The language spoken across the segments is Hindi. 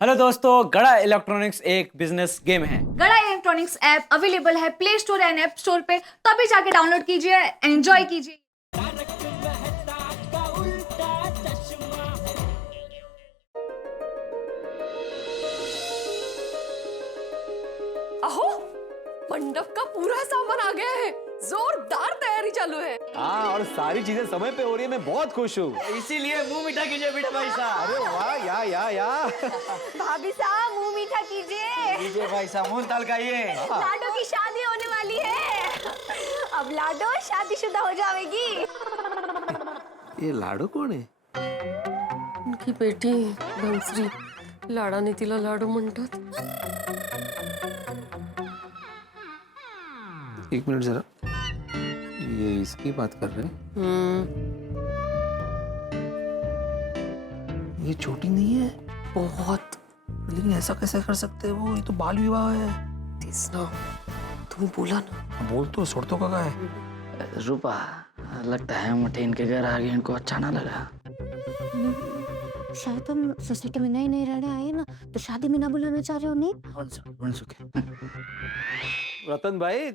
हेलो दोस्तों, गड़ा इलेक्ट्रॉनिक्स एक बिजनेस गेम है। गड़ा इलेक्ट्रॉनिक्स ऐप अवेलेबल है play store and app store पे, तो अभी जाके डाउनलोड कीजिए, एंजॉय कीजिए। अहो, मंडप का पूरा सामान आ गया है, जोरदार तैयारी चालू है। हाँ, और सारी चीजें समय पे हो रही है, मैं बहुत खुश हूँ। इसीलिए मुंह मीठा कीजिए बेटा भाई साहब। अरे वाह, या भाभी साहब मुंह मीठा कीजिए। कीजिए भाई साहब, मुंह तलकाइए। लाडो की शादी होने वाली है, अब लाडो शादीशुदा हो जाएगी। ये लाडो कौन है? उनकी बेटी बंसरी लाडाने तिला लाडो म्हणतात। एक मिनट जरा, ये इसकी बात कर रहे हैं? ये छोटी नहीं है बहुत। लेकिन ऐसा कैसे कर सकते हैं वो? ये तो बाल विवाह है। तेज ना, तुम्हें बोला ना। बोल तो छोड़तो का है। रूपा, लगता है मुझे इनके घर आ गए, इनको अच्छा ना लगा। शायद हम सोसाइटी में नए नए रहने आए ना, तो शादी में ना बुलाना चाह रहे हो। नहीं रतन भाई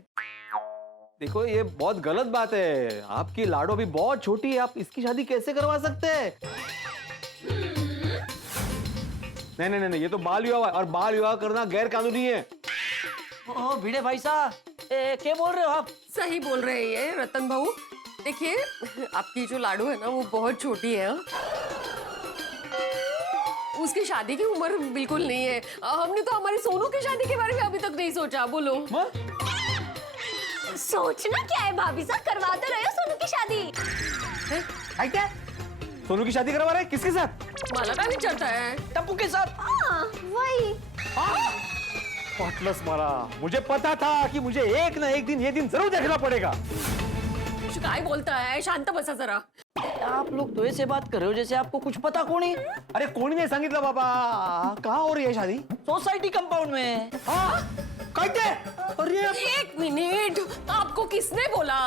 देखो, ये बहुत गलत बात है। आपकी लाडो भी बहुत छोटी है, आप इसकी शादी कैसे करवा सकते हैं? नहीं, ये तो बाल विवाह है, और बाल विवाह करना गैर कानूनी है। ओ भिड़े भाई साहब, क्या बोल रहे हो आप? सही बोल रहे हैं ये रतन भाऊ। देखिए, आपकी जो लाडो है ना, वो बहुत छोटी है। उसकी शादी की उम्र बिल्कुल नहीं है। हमने तो हमारी सोनू की शादी के बारे में अभी तक नहीं सोचा। बोलो। सोचना क्या है भाभी साहब, करवा तो रहे हो सोनू की शादी। क्या सोनू की शादी करवा रहे हैं? किसके साथ? मला का विचारता है? टप्पू के साथ। हाँ, वही। पाटलस मारा, मुझे पता था कि मुझे एक ना एक दिन ये दिन जरूर देखना पड़ेगा। काय बोलता है? शांत बसा जरा। आप लोग तो ऐसे बात कर रहे हो जैसे आपको कुछ पता कोणी। अरे कोणी नाही सांगितलं बाबा। कहाँ हो रही है शादी? सोसाइटी कंपाउंड में। कहते? अरे एक मिनट, आपको किसने बोला?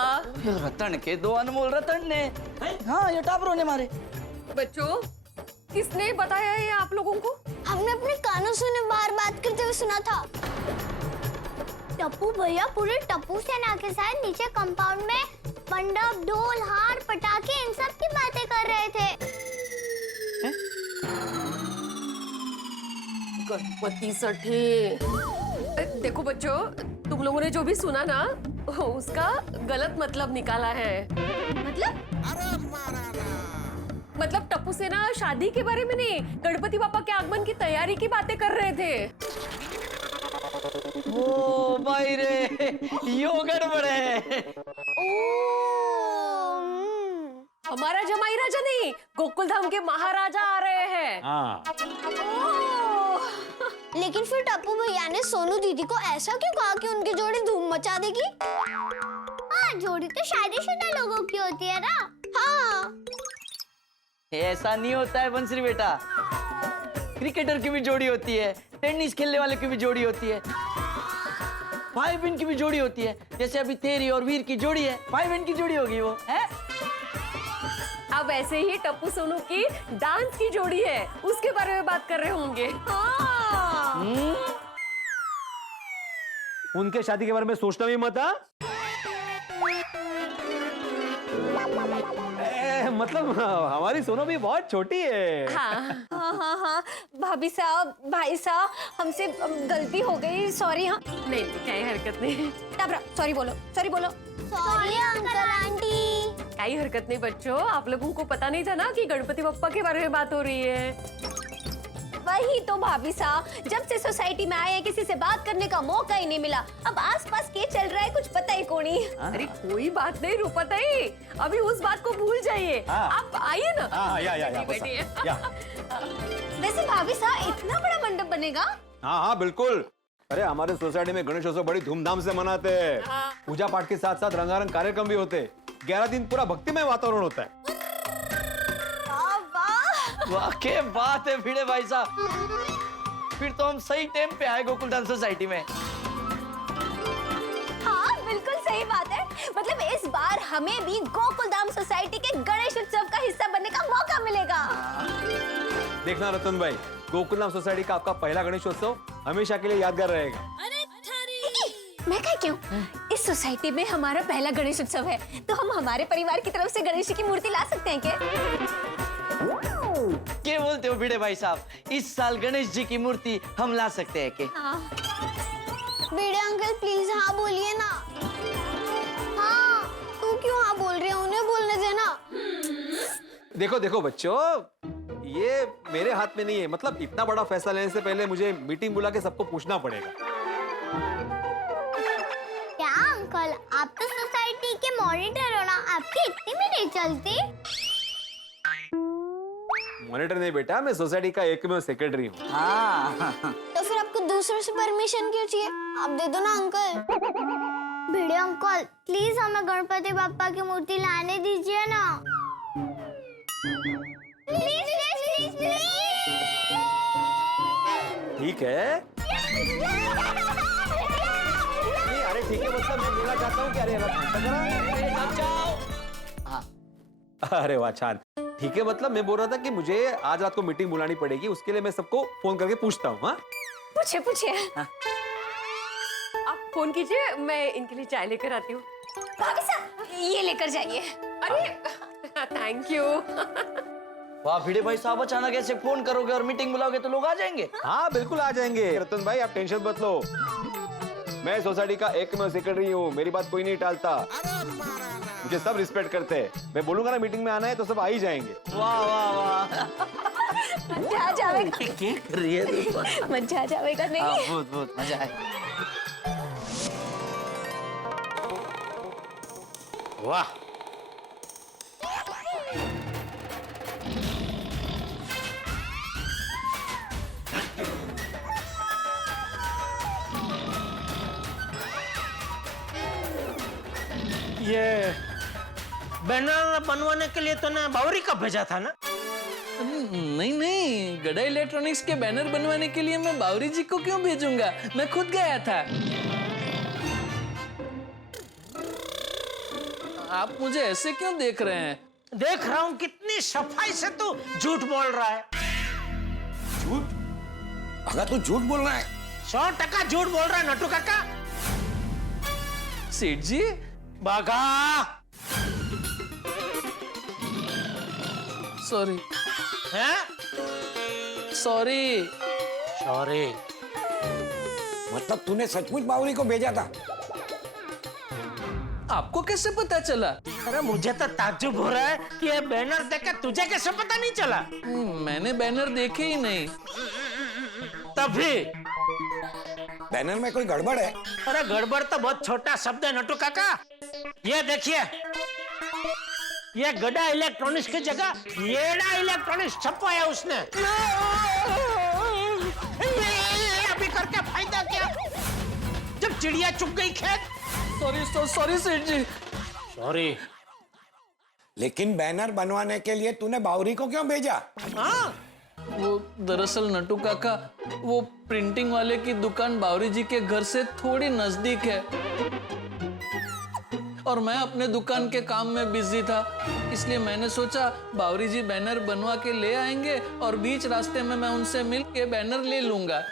रतन के दो अनमोल रतन ने। हाँ, ये टापरों ने मारे। बच्चों, किसने बताया ये आप लोगों को? हमने अपने कानों से उन्हें बाहर बात करते हुए सुना था। टप्पू भैया पूरे टप्पू सेना के साथ नीचे कंपाउंड में मंडप, ढोल, हार, पटाखे इन सब की बातें कर रहे थे। गणपति सठे। देखो बच्चों, तुम लोगों ने जो भी सुना ना, उसका गलत मतलब निकाला है। मतलब टप्पू सेना शादी के बारे में नहीं, गणपति बापा के आगमन की तैयारी की बातें कर रहे थे। ओ भाई रे, यो गड़बड़ है। हमारा जमाई राजा नहीं, गोकुल धाम के महाराजा आ रहे हैं। हाँ। लेकिन फिर टप्पू भैया ने सोनू दीदी को ऐसा क्यों कहा कि उनकी जोड़ी धूम मचा देगी? हाँ, जोड़ी तो शादीशुदा लोगों की होती है ना। हाँ, ऐसा नहीं होता है बंसरी बेटा। क्रिकेटर की भी जोड़ी होती है, टेनिस खेलने वाले की भी जोड़ी होती है, भाई बहन की भी जोड़ी होती है। जैसे अभी तेरी और वीर की जोड़ी है, भाई बहन की जोड़ी होगी वो है। अब ऐसे ही टप्पू सोनू की डांस की जोड़ी है, उसके बारे में बात कर रहे होंगे। उनके शादी के बारे में सोचना भी मत। मतलब हमारी सोनू भी बहुत छोटी है। हाँ, भाभी साहब, भाई साहब, हमसे गलती हो गई, सॉरी। हाँ, नहीं, क्या हरकत नहीं। सॉरी बोलो। Sorry uncle aunty. कोई हरकत नहीं बच्चों, आप लोगों को पता नहीं था ना कि गणपति बप्पा के बारे में बात हो रही है। वही तो भाभी साहब, जब से सोसाइटी में आए हैं किसी से बात करने का मौका ही नहीं मिला। अब आसपास क्या चल रहा है कुछ पता ही कोनी। अरे कोई बात नहीं रूपताई, अभी उस बात को भूल जाइए। आप आइए ना। बैठिए। वैसे भाभी साहब, इतना बड़ा मंडप बनेगा? हाँ, बिल्कुल। अरे हमारे सोसाइटी में गणेशोत्सव बड़ी धूमधाम से मनाते हैं। पूजा पाठ के साथ साथ रंगारंग कार्यक्रम भी होते हैं। 11 दिन पूरा भक्तिमय वातावरण होता है। वाकई बात है भिड़े भाई साहब, फिर तो हम सही टाइम पे आए गोकुल डांस सोसाइटी में। हाँ, बिल्कुल सही बात है। मतलब इस बार हमें भी गोकुल धाम सोसाइटी के गणेश उत्सव का हिस्सा बनने का मौका मिलेगा। देखना रतन भाई, गोकुलधाम सोसाइटी का आपका पहला गणेशोत्सव हमेशा के लिए यादगार रहेगा। मैं क्या क्यों? इस सोसाइटी में हमारा पहला गणेश उत्सव है, तो हम हमारे परिवार की तरफ से गणेश जी की मूर्ति ला सकते हैं क्या? क्या बोलते हो भिड़े भाई साहब, इस साल गणेश जी की मूर्ति हम ला सकते हैं क्या? भिड़े अंकल प्लीज हाँ बोलिए ना। हाँ, तू क्यों हाँ बोल रही है? उन्हें बोलने देना। देखो देखो बच्चों, ये मेरे हाथ में नहीं है। मतलब इतना बड़ा फैसला लेने से पहले मुझे मीटिंग बुला के सबको पूछना पड़ेगा। क्या अंकल, आप तो सोसाइटी के मॉनिटर हो ना, आपकी इतनी भी नहीं चलती। मॉनिटर नहीं बेटा, मैं सोसाइटी का एकमेव सेक्रेटरी हूँ। हाँ। तो फिर आपको दूसरों से परमिशन क्यों चाहिए? आप दे दो ना अंकल। भिड़े अंकल प्लीज हमें गणपति बाप्पा की मूर्ति लाने दीजिए ना। Please please please please. ठीक है। नहीं अरे ठीक है, मतलब मैं बोलना चाहता हूँ कि अरे अरे वाह छान। ठीक है, मतलब मैं बोल रहा था कि मुझे आज रात को मीटिंग बुलानी पड़ेगी, उसके लिए मैं सबको फोन करके पूछता हूँ। हाँ पूछे पूछे। आप फोन कीजिए, मैं इनके लिए चाय लेकर आती हूँ। भाभी साहब ये लेकर जाइए। अरे थैंक यू। वाह भिड़े भाई साहब, अचानक ऐसे फोन करोगे और मीटिंग बुलाओगे तो लोग आ जाएंगे। हाँ बिल्कुल आ जाएंगे। रतन भाई आप टेंशन मत लो, मैं सोसाइटी का एकमेव सेक्रेटरी हूँ, मेरी बात कोई नहीं टालता। मुझे सब रिस्पेक्ट करते हैं। मैं बोलूंगा ना मीटिंग में आना है तो सब आ ही जाएंगे। वाह वाह वाह। मजा आ जाएगा। क्या कर रही है तू? मजा आ जाएगा नहीं? बहुत बहुत मजा आए। वाह, ये बैनर बनवाने के लिए तूने बावरी का भेजा था ना? नहीं नहीं, गड़ा इलेक्ट्रॉनिक्स के बैनर बनवाने के लिए मैं बावरी जी को क्यों भेजूंगा, मैं खुद गया था। आप मुझे ऐसे क्यों देख रहे हैं? देख रहा हूँ कितनी सफाई से तू झूठ बोल रहा है। झूठ? अगर तू झूठ बोल रहा है 100% झूठ बोल रहा है नटू काका। सेठ जी बागा सॉरी है? सॉरी। सॉरी मतलब तूने सचमुच बावरी को भेजा था? आपको कैसे पता चला? अरे मुझे तो ताज्जुब हो रहा है कि ये बैनर देखकर तुझे कैसे पता नहीं चला? मैंने बैनर देखे ही नहीं। तभी बैनर में कोई गड़बड़ है? अरे गड़बड़ तो बहुत छोटा शब्द है नटू काका। ये देखिए, ये गड़ा इलेक्ट्रॉनिक्स की जगह येड़ा इलेक्ट्रॉनिक्स छपवाया उसने। ये अभी करके फायदा क्या, जब चिड़िया चुग गई खेत। सॉरी सेठ जी। सॉरी। लेकिन बैनर बनवाने के लिए तूने बावरी को क्यों भेजा? हाँ वो दरअसल नटू काका, वो प्रिंटिंग वाले की दुकान बावरी जी के घर से थोड़ी नजदीक है और मैं अपने दुकान के काम में बिजी था, इसलिए मैंने सोचा बावरी जी बैनर बनवा के ले आएंगे और बीच रास्ते में मैं उनसे मिल के बैनर ले लूंगा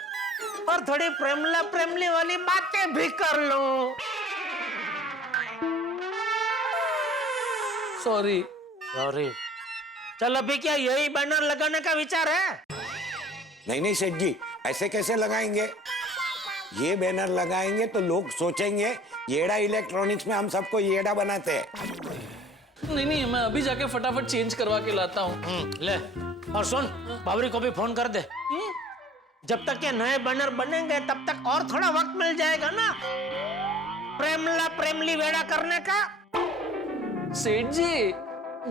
और थोड़ी प्रेमला प्रेमली वाली बातें भी कर लूं। सॉरी। सॉरी। चल अभी क्या यही बैनर लगाने का विचार है? नहीं नहीं सेठ जी, ऐसे कैसे लगाएंगे? ये बैनर लगाएंगे तो लोग सोचेंगे येड़ा इलेक्ट्रॉनिक्स में हम सबको येड़ा बनाते हैं। नहीं नहीं, मैं अभी जाके फटाफट चेंज करवा के लाता हूँ। ले, और सुन, बावरी को भी फोन कर दे। जब तक ये नए बैनर बनेंगे तब तक और थोड़ा वक्त मिल जाएगा ना प्रेमला प्रेमली वेड़ा करने का। सेठ जी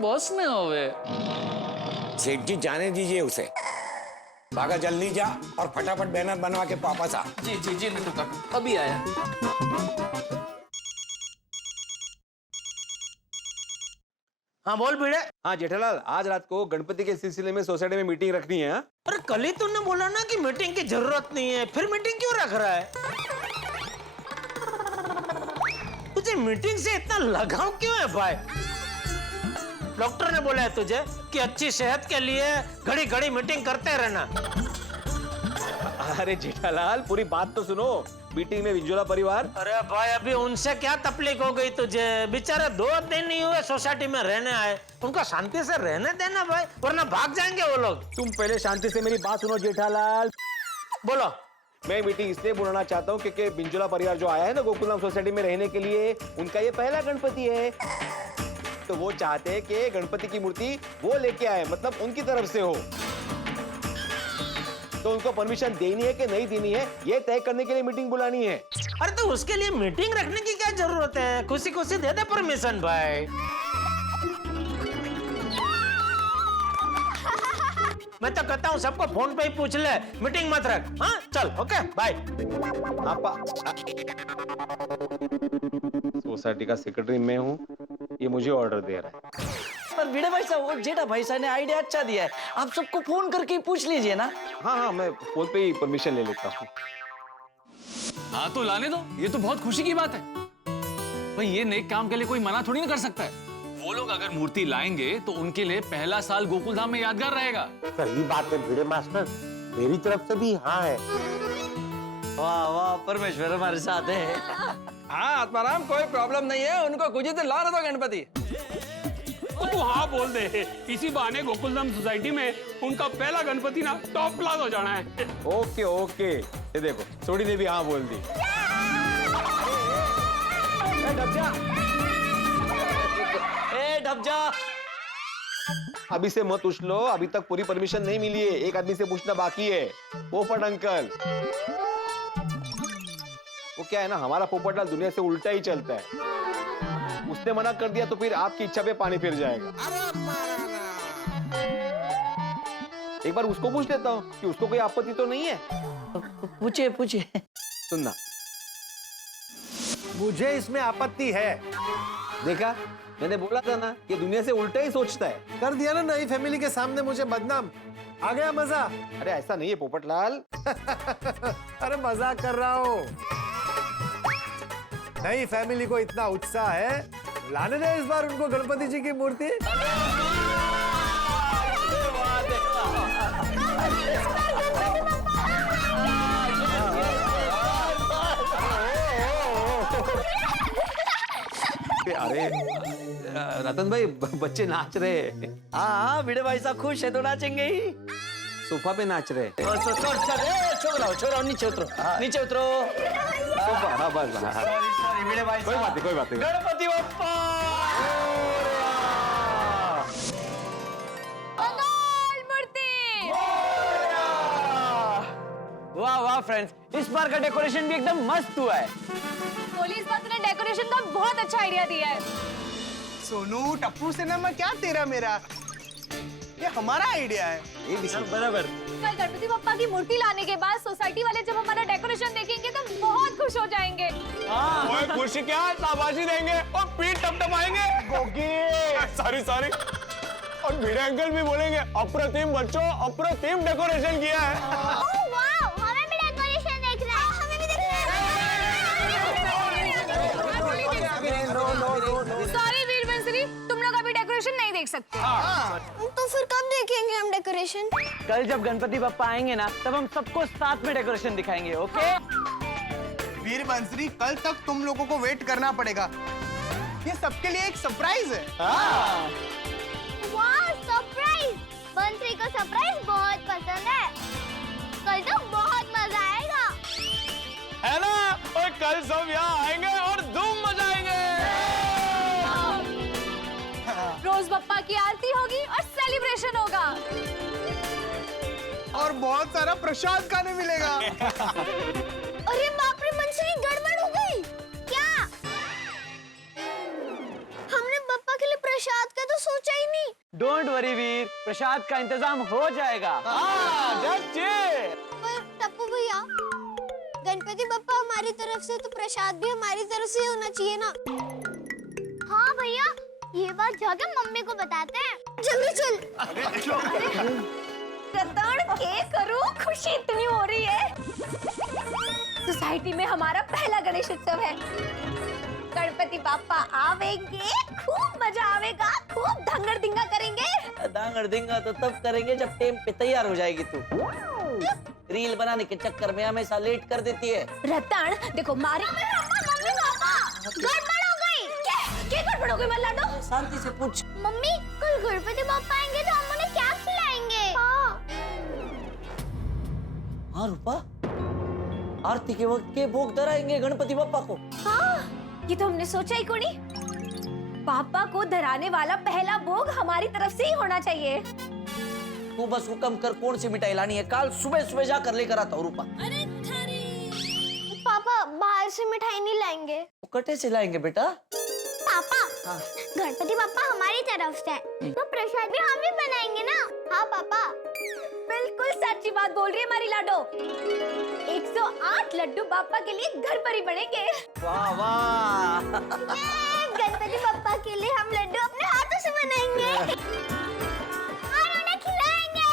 बॉस ने होवे। सेठ जी जाने दीजिए उसे, भागा जल्दी जा और फटाफट बैनर बनवा के वापस आ। जी जी जी नटू काका, अभी आया। हाँ बोल भिड़े। हाँ जेठालाल, आज रात को गणपति के सिलसिले में सोसाइटी में मीटिंग रखनी है। हाँ? अरे कल ही तूने बोला ना कि मीटिंग की जरूरत नहीं है, फिर मीटिंग क्यों रख रहा है? तुझे मीटिंग से इतना लगाव क्यों है भाई? डॉक्टर ने बोला है तुझे कि अच्छी सेहत के लिए घड़ी घड़ी मीटिंग करते रहना। अरे जेठालाल पूरी बात तो सुनो। मीटिंग में विंजोला परिवार। अरे भाई अभी उनसे क्या तकलीफ हो गई तुझे? बेचारे 2 दिन नहीं हुए सोसाइटी में रहने आए, उनको शांति से रहने देना भाई, वरना भाग जाएंगे वो लोग। तुम पहले शांति से मेरी बात सुनो जेठालाल। बोलो। मैं मीटिंग इसलिए बुलाना चाहता हूँ क्योंकि बिंजोला परिवार जो आया है ना गोकुलधाम सोसाइटी में रहने के लिए, उनका ये पहला गणपति है। तो वो चाहते हैं कि गणपति की मूर्ति वो लेके आए, मतलब उनकी तरफ से हो। तो उनको परमिशन देनी है कि नहीं देनी है, ये तय करने के लिए मीटिंग बुलानी है। अरे तो उसके लिए मीटिंग रखने की क्या जरूरत है? खुशी खुशी दे दे परमिशन भाई। मैं तो कहता हूँ सबको फोन पे ही पूछ ले, मीटिंग मत रख। हाँ चल, ओके बाय। सोसाइटी का सेक्रेटरी मैं हूँ, ये मुझे ऑर्डर दे रहा है। पर भिड़े भाई साहब और जेठा भाई साहब ने आइडिया अच्छा दिया है, आप सबको फोन करके ही पूछ लीजिए ना। हाँ, मैं फोन पे ही परमिशन ले लेता हूँ। हाँ तो लाने दो, ये तो बहुत खुशी की बात है भाई। ये नेक काम के लिए कोई मना थोड़ी ना कर सकता है। वो लोग अगर मूर्ति लाएंगे तो उनके लिए पहला साल गोकुलधाम में यादगार रहेगा। सही बात है भिड़े मास्टर, मेरी तरफ से भी हाँ है। वाह वाह, परमेश्वर हमारे साथ है। हाँ आत्माराम, कोई प्रॉब्लम नहीं है, उनको कुछ ही तो ला रहा था गणपति। तू हाँ बोल दे, इसी बहाने गोकुलधाम सोसाइटी में उनका पहला गणपति ना टॉप क्लास हो जाना है। ओके ओके, ये देखो सोडी ने भी हाँ बोल दी। ढबजा, अभी से मत उछलो, अभी तक पूरी परमिशन नहीं मिली है। एक आदमी से पूछना बाकी है, पोपट अंकल। वो क्या है ना, हमारा पोपटलाल दुनिया से उल्टा ही चलता है। उसने मना कर दिया तो फिर आपकी इच्छा पे पानी फिर जाएगा। एक बार उसको पूछ लेता हूँ कि उसको कोई आपत्ति तो नहीं है। पूछिए पूछिए। सुनना, मुझे इसमें आपत्ति है। देखा मैंने बोला था ना, ये दुनिया से उल्टा ही सोचता है। कर दिया ना नई फैमिली के सामने मुझे बदनाम। आ गया मजा। अरे ऐसा नहीं है पोपटलाल। अरे मजाक कर रहा हूँ। नई फैमिली को इतना उत्साह है, लाने दे इस बार उनको गणपति जी की मूर्ति। अरे रतन भाई, बच्चे नाच रहे हैं। हाँ भिड़े भाई साहब खुश है तो नाचेंगे ही। सोफा पे नाच रहे हैं। छोड़ो नीचे उतरो, नीचे उतरो। सोफा, हाँ बस। सॉरी भिड़े भाई कोई बात नहीं, कोई बात नहीं। गणपति बप्पा। वाह वाह फ्रेंड्स, इस बार का डेकोरेशन भी एकदम मस्त हुआ है। पुलिस बात ने डेकोरेशन का बहुत अच्छा आइडिया दिया है। सोनू टप्पू से ना मैं क्या तेरा मेरा, ये हमारा आइडिया है। ये भी बराबर। कल गणपति बप्पा की मूर्ति लाने के बाद सोसाइटी वाले जब हमारा डेकोरेशन देखेंगे तो बहुत खुश हो जाएंगे। ओए खुशी क्या, शाबाशी देंगे और पीठ टपटपाएंगे। सॉरी। और भिड़े अंकल भी बोलेंगे, अप्रतिम बच्चों, अप्रतिम डेकोरेशन किया है। ओह वाओ, हमें भी डेकोरेशन देखना है। हमें भी देखना है। सॉरी वीरबंसरी, तुम लोग अभी डेकोरेशन नहीं देख सकते। तो फिर कब देखेंगे हम डेकोरेशन? कल जब गणपति बप्पा आएंगे ना, तब हम सबको साथ में डेकोरेशन दिखाएंगे। ओके वीर बंसरी, कल तक तुम लोगों को वेट करना पड़ेगा, ये सबके लिए एक सरप्राइज है। वाह सरप्राइज! बंसरी को सरप्राइज बहुत पसंद है। कल तो बहुत मजा आएगा। है ना? और कल सब यहाँ आएंगे और धूम मचाएंगे। रोज बप्पा की आरती होगी और सेलिब्रेशन होगा। और बहुत सारा प्रसाद खाने मिलेगा। अरे बाप रे बंसरी, गड़बड़ हो गई। क्या? हमने बप्पा के लिए प्रसाद का तो सोचा ही नहीं। डोंट वरी वीर, प्रसाद का इंतजाम हो जाएगा। पर टप्पू भैया, गणपति बप्पा हमारी तरफ से तो प्रसाद भी हमारी तरफ से होना चाहिए ना। हाँ भैया, ये बात जाके मम्मी को बताते हैं। जल्दी चल। रतन के करूं, खुशी इतनी हो रही है। सोसाइटी में हमारा पहला गणेश उत्सव है। गणपति बाप्पा आवेंगे, खूब मजा आवेगा, खूब धंगर दिंगा करेंगे। दांगड़ दिंगा तो तब करेंगे जब टेम पे तैयार हो जाएगी तू। रील बनाने के चक्कर में हमेशा लेट कर देती है। रतन देखो मारे मम्मी पापा गड़बड़ हो गई। क्या गड़बड़ हो गई मल्लाडो? शांति से पूछ। मम्मी कल गणपति बापा आएंगे तो हम उन्हें क्या खिलाएंगे? हाँ रूपा, आरती के वक्त के भोग धराएंगे गणपति बप्पा को। हाँ, ये तो हमने सोचा ही कोनी। पापा को धराने वाला पहला भोग हमारी तरफ से ही होना चाहिए। तू बस हुक्म कर कौन सी मिठाई लानी है, कल सुबह सुबह जाकर लेकर आता हूँ रूपा। पापा बाहर से मिठाई नहीं लाएंगे। कटे से लाएंगे बेटा। पापा गणपति बापा हमारी तरफ से तो प्रसाद भी हम ही बनाएंगे ना? हाँ पापा। बिल्कुल सच्ची बात बोल रही है हमारी लाडो। 108 लड्डू पापा के लिए घर पर ही बनेंगे। वाह वाह। गणपति बापा के लिए हम लड्डू अपने हाथों से बनाएंगे और उन्हें खिलाएंगे।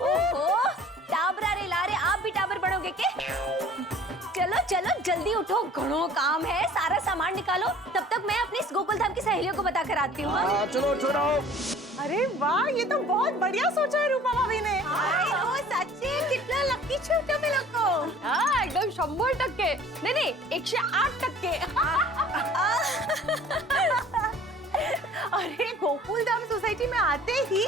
ओहो, टाबरा रे लारे, आप भी टाबर बनोगे क्या? चलो चलो जल्दी उठो, घणो काम है, सारा सामान निकालो। तब तक मैं अपनी इस गोकुल धाम की सहेलियों को बता कर आती हूँ। चलो छोड़ो। अरे वाह, ये तो बहुत बढ़िया सोचा है रूपा भाभी ने। सच्ची कितना लकी छूटा मिलो को। हाँ एकदम 100%। नहीं 108%। अरे गोकुल धाम सोसाइटी में आते ही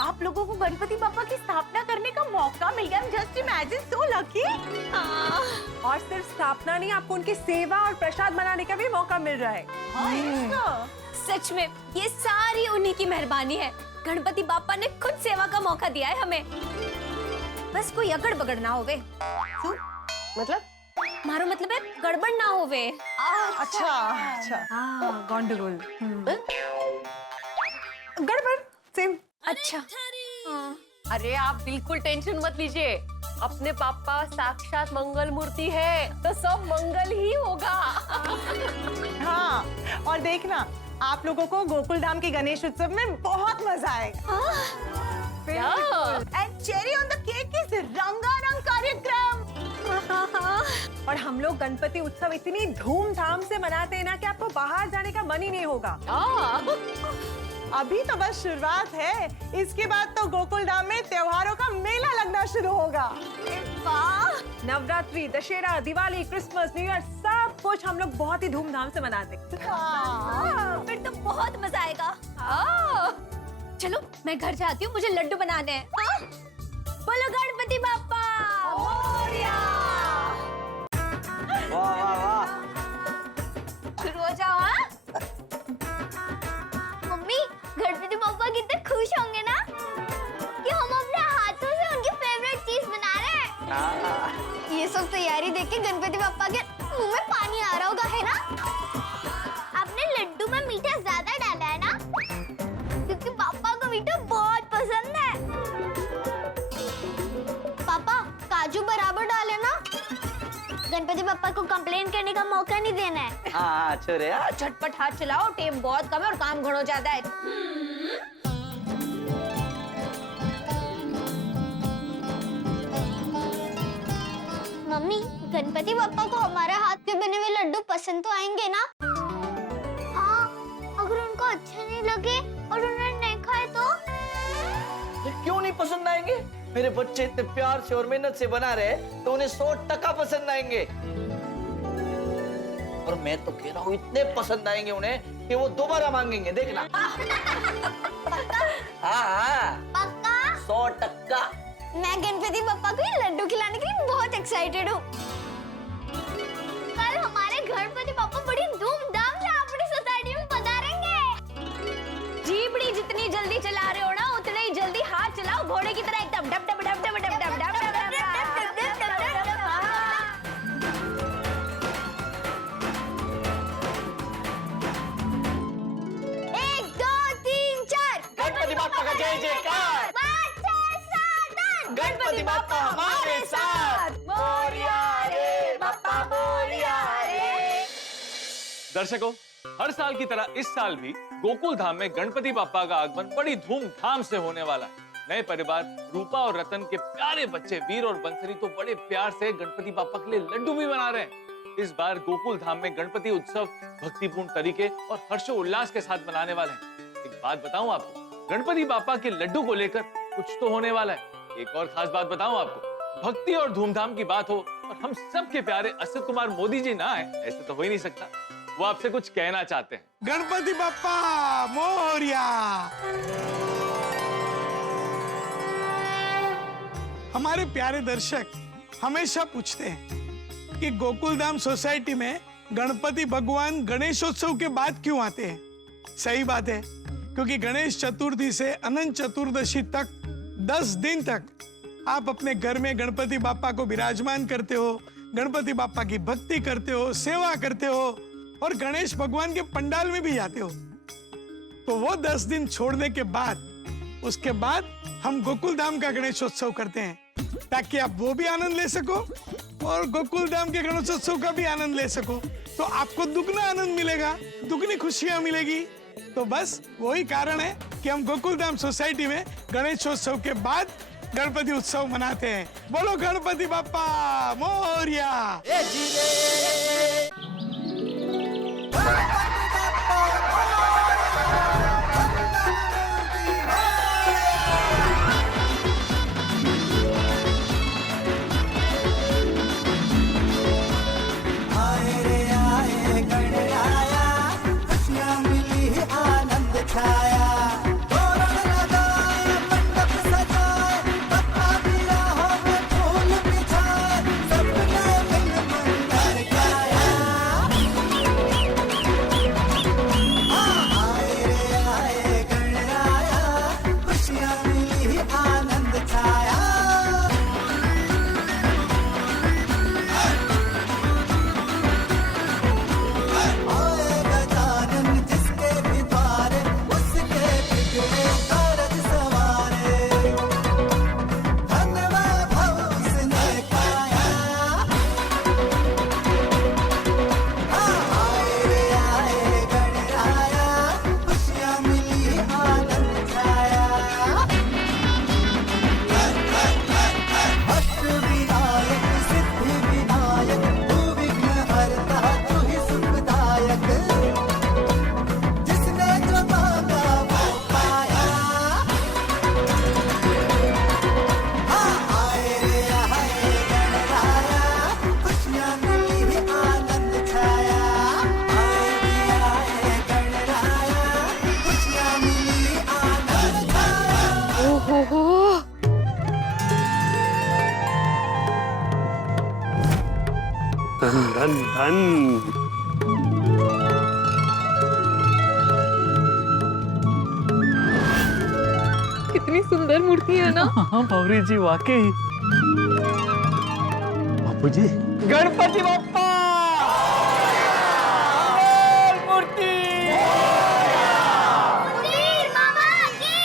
आप लोगों को गणपति बापा की स्थापना करने का मौका मिल गया। Just imagine, so lucky. और सिर्फ स्थापना नहीं, आपको उनकी सेवा और प्रसाद बनाने का भी मौका मिल रहा है। सच में ये सारी उन्हीं की मेहरबानी है। गणपति बापा ने खुद सेवा का मौका दिया है हमें। बस कोई अगड़ बगड़ ना होवे। मतलब? मारो मतलब है गड़बड़ ना होवे। अच्छा गॉन्डगोल, गड़बड़ सेम। अच्छा अरे आप बिल्कुल टेंशन मत लीजिए, अपने पापा साक्षात मंगल मूर्ति है तो सब मंगल ही होगा। हाँ, और देखना आप लोगों को गोकुल धाम के गणेश उत्सव में बहुत मजा आएगा। And cherry on the cake is रंगारंग कार्यक्रम। और हम लोग गणपति उत्सव इतनी धूमधाम से मनाते हैं ना कि आपको बाहर जाने का मन ही नहीं होगा। अभी तो बस शुरुआत है, इसके बाद तो गोकुल धाम में त्योहारों का मेला लगना शुरू होगा। Navratri, Dussehra, Diwali, Christmas, new year सब कुछ हम लोग बहुत ही धूमधाम से मनाते हैं। फिर तो बहुत मजा आएगा। चलो मैं घर जाती हूँ, मुझे लड्डू बनाने हैं। बोलो गणपति बाप्पा मोरया। वाह वाह वाह। शुरू हो जाओ। मम्मी गणपति बापा कितने खुश होंगे ना कि हम अपने हाथों से उनकी फेवरेट चीज बना रहे हैं। ये सब तैयारी देख के गणपति बापा के मुंह में पानी आ रहा होगा, है ना? आपने लड्डू में मीठा ज्यादा डाला है ना, क्योंकि पापा को मीठा बहुत पसंद है। पापा काजू बराबर डाले ना, गणपति बापा को कंप्लेन करने का मौका नहीं देना है। हाँ छोरे, झटपट हाथ चलाओ, टेम बहुत कम है और काम घणो ज्यादा है। मम्मी गणपति बापा को हमारे हाथ के बने हुए लड्डू पसंद तो आएंगे ना? हाँ, अगर उनको अच्छे नहीं लगे और उन्होंने नहीं खाए तो? क्यों नहीं पसंद आएंगे? मेरे बच्चे इतने प्यार से और मेहनत से बना रहे हैं तो उन्हें 100% पसंद आएंगे। और मैं तो कह रहा हूँ इतने पसंद आएंगे उन्हें कि वो दोबारा मांगेंगे, देखना। हाँ पक्का? 100%। मैं गणपति बापा को ये लड्डू खिलाने के लिए बहुत एक्साइटेड हूँ। कल हमारे गणपति बापा बड़ी धूमधाम से अपनी सोसाइटी में पधारेंगे। जीबड़ी जितनी जल्दी चला रहे हो ना, उतने ही जल्दी हाथ चलाओ, घोड़े की तरह एकदम dub dub dub dub dub dub dub dub. 1 2 3 4 Ganpati बापा का जय जयकार। गणपति बापा हमारे साथ। मोरिया रे बापा मोरिया रे। दर्शकों, हर साल की तरह इस साल भी गोकुल धाम में गणपति बापा का आगमन बड़ी धूमधाम से होने वाला है। नए परिवार रूपा और रतन के प्यारे बच्चे वीर और बंसरी तो बड़े प्यार से गणपति बापा के लिए लड्डू भी बना रहे हैं। इस बार गोकुल धाम में गणपति उत्सव भक्तिपूर्ण तरीके और हर्षोल्लास के साथ मनाने वाले हैं। एक बात बताऊं आपको, गणपति बापा के लड्डू को लेकर कुछ तो होने वाला है। एक और खास बात बताऊं आपको, भक्ति और धूमधाम की बात हो और हम सबके प्यारे असित कुमार मोदी जी ना आए, ऐसे तो हो ही नहीं सकता। वो आपसे कुछ कहना चाहते हैं। गणपति बप्पा मोरया। हमारे प्यारे दर्शक हमेशा पूछते हैं कि गोकुलधाम सोसाइटी में गणपति भगवान गणेशोत्सव के बाद क्यों आते हैं। सही बात है, क्योंकि गणेश चतुर्थी से अनंत चतुर्दशी तक 10 दिन तक आप अपने घर में गणपति बाप्पा को विराजमान करते हो, गणपति बाप्पा की भक्ति करते हो, सेवा करते हो और गणेश भगवान के पंडाल में भी जाते हो। तो वो 10 दिन छोड़ने के बाद उसके बाद हम गोकुलधाम का गणेशोत्सव करते हैं, ताकि आप वो भी आनंद ले सको और गोकुलधाम के गणेशोत्सव का भी आनंद ले सको। तो आपको दुगना आनंद मिलेगा, दुगनी खुशियां मिलेगी। तो बस वही कारण है कि हम गोकुलधाम सोसाइटी में गणेशोत्सव के बाद गणपति उत्सव मनाते हैं। बोलो गणपति बाप्पा मोरया। धन धन कितनी सुंदर मूर्ति है ना। हाँ बावरी जी वाकई। बापू जी गणपति बाप्पा मूर्ति मामा की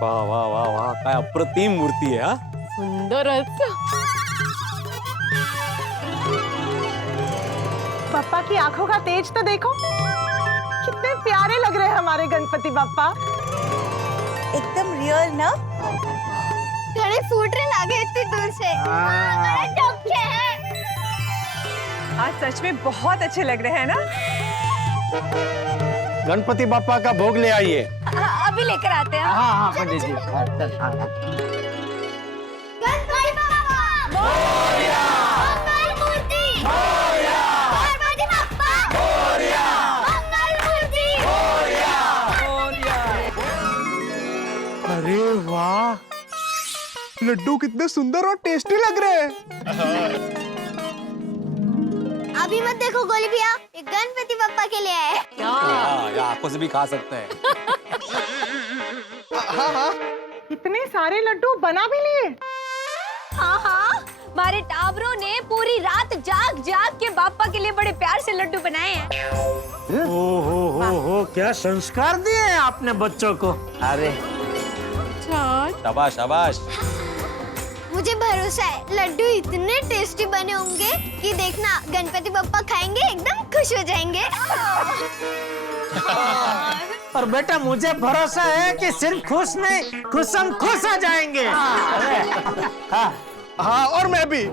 वाह वाह वाह वाह, काय अप्रतिम मूर्ती आहे हा। सुंदरच। पापा की आंखों का तेज तो देखो, कितने प्यारे लग रहे हैं हमारे गणपति बाप्पा। एकदम रियल ना। गणे फूट रहे लागे इतनी दूर से। बड़े चौके हैं। आज सच में बहुत अच्छे लग रहे हैं ना। गणपति बाप्पा का भोग ले आइए। अभी लेकर आते हैं। हाँ हाँ पंडित जी। गणपति बाप्पा मोरया। मंगल मूर्ति मोरया। गणपति बाप्पा मोरया। मंगल मूर्ति मोरया। अरे वाह, लड्डू कितने सुंदर और टेस्टी लग रहे हैं। अभी मत देखो गोली भैया, ये गणपति बाप्पा के लिए है। या आंखों से भी खा सकते हैं। हाँ हाँ, इतने सारे लड्डू बना भी लिए। हाँ हाँ, हमारे टाबरों ने पूरी रात जाग जाग के बाप्पा के लिए बड़े प्यार से लड्डू बनाए हैं। हो क्या संस्कार दिए हैं आपने बच्चों को। अरे शाबाश शाबाश। मुझे भरोसा है लड्डू इतने टेस्टी बने होंगे कि देखना गणपति बप्पा खाएंगे एकदम खुश हो जाएंगे। और बेटा मुझे भरोसा है कि सिर्फ खुश नहीं, खुशम खुश हो जाएंगे। हाँ, हाँ और मैं भी।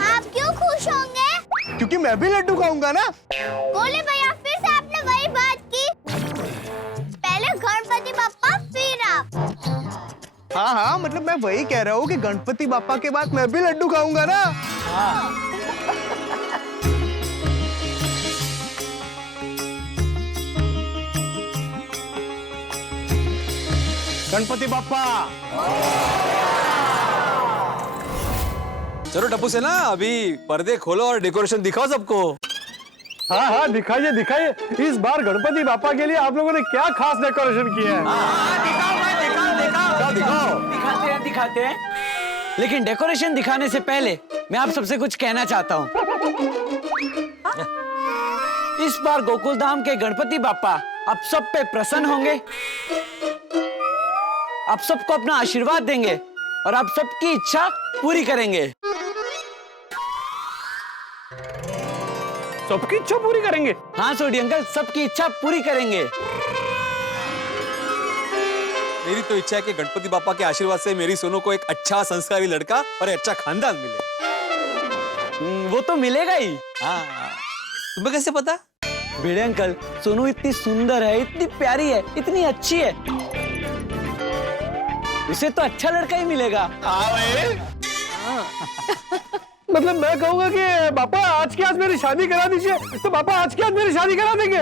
आप क्यों खुश होंगे? क्योंकि मैं भी लड्डू खाऊंगा ना। बोले भैया, फिर से आपने वही बात की। पहले गणपति बप्पा, फिर आप। हाँ, मतलब मैं वही कह रहा हूँ कि गणपति बापा के बाद मैं भी लड्डू खाऊंगा ना। गणपति बापा। चलो टप्पू से ना अभी पर्दे खोलो और डेकोरेशन दिखाओ सबको। हाँ, दिखाइए दिखाइए, इस बार गणपति बापा के लिए आप लोगों ने क्या खास डेकोरेशन किया है। दिखाओ भाई, दिखाओ। दिखाते हैं। लेकिन डेकोरेशन दिखाने से पहले मैं आप सबसे कुछ कहना चाहता हूँ। इस बार गोकुल धाम के गणपति बापा आप सब पे प्रसन्न होंगे, आप सबको अपना आशीर्वाद देंगे और आप सबकी इच्छा पूरी करेंगे। सबकी इच्छा पूरी करेंगे? हाँ सोडी अंकल, सबकी इच्छा पूरी करेंगे। मेरी तो इच्छा है कि गणपति बापा के आशीर्वाद से मेरी सोनू को एक अच्छा संस्कारी लड़का और एक अच्छा खानदान मिले। वो तो मिलेगा ही। हाँ, तुम्हें कैसे पता? भिड़े अंकल, सोनू इतनी सुंदर है, इतनी प्यारी है, इतनी अच्छी है, उसे तो अच्छा लड़का ही मिलेगा। मतलब मैं कहूँगा कि पापा आज के आज मेरी शादी करा दीजिए, तो पापा आज के आज मेरी शादी करा देंगे।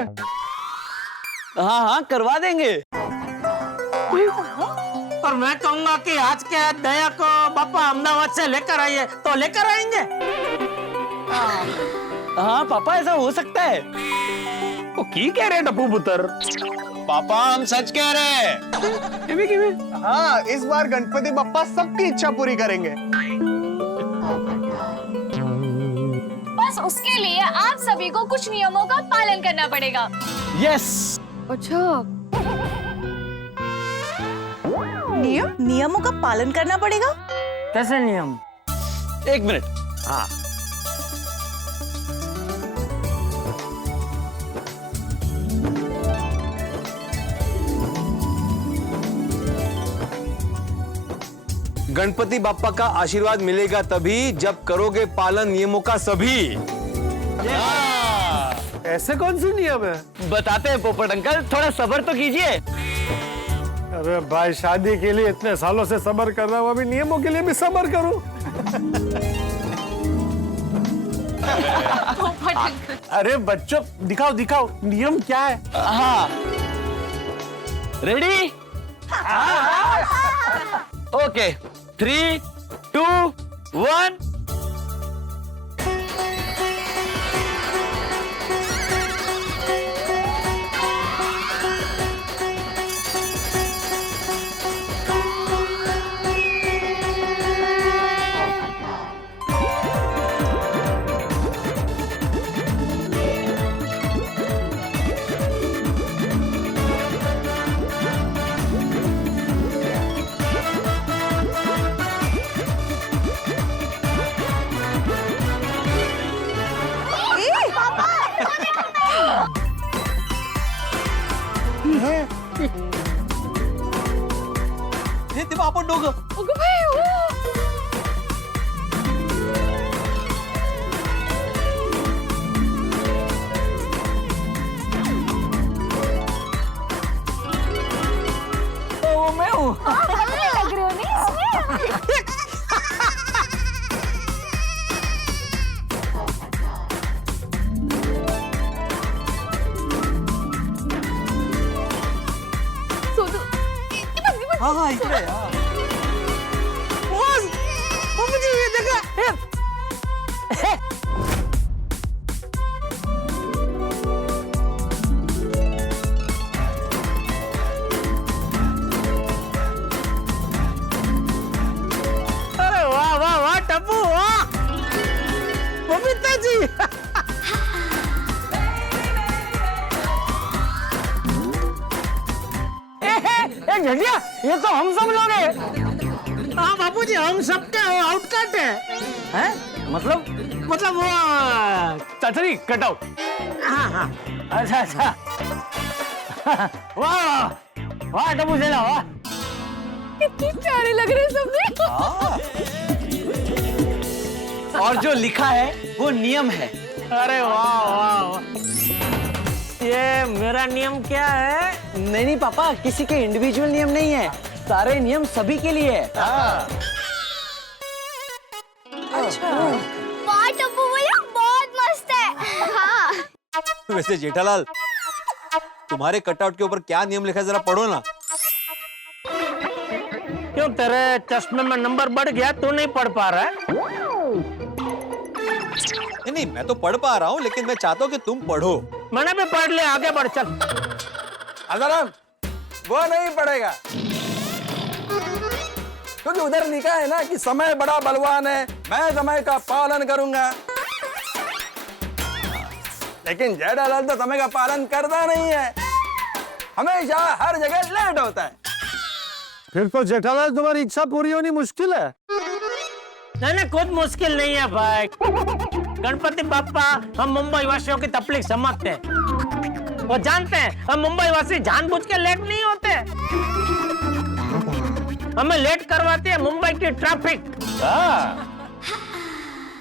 हाँ, करवा देंगे। और मैं कहूँगा कि आज के दया को पापा अहमदाबाद से लेकर आइए, तो लेकर आएंगे। हाँ पापा, ऐसा हो सकता है। वो की कह रहे हैं टप्पू पुत्र? पापा हम सच कह रहे हैं। हाँ, इस बार गणपति बापा सबकी इच्छा पूरी करेंगे। बस उसके लिए आप सभी को कुछ नियमों का पालन करना पड़ेगा। यस। अच्छा, नियमों का पालन करना पड़ेगा? कैसे नियम? एक मिनट। हाँ, गणपति बापा का आशीर्वाद मिलेगा तभी जब करोगे पालन नियमों का सभी। ऐसे कौन सी नियम है? बताते हैं पोपट अंकल, थोड़ा सब्र तो कीजिए। अरे भाई, शादी के लिए इतने सालों से सब्र कर रहा हूँ, अभी नियमों के लिए भी सब्र करूँ? अरे बच्चों, दिखाओ दिखाओ, नियम क्या है? हाँ, रेडी? ओके, 3, 2, 1। हे तेव्हा आपण दोघं मैं हूँ। लग रहे हो नहीं? हाँ, इकडे। अरे वाह वाह वाह टप्पू, वाह बबीता जी। झंडिया, ये तो हम सब लोग हैं। हाँ बापूजी, हम सबके आउटकट है। मतलब वो चाचरी कट आउट। हाँ, अच्छा। वाह वाह टप्पू चला, वाह। कितने प्यारे लग रहे हैं सबने। और जो लिखा है वो नियम है। अरे वाह वाह वाह। ये मेरा नियम क्या है? नहीं पापा, किसी के इंडिविजुअल नियम नहीं है, सारे नियम सभी के लिए है। वाह टप्पू भैया बहुत मस्त है। हाँ वैसे जेठालाल, तुम्हारे कटआउट के ऊपर क्या नियम लिखा है जरा पढ़ो ना। क्यों तेरे चश्मे में नंबर बढ़ गया, तू नहीं पढ़ पा रहा है? नहीं, मैं तो पढ़ पा रहा हूँ, लेकिन मैं चाहता हूँ कि तुम पढ़ो। मैंने भी पढ़ लिया, आगे बढ़ चल। अगर वो नहीं पड़ेगा, क्योंकि उधर लिखा है ना कि समय बड़ा बलवान है, मैं समय का पालन करूंगा। लेकिन जेठालाल तो समय का पालन करता नहीं है, हमेशा हर जगह लेट होता है। फिर तो जेठालाल तुम्हारी इच्छा पूरी होनी मुश्किल है। नहीं, खुद मुश्किल नहीं है भाई। गणपति बाप्पा हम मुंबई वासियों की तकलीफ समझते हैं। वो जानते हैं हम मुंबई वासी जानबूझ के लेट नहीं होते। हमें लेट करवाती है मुंबई की ट्रैफिक।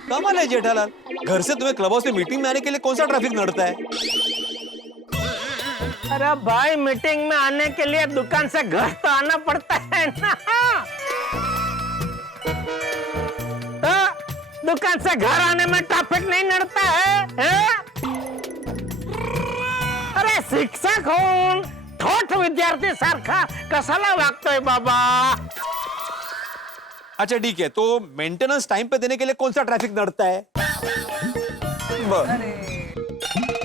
कमाल है जेठालाल, घर से तुम्हें क्लब हाउस में मीटिंग में आने के लिए कौन सा ट्रैफिक नड़ता है? अरे भाई, मीटिंग में आने के लिए दुकान से घर तो आना पड़ता है ना। तो दुकान से घर आने में ट्रैफिक नहीं नड़ता है? अरे शिक्षक हूँ, ठोठ विद्यार्थी सारखा कशाला वागतोय बाबा? अच्छा ठीक है, तो मेंटेनेंस टाइम पे देने के लिए कौन सा ट्रैफिक नड़ता है?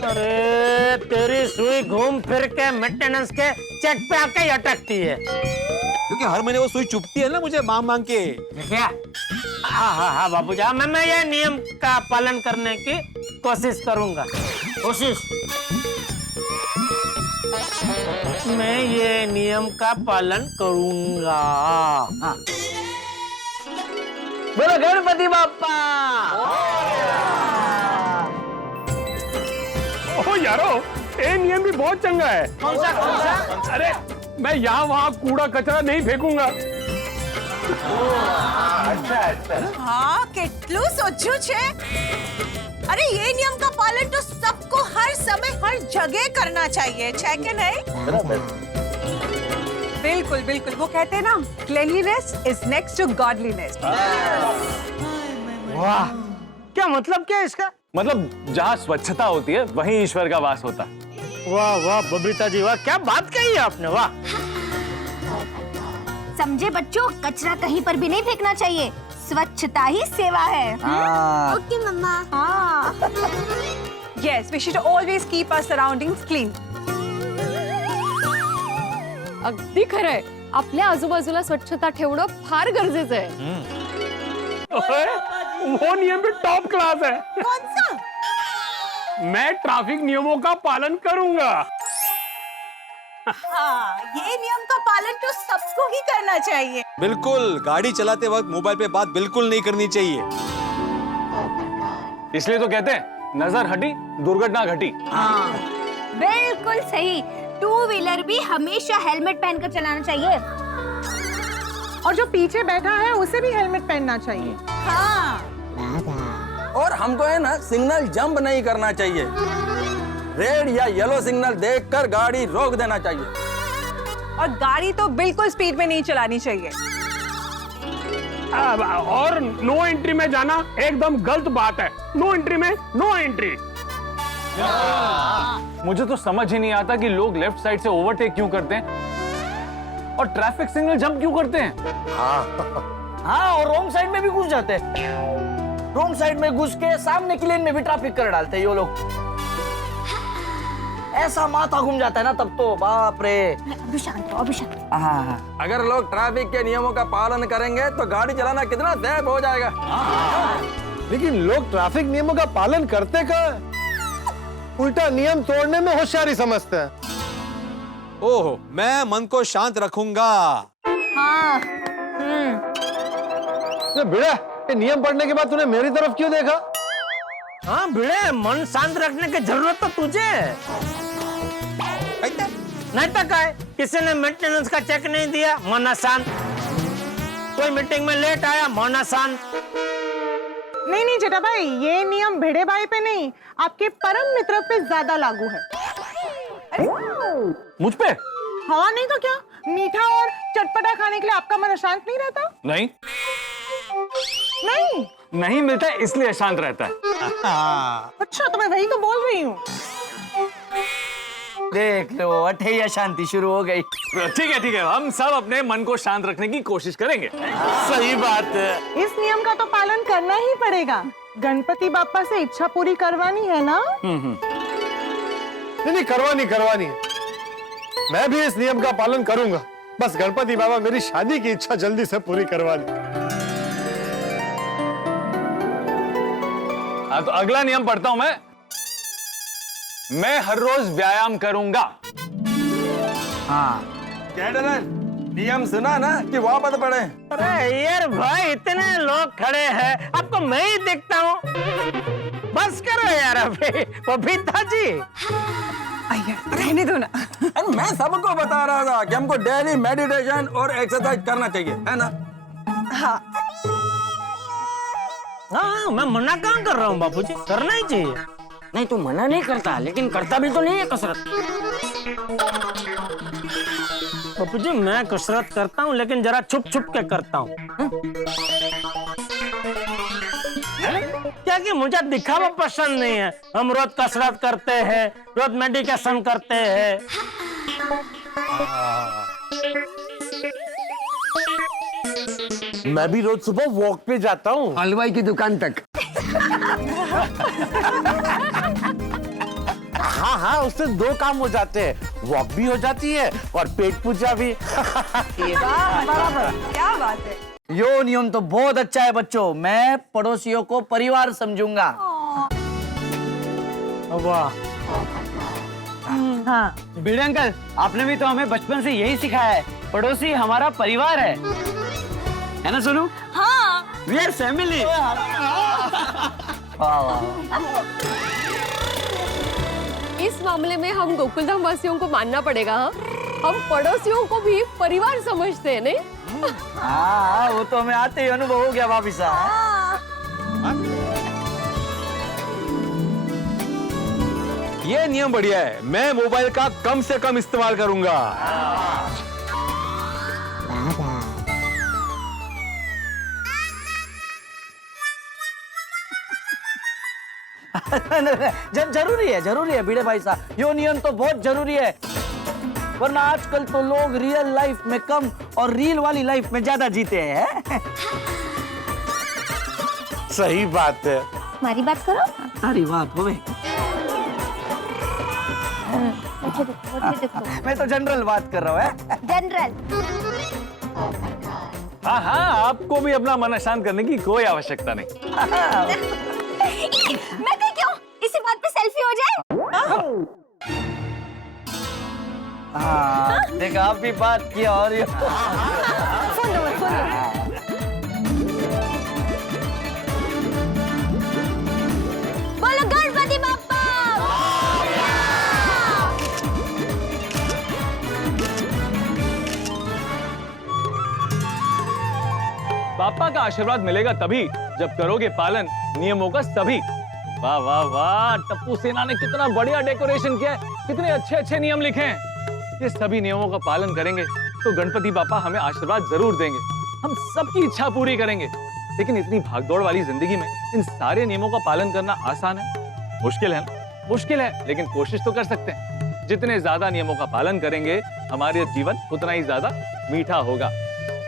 अरे तेरी सुई घूम फिर के मेंटेनेंस के चेक पे आके ही अटकती है। क्योंकि हर महीने वो सुई चुभती है ना मुझे मांग के। क्या? हाँ बाबूजी, मैं ये नियम का पालन करने की कोशिश करूंगा। मैं ये नियम का पालन करूंगा। बोलो गणपति बाप्पा। ओ यारो, ये नियम भी बहुत चंगा है। कौन सा? अरे मैं यहाँ वहाँ कूड़ा कचरा नहीं फेंकूंगा। हाँ કેટલું સોચ્યું છે। अरे ये नियम का पालन तो सबको हर समय हर जगह करना चाहिए, है कि नहीं? बिल्कुल बिल्कुल, वो कहते हैं ना, cleanliness is next to godliness. वाह, क्या मतलब क्या है इसका? मतलब जहाँ स्वच्छता होती है वहीं ईश्वर का वास होता है। वाह वाह बबीता जी, वाह क्या बात कही है आपने, वाह। समझे बच्चों, कचरा कहीं पर भी नहीं फेंकना चाहिए, स्वच्छता ही सेवा है। ओके मम्मा। हाँ। Yes, we should always keep our surroundings clean. अगदी खरं आहे, आपल्या आजूबाजूला स्वच्छता ठेवणं फार गरजेचं आहे। वो नियम भी टॉप क्लास है। कौन सा? मैं ट्रैफिक नियमों का पालन करूंगा। हाँ, ये नियम का पालन तो सबको ही करना चाहिए। बिल्कुल, गाड़ी चलाते वक्त मोबाइल पे बात बिल्कुल नहीं करनी चाहिए। इसलिए तो कहते हैं नजर हटी दुर्घटना घटी। बिल्कुल सही। टू व्हीलर भी हमेशा हेलमेट पहनकर चलाना चाहिए। और जो पीछे बैठा है उसे भी हेलमेट पहनना चाहिए। हाँ। और हमको है ना सिग्नल जंप नहीं करना चाहिए, रेड या येलो सिग्नल देखकर गाड़ी रोक देना चाहिए। और गाड़ी तो बिल्कुल स्पीड में नहीं चलानी चाहिए। और नो एंट्री में जाना एकदम गलत बात है। नो एंट्री में नो एंट्री। मुझे तो समझ ही नहीं आता कि लोग लेफ्ट साइड से ओवरटेक क्यों करते हैं और ट्रैफिक सिग्नल जंप क्यों करते हैं। हाँ, और रॉन्ग साइड में भी घुस जाते हैं। रॉन्ग साइड में घुस के सामने की लेन में भी ट्रैफिक कर डालते हैं ये लोग। ऐसा माथा घूम जाता है ना तब तो, बाप रे। अभी शांत हो, अभी शांत हो। अगर लोग ट्रैफिक के नियमों का पालन करेंगे तो गाड़ी चलाना कितना सेफ हो जाएगा। लेकिन लोग ट्रैफिक नियमों का पालन करते कहाँ हैं? उल्टा नियम तोड़ने में होशियारी समझते हैं। ओह, मैं मन को शांत रखूंगा। हाँ। भिड़ा, ये नियम पढ़ने के बाद तूने मेरी तरफ क्यों देखा? हाँ भिड़े, मन शांत रखने की जरूरत तो तुझे है। नहीं तो क्या है? किसी ने मेंटेनेंस का चेक नहीं दिया, मन अशांत। कोई मीटिंग में लेट आया मौना शांत। नहीं नहीं जेठा भाई, ये नियम भिड़े भाई पे नहीं, आपके परम मित्र पे ज्यादा लागू है। मुझ पे? हाँ नहीं तो क्या, मीठा और चटपटा खाने के लिए आपका मन अशांत नहीं रहता? नहीं नहीं नहीं मिलता है इसलिए शांत रहता है। अच्छा, तो मैं वही तो बोल रही हूँ। देख लो अठैया शांति शुरू हो गई। ठीक है, हम सब अपने मन को शांत रखने की कोशिश करेंगे। सही बात है। इस नियम का तो पालन करना ही पड़ेगा, गणपति बापा से इच्छा पूरी करवानी है ना? नहीं करवानी। मैं भी इस नियम का पालन करूंगा, बस गणपति बाबा मेरी शादी की इच्छा जल्दी से पूरी करवा दे। हाँ तो अगला नियम पढ़ता हूं मैं हर रोज व्यायाम करूंगा। हाँ नियम सुना ना कि वापस पढ़े। अरे यार भाई, इतने लोग खड़े हैं, आपको मैं ही देखता हूँ। बस करो यार अभी, वो भीता जी। रहने दो ना। अरे मैं सबको बता रहा था कि हमको डेली मेडिटेशन और एक्सरसाइज करना चाहिए, है ना? हाँ, मैं मना कहाँ कर रहा हूँ बापूजी, करना ही चाहिए। नहीं तू मना नहीं करता, लेकिन करता भी तो नहीं है कसरत। बापूजी मैं कसरत करता हूँ, लेकिन जरा छुप छुप के करता हूँ। क्या कि मुझे दिखावा पसंद नहीं है। हम रोज कसरत करते हैं, रोज मेडिटेशन करते हैं। मैं भी रोज सुबह वॉक पे जाता हूँ, हलवाई की दुकान तक। हाँ, उससे 2 काम हो जाते हैं, वॉक भी हो जाती है और पेट पूजा भी। क्या बात है। यो नियम तो बहुत अच्छा है बच्चों, मैं पड़ोसियों को परिवार समझूंगा। वाह। हाँ भिड़े अंकल, आपने भी तो हमें बचपन से यही सिखाया है, पड़ोसी हमारा परिवार है ना सोनू? हाँ, वी आर फैमिली। इस मामले में हम गोकुलधाम वासियों को मानना पड़ेगा। हाँ? हम पड़ोसियों को भी परिवार समझते हैं, नहीं? हाँ, वो तो हमें आते ही अनुभव हो गया भाभी साहब। ये नियम बढ़िया है, मैं मोबाइल का कम से कम इस्तेमाल करूंगा। जरूरी है भिड़े भाई साहब, यो नियम तो बहुत जरूरी है, वरना आजकल तो लोग रियल लाइफ में कम और रील वाली लाइफ में ज्यादा जीते हैं। सही बात है। हमारी बात करो। सारी बात होवे। मुझे देखो। मैं तो जनरल बात कर रहा हूँ। जनरल। हाँ, आपको भी अपना मन शांत करने की कोई आवश्यकता नहीं। मैं कहीं क्यों? इसी बात पे सेल्फी हो जाए। हाँ, देखा आप भी बात किया और फोन लो। बोलो गणपति बाप्पा। पापा का आशीर्वाद मिलेगा तभी जब करोगे पालन नियमों का सभी। वाह वाह वाह, टप्पू सेना ने कितना बढ़िया डेकोरेशन किया है, कितने अच्छे नियम लिखे हैं। ये सभी नियमों का पालन करेंगे तो गणपति बापा हमें आशीर्वाद जरूर देंगे, हम सबकी इच्छा पूरी करेंगे। लेकिन इतनी भागदौड़ वाली जिंदगी में इन सारे नियमों का पालन करना आसान है? मुश्किल है ना? मुश्किल है, लेकिन कोशिश तो कर सकते हैं। जितने ज्यादा नियमों का पालन करेंगे हमारे जीवन उतना ही ज्यादा मीठा होगा।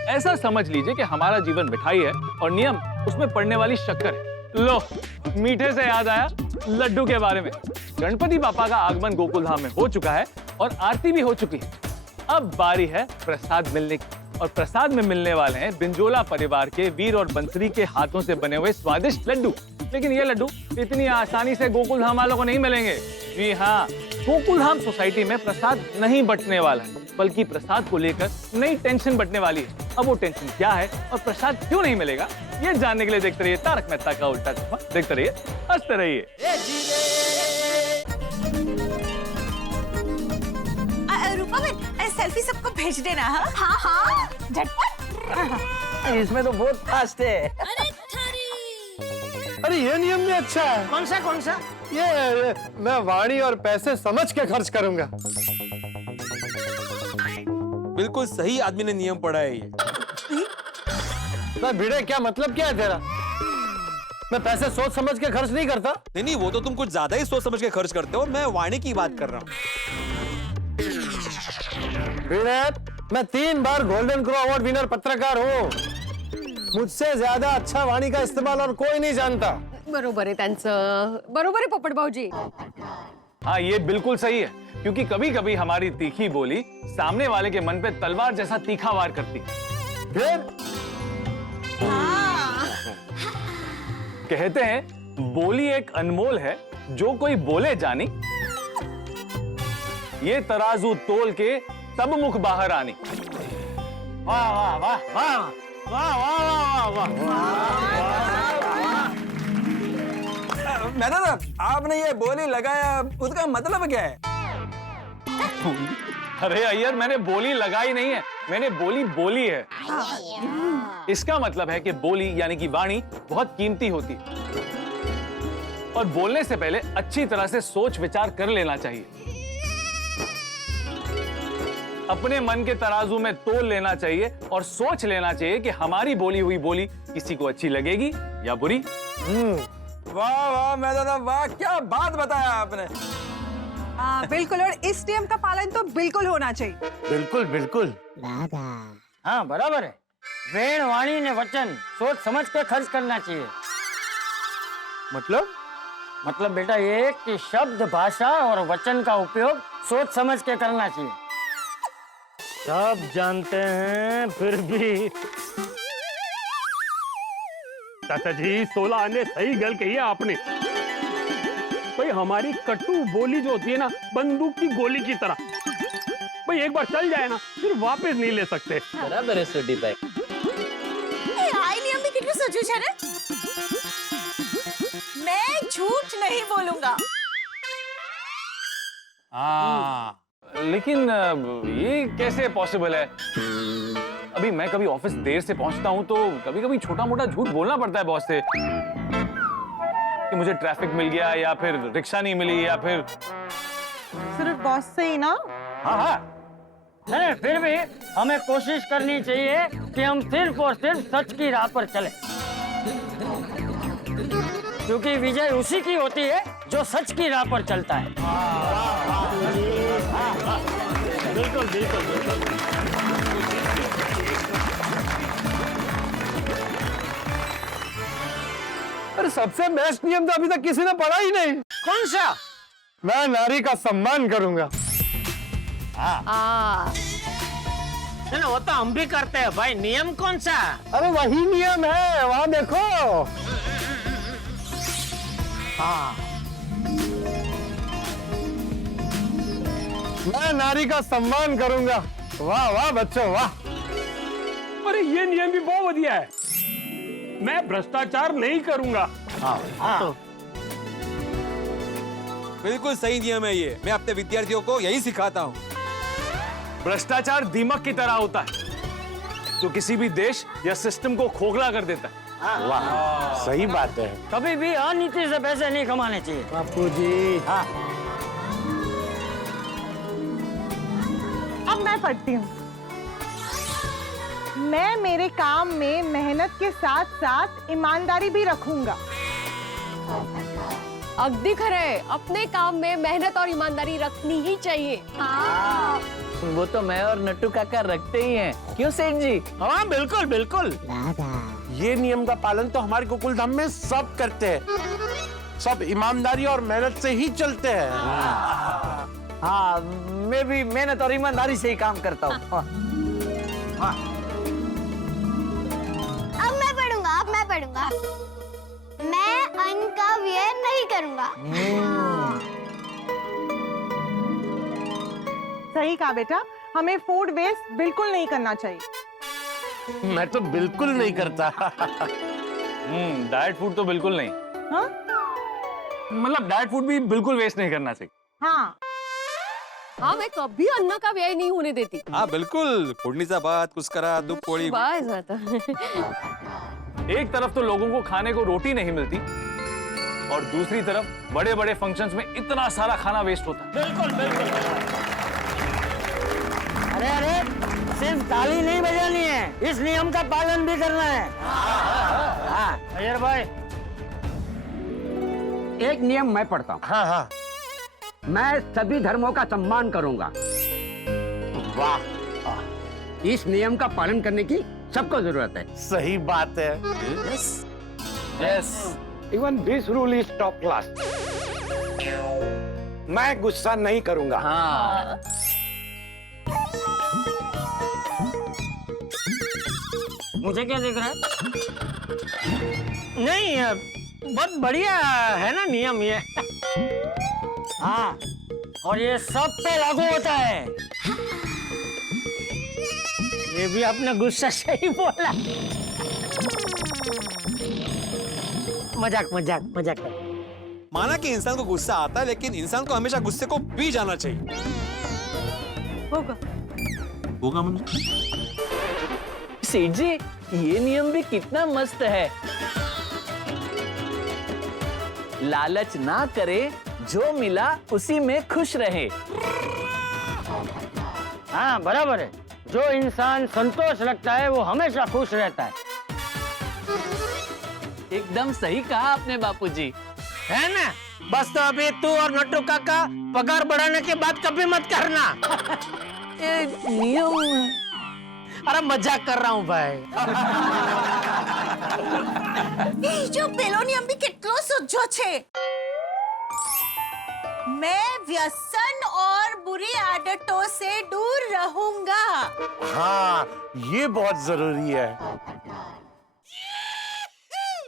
ऐसा समझ लीजिए कि हमारा जीवन मिठाई है और नियम उसमें पड़ने वाली शक्कर है। लो, मीठे से याद आया लड्डू के बारे में। गणपति बापा का आगमन गोकुलधाम में हो चुका है और आरती भी हो चुकी है। अब बारी है प्रसाद मिलने की, और प्रसाद में मिलने वाले हैं बिंजोला परिवार के वीर और बंसरी के हाथों से बने हुए स्वादिष्ट लड्डू। लेकिन ये लड्डू इतनी आसानी से गोकुलधाम वालों को नहीं मिलेंगे। जी हाँ, गोकुलधाम सोसाइटी में प्रसाद नहीं बंटने वाला है, बल्कि प्रसाद को लेकर नई टेंशन बंटने वाली है। अब वो टेंशन क्या है और प्रसाद क्यों नहीं मिलेगा, ये जानने के लिए देखते रहिए तारक मेहता का उल्टा चश्मा। देखते रहिए, हंसते रहिए। रूपा बहन, सेल्फी सबको भेज देना। हाँ हाँ, झटपट। इसमें तो बहुत फास्ट है। अरे ये नियम भी अच्छा है। कौन सा ये मैं वाणी और पैसे समझ के खर्च करूंगा। बिल्कुल सही आदमी ने नियम पढ़ा है ये। भिड़े क्या मतलब क्या है तेरा? मैं पैसे सोच समझ के खर्च नहीं करता। नहीं, वो तो तुम कुछ ज्यादा ही सोच समझ के खर्च करते हो। मैं वाणी की बात कर रहा हूँ। भिड़े, मैं 3 बार गोल्डन क्रो अवार्ड विनर पत्रकार हूँ। मुझसे ज्यादा अच्छा वाणी का इस्तेमाल और कोई नहीं जानता। बरोबर आहे त्यांचं, बरोबर आहे पोपट भाऊजी। हाँ, ये बिल्कुल सही है, क्योंकि कभी कभी हमारी तीखी बोली सामने वाले के मन पे तलवार जैसा तीखा वार करती है। फिर कहते हैं बोली एक अनमोल है, जो कोई बोले जानी, ये तराजू तोल के तब मुख बाहर आनी। वाह वाह वाह वाह वाह वाह वाह मैडम, आपने ये बोली लगाया, उसका मतलब क्या है? अरे अय्यर, मैंने बोली लगाई नहीं है, मैंने बोली है। इसका मतलब है कि बोली यानी कि वाणी बहुत कीमती होती है और बोलने से पहले अच्छी तरह से सोच विचार कर लेना चाहिए। अपने मन के तराजू में तोल लेना चाहिए और सोच लेना चाहिए कि हमारी बोली हुई बोली किसी को अच्छी लगेगी या बुरी। वाह वाह मैडम, वाह, क्या बात बताया आपने। हाँ बिल्कुल, और इस नियम का पालन तो बिल्कुल होना चाहिए। बिल्कुल बिल्कुल। हाँ बराबर है। वेण वाणी ने वचन सोच समझ के खर्च करना चाहिए। मतलब बेटा ये कि शब्द, भाषा और वचन का उपयोग सोच समझ के करना चाहिए। सब जानते हैं फिर भी। चाचा जी, 16 आने सही गल कही है आपने। भाई हमारी कटु बोली जो होती है ना, बंदूक की गोली की तरह, भाई एक बार चल जाए ना फिर वापस नहीं ले सकते। बराबर है सोडी भाई। आई नियम भी कितनी सचूच है ना। मैं झूठ नहीं बोलूंगा। हाँ, लेकिन ये कैसे पॉसिबल है? अभी मैं कभी ऑफिस देर से पहुंचता हूं तो कभी कभी छोटा मोटा झूठ बोलना पड़ता है बॉस से कि मुझे ट्रैफिक मिल गया या फिर रिक्शा नहीं मिली या फिर सिर्फ बॉस से ही ना। हाँ नहीं, फिर भी हमें कोशिश करनी चाहिए कि हम सिर्फ और सिर्फ सच की राह पर चले, क्योंकि विजय उसी की होती है जो सच की राह पर चलता है। बिल्कुल बिल्कुल बिल्कुल। अरे सबसे बेस्ट नियम तो अभी तक किसी ने पढ़ा ही नहीं। कौन सा? मैं नारी का सम्मान करूंगा। नहीं, वो तो हम भी करते हैं भाई। नियम कौन सा? अरे वही नियम है, वहां देखो। मैं नारी का सम्मान करूंगा। वाह वाह बच्चों वाह। अरे ये नियम भी बहुत बढ़िया है। मैं भ्रष्टाचार नहीं करूंगा। बिल्कुल सही नियम है ये। मैं अपने विद्यार्थियों को यही सिखाता हूँ। भ्रष्टाचार दीमक की तरह होता है जो किसी भी देश या सिस्टम को खोखला कर देता है। वाह, सही बात है। कभी भी अनीति से पैसे नहीं कमाने चाहिए बापू जी। हाँ। अब मैं पढ़ती हूँ। मैं मेरे काम में मेहनत के साथ साथ ईमानदारी भी रखूंगा। अगदी खरंय, अपने काम में मेहनत और ईमानदारी रखनी ही चाहिए। वो तो मैं और नट्टू काका रखते ही हैं, क्यों सेठ जी? हाँ बिल्कुल बिल्कुल। ये नियम का पालन तो हमारे गोकुलधाम में सब करते हैं। सब ईमानदारी और मेहनत से ही चलते हैं। हाँ, मैं भी मेहनत और ईमानदारी से ही काम करता हूँ। अब मैं पढ़ूंगा। मैं अन्न का व्यय नहीं करूंगा। सही कहा बेटा, हमें फूड वेस्ट बिल्कुल नहीं करना चाहिए। मैं तो बिल्कुल नहीं करता। डाइट फूड तो बिल्कुल नहीं। हाँ? मतलब डाइट फूड भी बिल्कुल वेस्ट नहीं करना चाहिए। हाँ। हाँ, मैं कभी अन्न का व्यय नहीं होने देती। हाँ बिल्कुल, फोडणीचा भात, कुस्करा, दूध पोळी। बस आता। एक तरफ तो लोगों को खाने को रोटी नहीं मिलती और दूसरी तरफ बड़े बड़े फंक्शंस में इतना सारा खाना वेस्ट होता है। बिल्कुल बिल्कुल। अरे अरे, सिर्फ ताली नहीं बजानी है, इस नियम का पालन भी करना है। हाँ अजय भाई, एक नियम मैं पढ़ता हूँ। हाँ हाँ। मैं सभी धर्मों का सम्मान करूंगा। वाह, इस नियम का पालन करने की सबको जरूरत है। सही बात है। Yes. Even this rule is top class. मैं गुस्सा नहीं करूंगा। हाँ मुझे क्या दिख रहा है? नहीं, बहुत बढ़िया है ना नियम ये। हाँ, और ये सब पे लागू होता है। ये भी आपने गुस्सा से ही बोला। मजाक मजाक मजाक। माना कि इंसान को गुस्सा आता है, लेकिन इंसान को हमेशा गुस्से को पी जाना चाहिए। होगा मुझे। सेठ जी, ये नियम भी कितना मस्त है। लालच ना करे, जो मिला उसी में खुश रहे। हाँ बराबर है, जो इंसान संतोष रखता है वो हमेशा खुश रहता है। एकदम सही कहा आपने बापूजी, है ना? बस तो अभी तू और नट्टू काका पगार बढ़ाने की बात कभी मत करना। ये नियम। अरे मजाक कर रहा हूँ भाई। जो पेलो नियम भी कितलो सज्जो छे। मैं व्यसन और बुरी आदतों से दूर रहूंगा। हाँ, ये बहुत जरूरी है।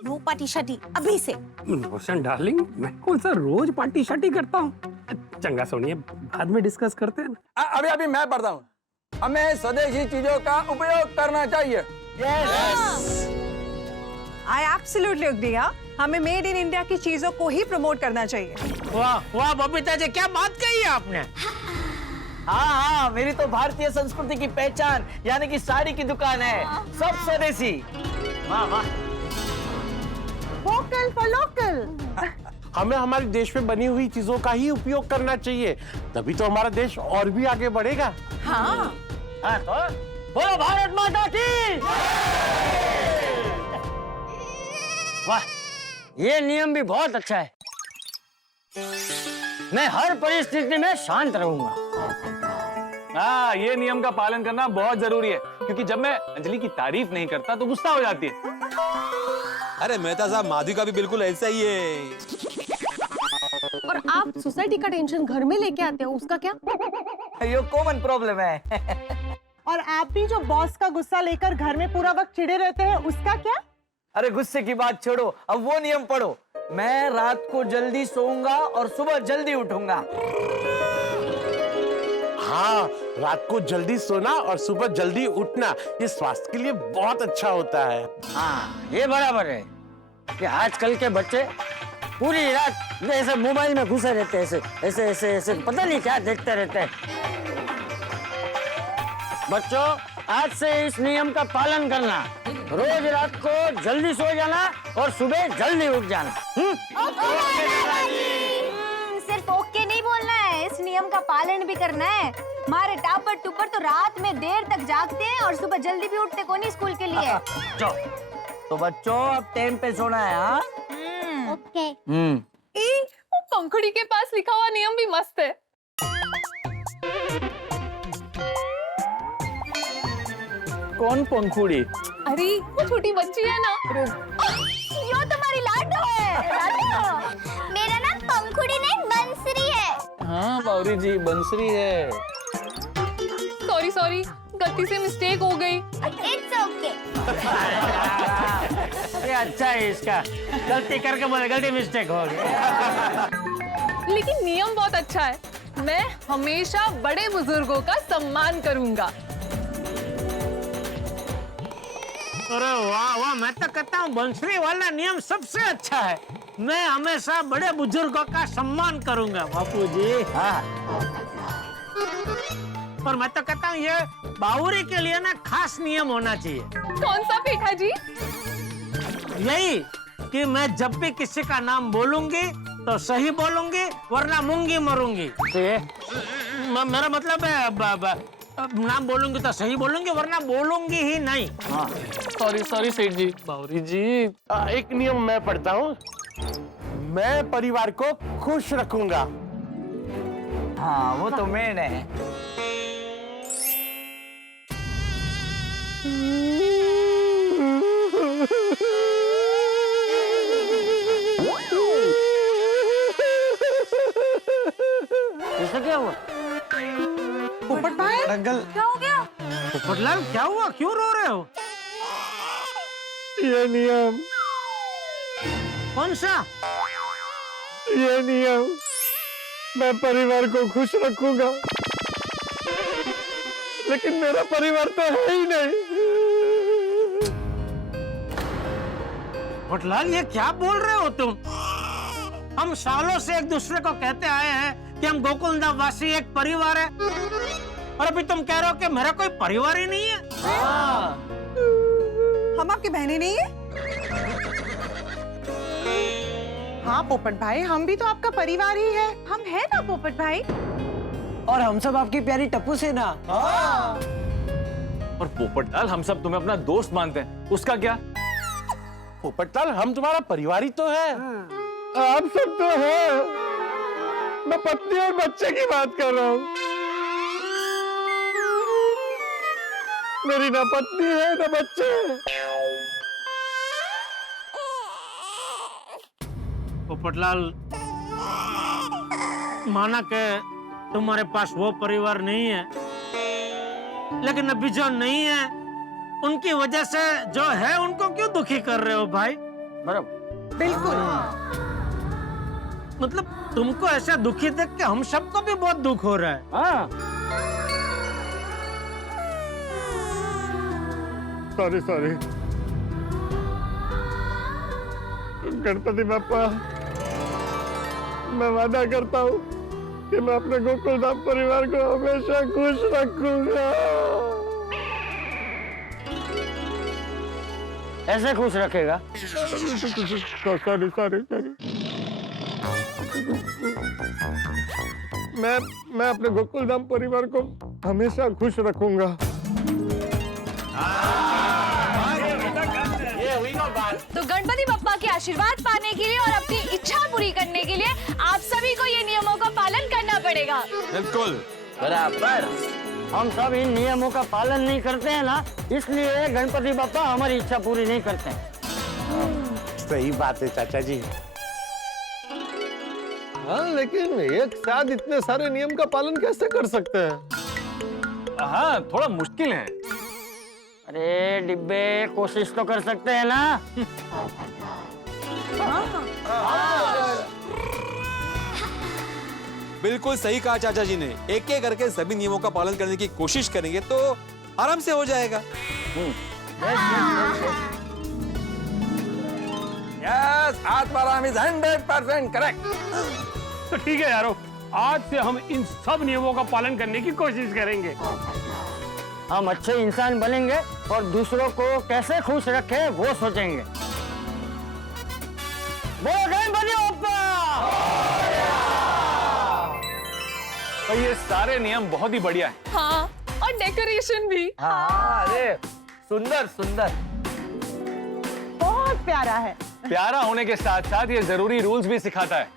नो पार्टी शाटी अभी से। रोशन डार्लिंग, मैं कौन सा रोज पार्टी शार्टी करता हूँ। चंगा सोनिया, बाद में डिस्कस करते हैं ना। अभी अभी मैं पढ़ता हूँ। हमें स्वदेशी चीजों का उपयोग करना चाहिए। I absolutely agree. हमें मेड इन इंडिया की चीजों को ही प्रमोट करना चाहिए। वाह वाह बबीता जी, क्या बात कही है आपने। हाँ हाँ, मेरी तो भारतीय संस्कृति की पहचान यानी कि साड़ी की दुकान है, सब स्वदेशी। वाह वाह। Vocal for local. हमें हमारे देश में बनी हुई चीजों का ही उपयोग करना चाहिए, तभी तो हमारा देश और भी आगे बढ़ेगा। हाँ। हाँ तो बोलो भारत माता की। वाह, ये नियम भी बहुत अच्छा है। मैं हर परिस्थिति में शांत रहूंगा। हाँ, ये नियम का पालन करना बहुत जरूरी है, क्योंकि जब मैं अंजलि की तारीफ नहीं करता तो गुस्सा हो जाती है। अरे मेहता साहब, माधवी का भी बिल्कुल ऐसा ही है। और आप सोसाइटी का टेंशन घर में लेके आते हो, उसका क्या? ये कॉमन प्रॉब्लम है। और आप भी जो बॉस का गुस्सा लेकर घर में पूरा वक्त चिढ़े रहते हैं, उसका क्या? अरे गुस्से की बात छोड़ो, अब वो नियम पढ़ो। मैं रात को जल्दी सोऊंगा और सुबह जल्दी उठूंगा। हाँ, रात को जल्दी सोना और सुबह जल्दी उठना, ये स्वास्थ्य के लिए बहुत अच्छा होता है। हाँ, ये बराबर है कि आजकल के बच्चे पूरी रात ऐसे मोबाइल में घुसे रहते हैं, ऐसे ऐसे ऐसे ऐसे पता नहीं क्या देखते रहते हैं। बच्चों, आज से इस नियम का पालन करना। रोज रात को जल्दी सो जाना और सुबह जल्दी उठ जाना। सिर्फ ओके नहीं बोलना है, इस नियम का पालन भी करना है। हमारे टापर टुपर तो रात में देर तक जागते हैं और सुबह जल्दी भी उठते को नहीं स्कूल के लिए। तो बच्चों, अब टाइम पे सोना है। हाँ ओके। वो पंखुड़ी के पास लिखा हुआ नियम भी मस्त है। कौन पंखुड़ी? अरे वो छोटी बच्ची है ना। यो तुम्हारी लाडो है। लाडो। मेरा नाम पंखुड़ी नहीं बंसरी है। हाँ बावरी जी, बंसरी है। सॉरी सॉरी, गलती से मिस्टेक हो गई। It's okay. अरे अच्छा है इसका, गलती करके बोले गलती मिस्टेक हो गई। लेकिन नियम बहुत अच्छा है। मैं हमेशा बड़े बुजुर्गों का सम्मान करूंगा। अरे वाह वाह, मैं तो कहता हूँ बंसरी वाला नियम सबसे अच्छा है। मैं हमेशा बड़े बुजुर्गों का सम्मान करूंगा बापू जी। हाँ पर मैं तो कहता हूँ ये बावरी के लिए ना खास नियम होना चाहिए। कौन सा पेठा जी? यही कि मैं जब भी किसी का नाम बोलूंगी तो सही बोलूंगी, वरना मूंगी मरूंगी। मेरा मतलब है नाम बोलूंगी तो सही बोलूंगी, वरना बोलूंगी ही नहीं। सॉरी सॉरी सेठ जी। बावरी जी, एक नियम मैं पढ़ता हूँ, मैं परिवार को खुश रखूंगा। हाँ वो तो मेन है। ऐसा क्या हुआ? पोपट भाई अंकल क्या हो गया? पोपटलाल क्या हुआ, क्यों रो रहे हो? ये नियम, कौन सा? ये नियम, मैं परिवार को खुश रखूंगा, लेकिन मेरा परिवार तो है ही नहीं। पोपटलाल ये क्या बोल रहे हो तुम? हम सालों से एक दूसरे को कहते आए हैं कि हम गोकुलधाम वासी एक परिवार है, और अभी तुम कह रहे हो कि मेरा कोई परिवार ही नहीं है। हम आपकी बहनें नहीं है? हाँ पोपट भाई, हम भी तो आपका परिवार ही है। हम है ना पोपट भाई? और हम सब आपकी प्यारी टप्पू से ना। और पोपटलाल हम सब तुम्हें अपना दोस्त मानते हैं, उसका क्या? पोपटलाल, हम तुम्हारा परिवार ही तो है। आप सब तो है, मैं पत्नी और बच्चे की बात कर रहा हूँ। मेरी ना पत्नी है ना बच्चे हैं। पोपटलाल, माना कि तुम्हारे पास वो परिवार नहीं है, लेकिन अभी जो नहीं है उनकी वजह से जो है उनको क्यों दुखी कर रहे हो भाई? बराबर। बिल्कुल। मतलब तुमको ऐसा दुखी देख के हम सबको भी बहुत दुख हो रहा है। हाँ, सॉरी सॉरी। गणपति बापा, मैं वादा करता हूँ कि मैं अपने गोकुलधाम परिवार को हमेशा खुश रखूंगा। ऐसे खुश रखेगा? Sorry sorry sorry. मैं अपने गोकुलधाम परिवार को हमेशा खुश रखूंगा। तो गणपति बप्पा के आशीर्वाद पाने के लिए और अपनी इच्छा पूरी करने के लिए आप सभी को ये नियमों का पालन करना पड़ेगा। बिल्कुल बराबर। हम सब इन नियमों का पालन नहीं करते हैं ना, इसलिए गणपति बप्पा हमारी इच्छा पूरी नहीं करते हैं। सही बात है चाचा जी। हाँ, लेकिन एक साथ इतने सारे नियम का पालन कैसे कर सकते हैं? हाँ थोड़ा मुश्किल है। अरे डिब्बे, कोशिश तो कर सकते हैं ना। बिल्कुल सही कहा चाचा जी ने। एक एक करके सभी नियमों का पालन करने की कोशिश करेंगे तो आराम से हो जाएगा। Yes, Atmaram is 100% correct. तो ठीक है यारो, आज से हम इन सब नियमों का पालन करने की कोशिश करेंगे। हम अच्छे इंसान बनेंगे और दूसरों को कैसे खुश रखें वो सोचेंगे। बोलो गणपति बप्पा! तो ये सारे नियम बहुत ही बढ़िया है। हाँ, और डेकोरेशन भी। हाँ अरे सुंदर सुंदर। बहुत प्यारा है। प्यारा होने के साथ साथ ये जरूरी रूल्स भी सिखाता है।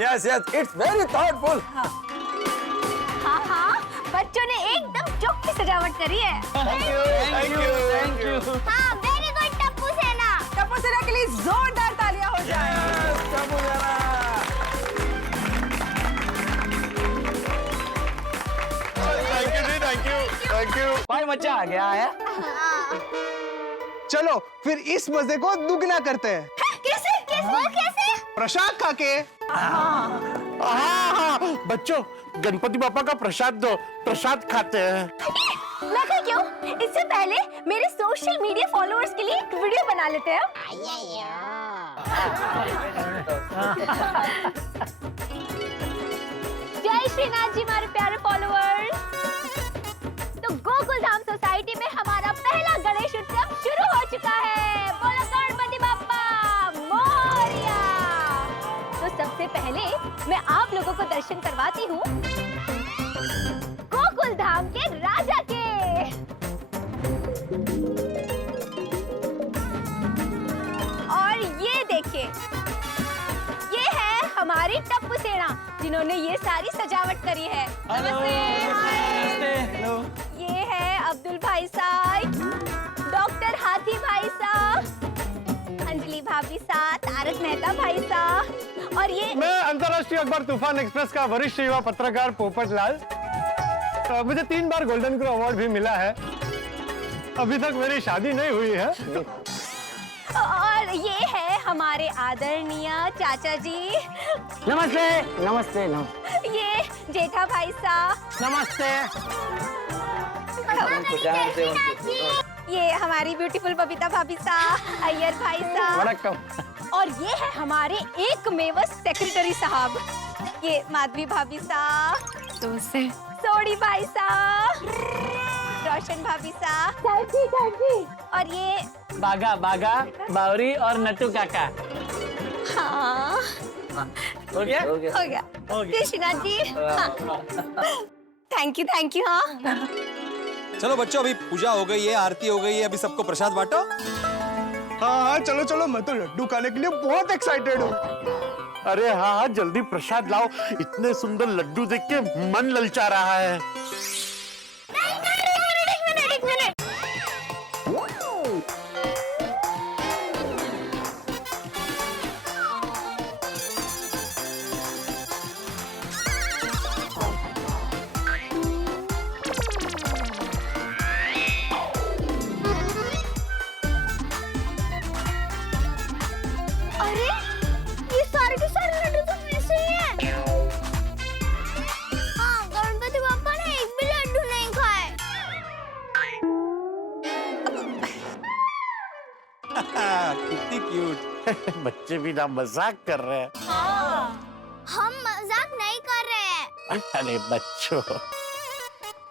Yes yes, it's very thoughtful. हाँ हाँ, बच्चों ने एकदम चौकी सजावट करी है। Thank you. हाँ, वेरी गुड टप्पू सेना। टप्पू सेना के लिए जोरदार तालियां हो जाए। Thank you. भाई मजा आ गया है। चलो फिर इस मजे को दुगना करते हैं। कैसे? वो कैसे? प्रसाद खा के। हाँ, बच्चों, गणपति बापा का प्रसाद दो, प्रसाद खाते हैं। लगा क्यों? इससे पहले मेरे सोशल मीडिया फॉलोअर्स के लिए एक वीडियो बना लेते हैं। जय श्रीनाथ जी हमारे प्यारे फॉलोअर्स, तो गोकुल धाम सोसाइटी में हमारा पहला गणेश उत्सव शुरू हो चुका है। बोलो गणपति बाप्पा मोरया। तो सबसे पहले मैं आप लोगों को दर्शन करवाती हूँ गोकुल धाम के राजा के। और ये देखिए, ये है हमारी टप्पू सेना जिन्होंने ये सारी सजावट करी है। नमस्ते। ये है अब्दुल भाई साहब, डॉक्टर हाथी भाई साहब, अंजलि भाभी साहब, तारक मेहता भाई साहब, और ये मैं अंतर्राष्ट्रीय अखबार तूफान एक्सप्रेस का वरिष्ठ युवा पत्रकार पोपट लाल। मुझे 3 बार गोल्डन ग्रो अवार्ड भी मिला है। अभी तक मेरी शादी नहीं हुई है। और ये है हमारे आदरणीय चाचा जी। नमस्ते नमस्ते नमस्ते। ये जेठा भाई साहब। नमस्ते। ये हमारी ब्यूटीफुल बबीता भाभी साहब, अय्यर भाई साहब। वणक्कम। और ये है हमारे एकमेव सेक्रेटरी साहब, ये माधवी भाभी साहब। नमस्ते। सोडी भाई साहब, रोशन भाभी साहब, और ये बागा बागा बावरी और नट्टू काका। हाँ हो गया? हो गया। Krishna ji, thank you. हाँ चलो बच्चों, अभी पूजा हो गई है, आरती हो गई है, अभी सबको प्रसाद बांटो। हाँ चलो चलो, मैं तो लड्डू खाने के लिए बहुत एक्साइटेड हूँ। अरे हाँ, जल्दी प्रसाद लाओ। इतने सुंदर लड्डू देख के मन ललचा रहा है। एक मिनट। अरे ये सारे के सारे लड्डू तो वैसे ही हैं। हाँ, गणपति बाप्पा ने एक भी लड्डू नहीं खाए। कितनी क्यूट। बच्चे भी ना मजाक कर रहे हैं। हम मजाक नहीं कर रहे हैं। अरे बच्चों,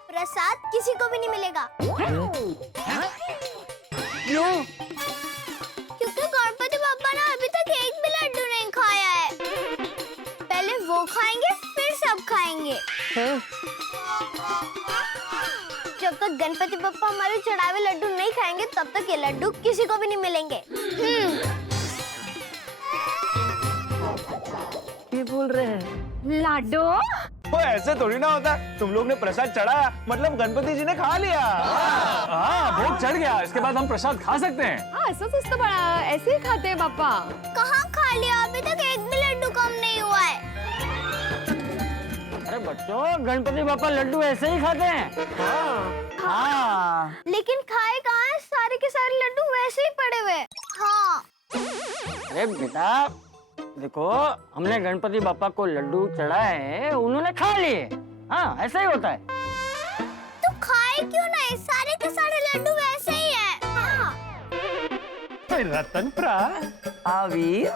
प्रसाद किसी को भी नहीं मिलेगा। क्यों? क्योंकि गणपति बाप्पा ने अभी तक एक भी लड्डू नहीं खाया है। पहले वो खाएंगे, फिर सब खाएंगे। जब तक गणपति बाप्पा हमारे चढ़ावे लड्डू नहीं खाएंगे, तब तक ये लड्डू किसी को भी नहीं मिलेंगे। ये बोल रहे हैं लाडो। वो ऐसे थोड़ी ना होता। तुम लोग ने प्रसाद चढ़ाया, मतलब गणपति जी ने खा लिया। हाँ, भोग चढ़ गया, इसके बाद हम प्रसाद खा सकते हैं। हाँ, ऐसा कुछ तो बड़ा ऐसे ही खाते हैं पापा। कहाँ खा लिया? अभी तक एक भी लड्डू कम नहीं हुआ है। अरे बच्चों, गणपति बापा लड्डू ऐसे ही खाते हैं। हाँ। लेकिन खाए कहाँ हैं? सारे के सारे लड्डू वैसे ही पड़े हुए। हाँ। अरे बेटा देखो, हमने गणपति बापा को लड्डू चढ़ाए हैं, उन्होंने खा लिए। हाँ, ऐसा ही होता है। तो खाए क्यों नहीं? सारे के सारे लड्डू वैसे ही हैं। हाँ। रतन प्रा, आवीर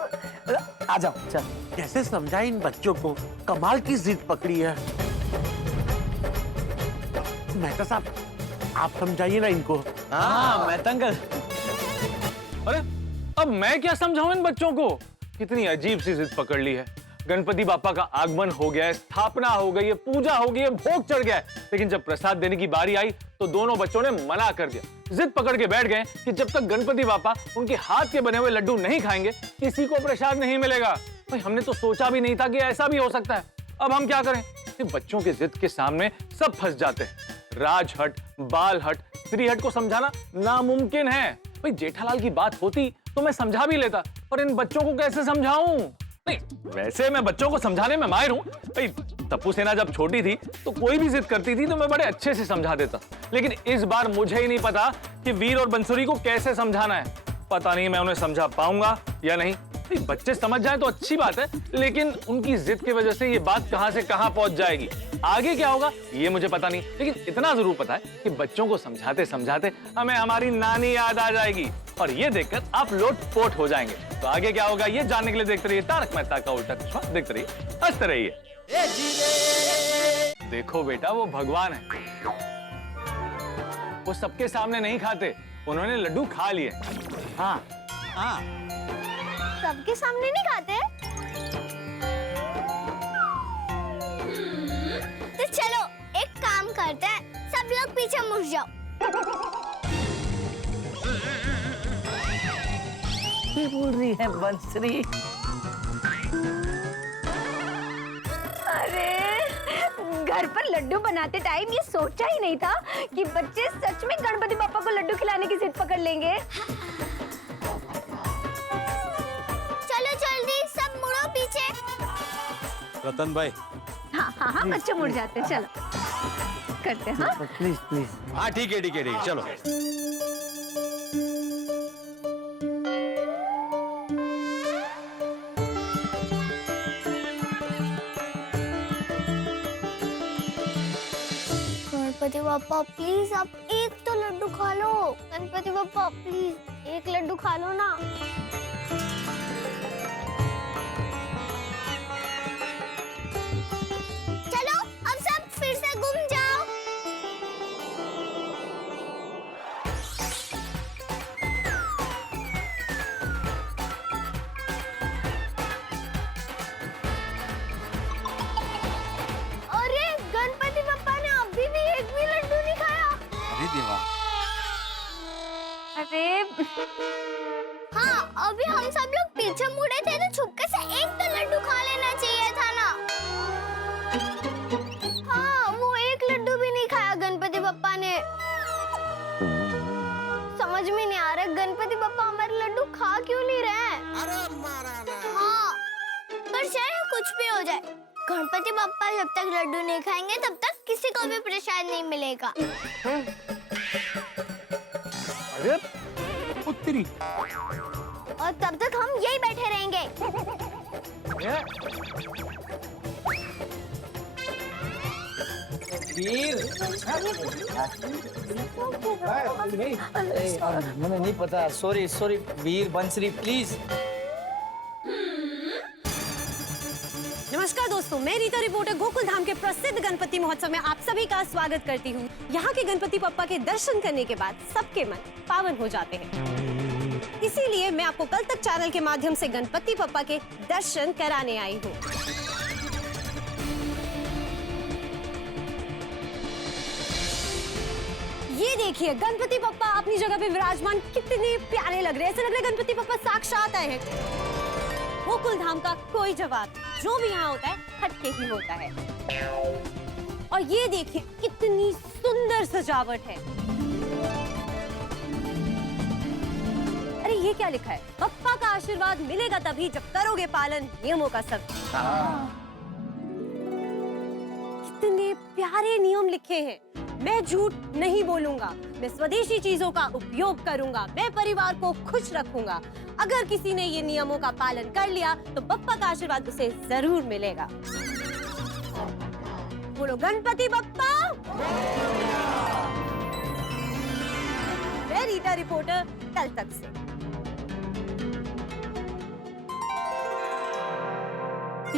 आ जाओ। चल, कैसे समझाए इन बच्चों को? कमाल की जिद पकड़ी है। मेहता साहब, आप समझाइए ना इनको। हाँ, मैं तंगल। अरे अब मैं क्या समझाऊं इन बच्चों को? कितनी अजीब सी जिद पकड़ ली है। गणपति बापा का आगमन हो गया है, स्थापना हो गई है, पूजा हो गई है, भोग चढ़ गया है, लेकिन जब प्रसाद देने की बारी आई तो दोनों बच्चों ने मना कर दिया। जिद पकड़ के बैठ गए कि जब तक गणपति बापा उनके हाथ के बने हुए लड्डू नहीं खाएंगे, किसी को प्रसाद नहीं मिलेगा। भाई, हमने तो सोचा भी नहीं था कि ऐसा भी हो सकता है। अब हम क्या करें? बच्चों के जिद के सामने सब फंस जाते हैं। राजहट, बालहट, श्रीहट को समझाना नामुमकिन है। भाई, जेठालाल की बात होती तो मैं समझा भी लेता, पर इन बच्चों को कैसे समझाऊं? नहीं, वैसे मैं बच्चों को समझाने में माहिर हूं। भाई, टप्पू सेना जब छोटी थी तो कोई भी जिद करती थी तो मैं बड़े अच्छे से समझा देता, लेकिन इस बार मुझे ही नहीं पता कि वीर और बंसुरी को कैसे समझाना है। पता नहीं मैं उन्हें समझा पाऊंगा या नहीं। बच्चे समझ जाए तो अच्छी बात है, लेकिन उनकी जिद की वजह से ये बात कहां से कहां पहुंच जाएगी, आगे क्या होगा ये मुझे पता नहीं। लेकिन इतना जरूर पता है कि बच्चों को समझाते समझाते हमें हमारी नानी याद आ जाएगी, और ये देखकर आप लोटपोट हो जाएंगे। तो आगे क्या होगा ये जानने के लिए देखते रहिए तारक मेहता का उल्टा चश्मा। देखते रहिए, हंसते रहिए। देखो बेटा, वो भगवान है, वो सबके सामने नहीं खाते, उन्होंने लड्डू खा लिए। हाँ हाँ, सबके सामने नहीं खाते। तो चलो एक काम करते हैं, सब लोग पीछे मुड़ जाओ। क्या बोल रही है बंसरी? अरे घर पर लड्डू बनाते टाइम ये सोचा ही नहीं था कि बच्चे सच में गणपति पापा को लड्डू खिलाने की जिद पकड़ लेंगे। चलो जल्दी सब मुड़ो पीछे। रतन भाई। हाँ हाँ हाँ, बच्चे मुड़ जाते हैं, चलो करते हैं। हाँ प्लीज प्लीज। हाँ ठीक है ठीक है ठीक है, चलो। गणपति पापा प्लीज आप एक तो लड्डू खा लो। गणपति पापा प्लीज एक लड्डू खा लो ना। चलो अब सब फिर से घूम जाओ। अरे गणपति पापा ने अभी भी एक भी लड्डू नहीं खाया। अरे देवा। अरे हाँ अभी हम सब लोग पीछे मुड़े थे तो छुपके से एक तो लड्डू खा लेना चाहिए था ना। हाँ वो एक लड्डू भी नहीं खाया गणपति पापा ने। समझ में नहीं आ रहा गणपति पापा हमारे लड्डू खा क्यों नहीं रहे हैं। हाँ पर चाहे कुछ भी हो जाए, गणपति पापा जब तक लड्डू नहीं खाएंगे तब तक किसी को भी प्रसाद नहीं मिलेगा। अरे पुत्री, और तब तक हम यही बैठे रहेंगे। मुझे नहीं पता, sorry sorry Veer Bansari please. नमस्कार दोस्तों, मैं रीता रिपोर्टर गोकुल धाम के प्रसिद्ध गणपति महोत्सव में आप सभी का स्वागत करती हूँ। यहाँ के गणपति पप्पा के दर्शन करने के बाद सबके मन पावन हो जाते हैं। इसीलिए मैं आपको कल तक चैनल के माध्यम से गणपति पप्पा के दर्शन कराने आई हूँ। ये देखिए गणपति पप्पा अपनी जगह पे विराजमान कितने प्यारे लग रहे हैं। ऐसा लग रहा है गणपति पप्पा साक्षात आए हैं। गोकुल धाम का कोई जवाब, जो भी यहाँ होता है हटके ही होता है। और ये देखिए कितनी सुंदर सजावट है। अरे ये क्या लिखा है? पप्पा का आशीर्वाद मिलेगा तभी जब करोगे पालन नियमों का सब। कितने प्यारे नियम लिखे हैं। मैं झूठ नहीं बोलूंगा, मैं स्वदेशी चीजों का उपयोग करूंगा, मैं परिवार को खुश रखूंगा। अगर किसी ने ये नियमों का पालन कर लिया तो पप्पा का आशीर्वाद उसे जरूर मिलेगा। बोलो गणपति बप्पा। मैं रीटा रिपोर्टर, कल तक से।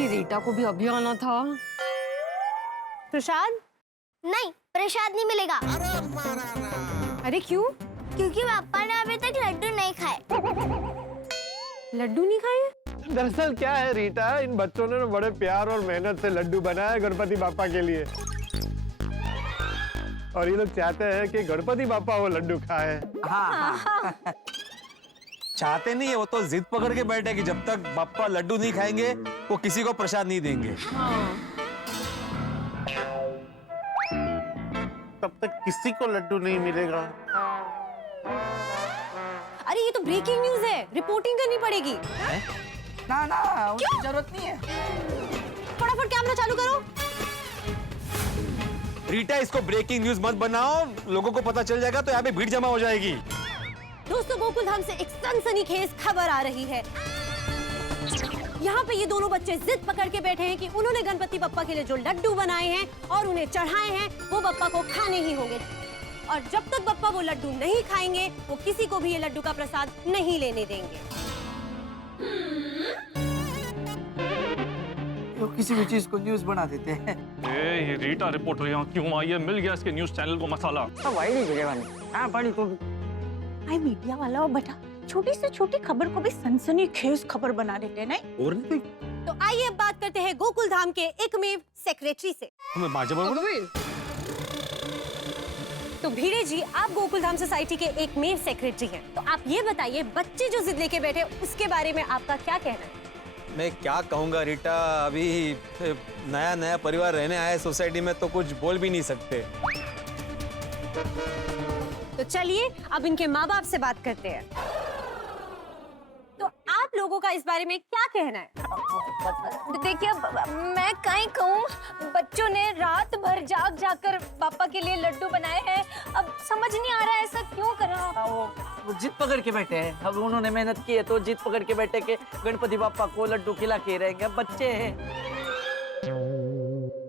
ये रीटा को भी अभी आना था। प्रसाद? नहीं, प्रसाद नहीं मिलेगा। अरे क्यों? क्योंकि पापा ने अभी तक लड्डू नहीं खाए। लड्डू नहीं खाए? दरअसल क्या है रीटा, इन बच्चों ने बड़े प्यार और मेहनत से लड्डू बनाया गणपति बापा के लिए, और ये लोग चाहते हैं कि गणपति बापा वो लड्डू खाए। हाँ। चाहते नहीं है, वो तो जिद पकड़ के बैठे कि जब तक बापा लड्डू नहीं खाएंगे वो किसी को प्रसाद नहीं देंगे। तब तक किसी को लड्डू नहीं मिलेगा। अरे ये तो ब्रेकिंग न्यूज है, रिपोर्टिंग करनी पड़ेगी। ना ना उसकी जरूरत नहीं है। फटाफट कैमरा चालू करो। रीटा इसको ब्रेकिंग न्यूज मत बनाओ, लोगों को पता चल जाएगा तो यहाँ पे भीड़ जमा हो जाएगी। दोस्तों गोकुल धाम से एक सनसनीखेज खबर आ रही है। यहाँ पे ये दोनों बच्चे जिद पकड़ के बैठे हैं कि उन्होंने गणपति बप्पा के लिए जो लड्डू बनाए हैं और उन्हें चढ़ाए हैं वो बप्पा को खाने ही होंगे, और जब तक बप्पा वो लड्डू नहीं खाएंगे वो किसी को भी ये लड्डू का प्रसाद नहीं लेने देंगे। किसी भी चीज को न्यूज बना देते हैं। ये रीटा रिपोर्टर यहाँ क्यों आई है? मिल गया इसके न्यूज चैनल को मसाला। वही नहीं गिरेवानी। हाँ पढ़ी तू। भाई मीडिया वाला हो बेटा, छोटी से छोटी खबर को भी सनसनीखेज खबर बना देते हैं नहीं? और नहीं तो आइए अब बात करते हैं गोकुल धाम के एकमेव सेक्रेटरी से। हमें बाजा बोल। तो भीड़े जी, आप गोकुल धाम सोसाइटी के एकमेव सेक्रेटरी हैं, तो आप ये बताइए बच्चे जो जिद लेके बैठे उसके बारे में आपका क्या कहना है? मैं क्या कहूँगा रीटा, अभी नया नया परिवार रहने आया सोसाइटी में तो कुछ बोल भी नहीं सकते। तो चलिए अब इनके माँ बाप से बात करते हैं। तो आप लोगों का इस बारे में क्या कहना है? देखिए मैं कहीं कहूँ, बच्चों ने रात भर जाग जाकर पापा के लिए लड्डू बनाए हैं। अब समझ नहीं आ रहा है ऐसा क्यों करा। वो जिद पकड़ के बैठे हैं। अब उन्होंने मेहनत की है तो जिद पकड़ के बैठे के गणपति बापा को लड्डू खिला के रहेंगे। अब बच्चे हैं।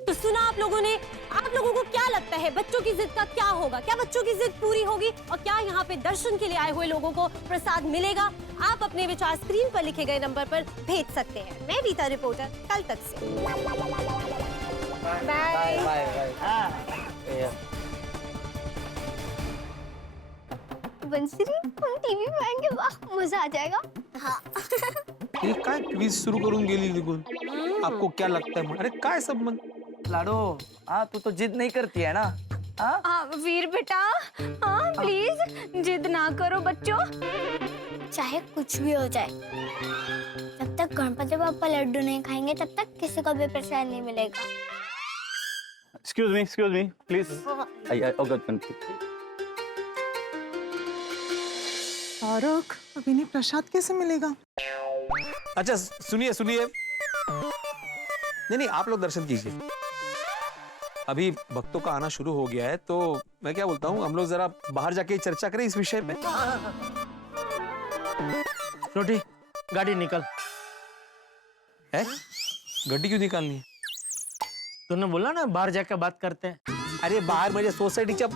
तो सुना आप लोगों ने, आप लोगों को क्या लगता है बच्चों की जिद का क्या होगा? क्या बच्चों की जिद पूरी होगी और क्या यहाँ पे दर्शन के लिए आए हुए लोगों को प्रसाद मिलेगा? आप अपने विचार स्क्रीन पर लिखे गए नंबर पर भेज सकते हैं। मैं रीता रिपोर्टर, कल तक से। Bye bye bye. बंसरी, हम टीवी पे आएंगे, वाह मजा आ जाएगा। हाँ। ये काय क्विज सुरू करून गेली निघून? आपको क्या लगता है? अरे काय संबंध? लाडो, हाँ तू तो जिद नहीं करती है ना? हाँ वीर बेटा, हाँ प्लीज जिद ना करो बच्चों। चाहे कुछ भी हो जाए, जब तक गणपति बापा लड्डू नहीं खाएंगे तब तक किसी को भी प्रसाद नहीं मिलेगा। Excuse me please. तारक, अब इन्हें प्रसाद कैसे मिलेगा? अच्छा सुनिए सुनिए, नहीं आप लोग दर्शन कीजिए। अभी भक्तों का आना शुरू हो गया है तो मैं क्या बोलता हूँ, हम लोग जरा बाहर जाके चर्चा करें इस विषय पे। छोटी गाड़ी निकल। है? गड्डी क्यों निकालनी है? तूने बोला ना बाहर जाके बात करते हैं। अरे बाहर म्हणजे सोसायटीच्या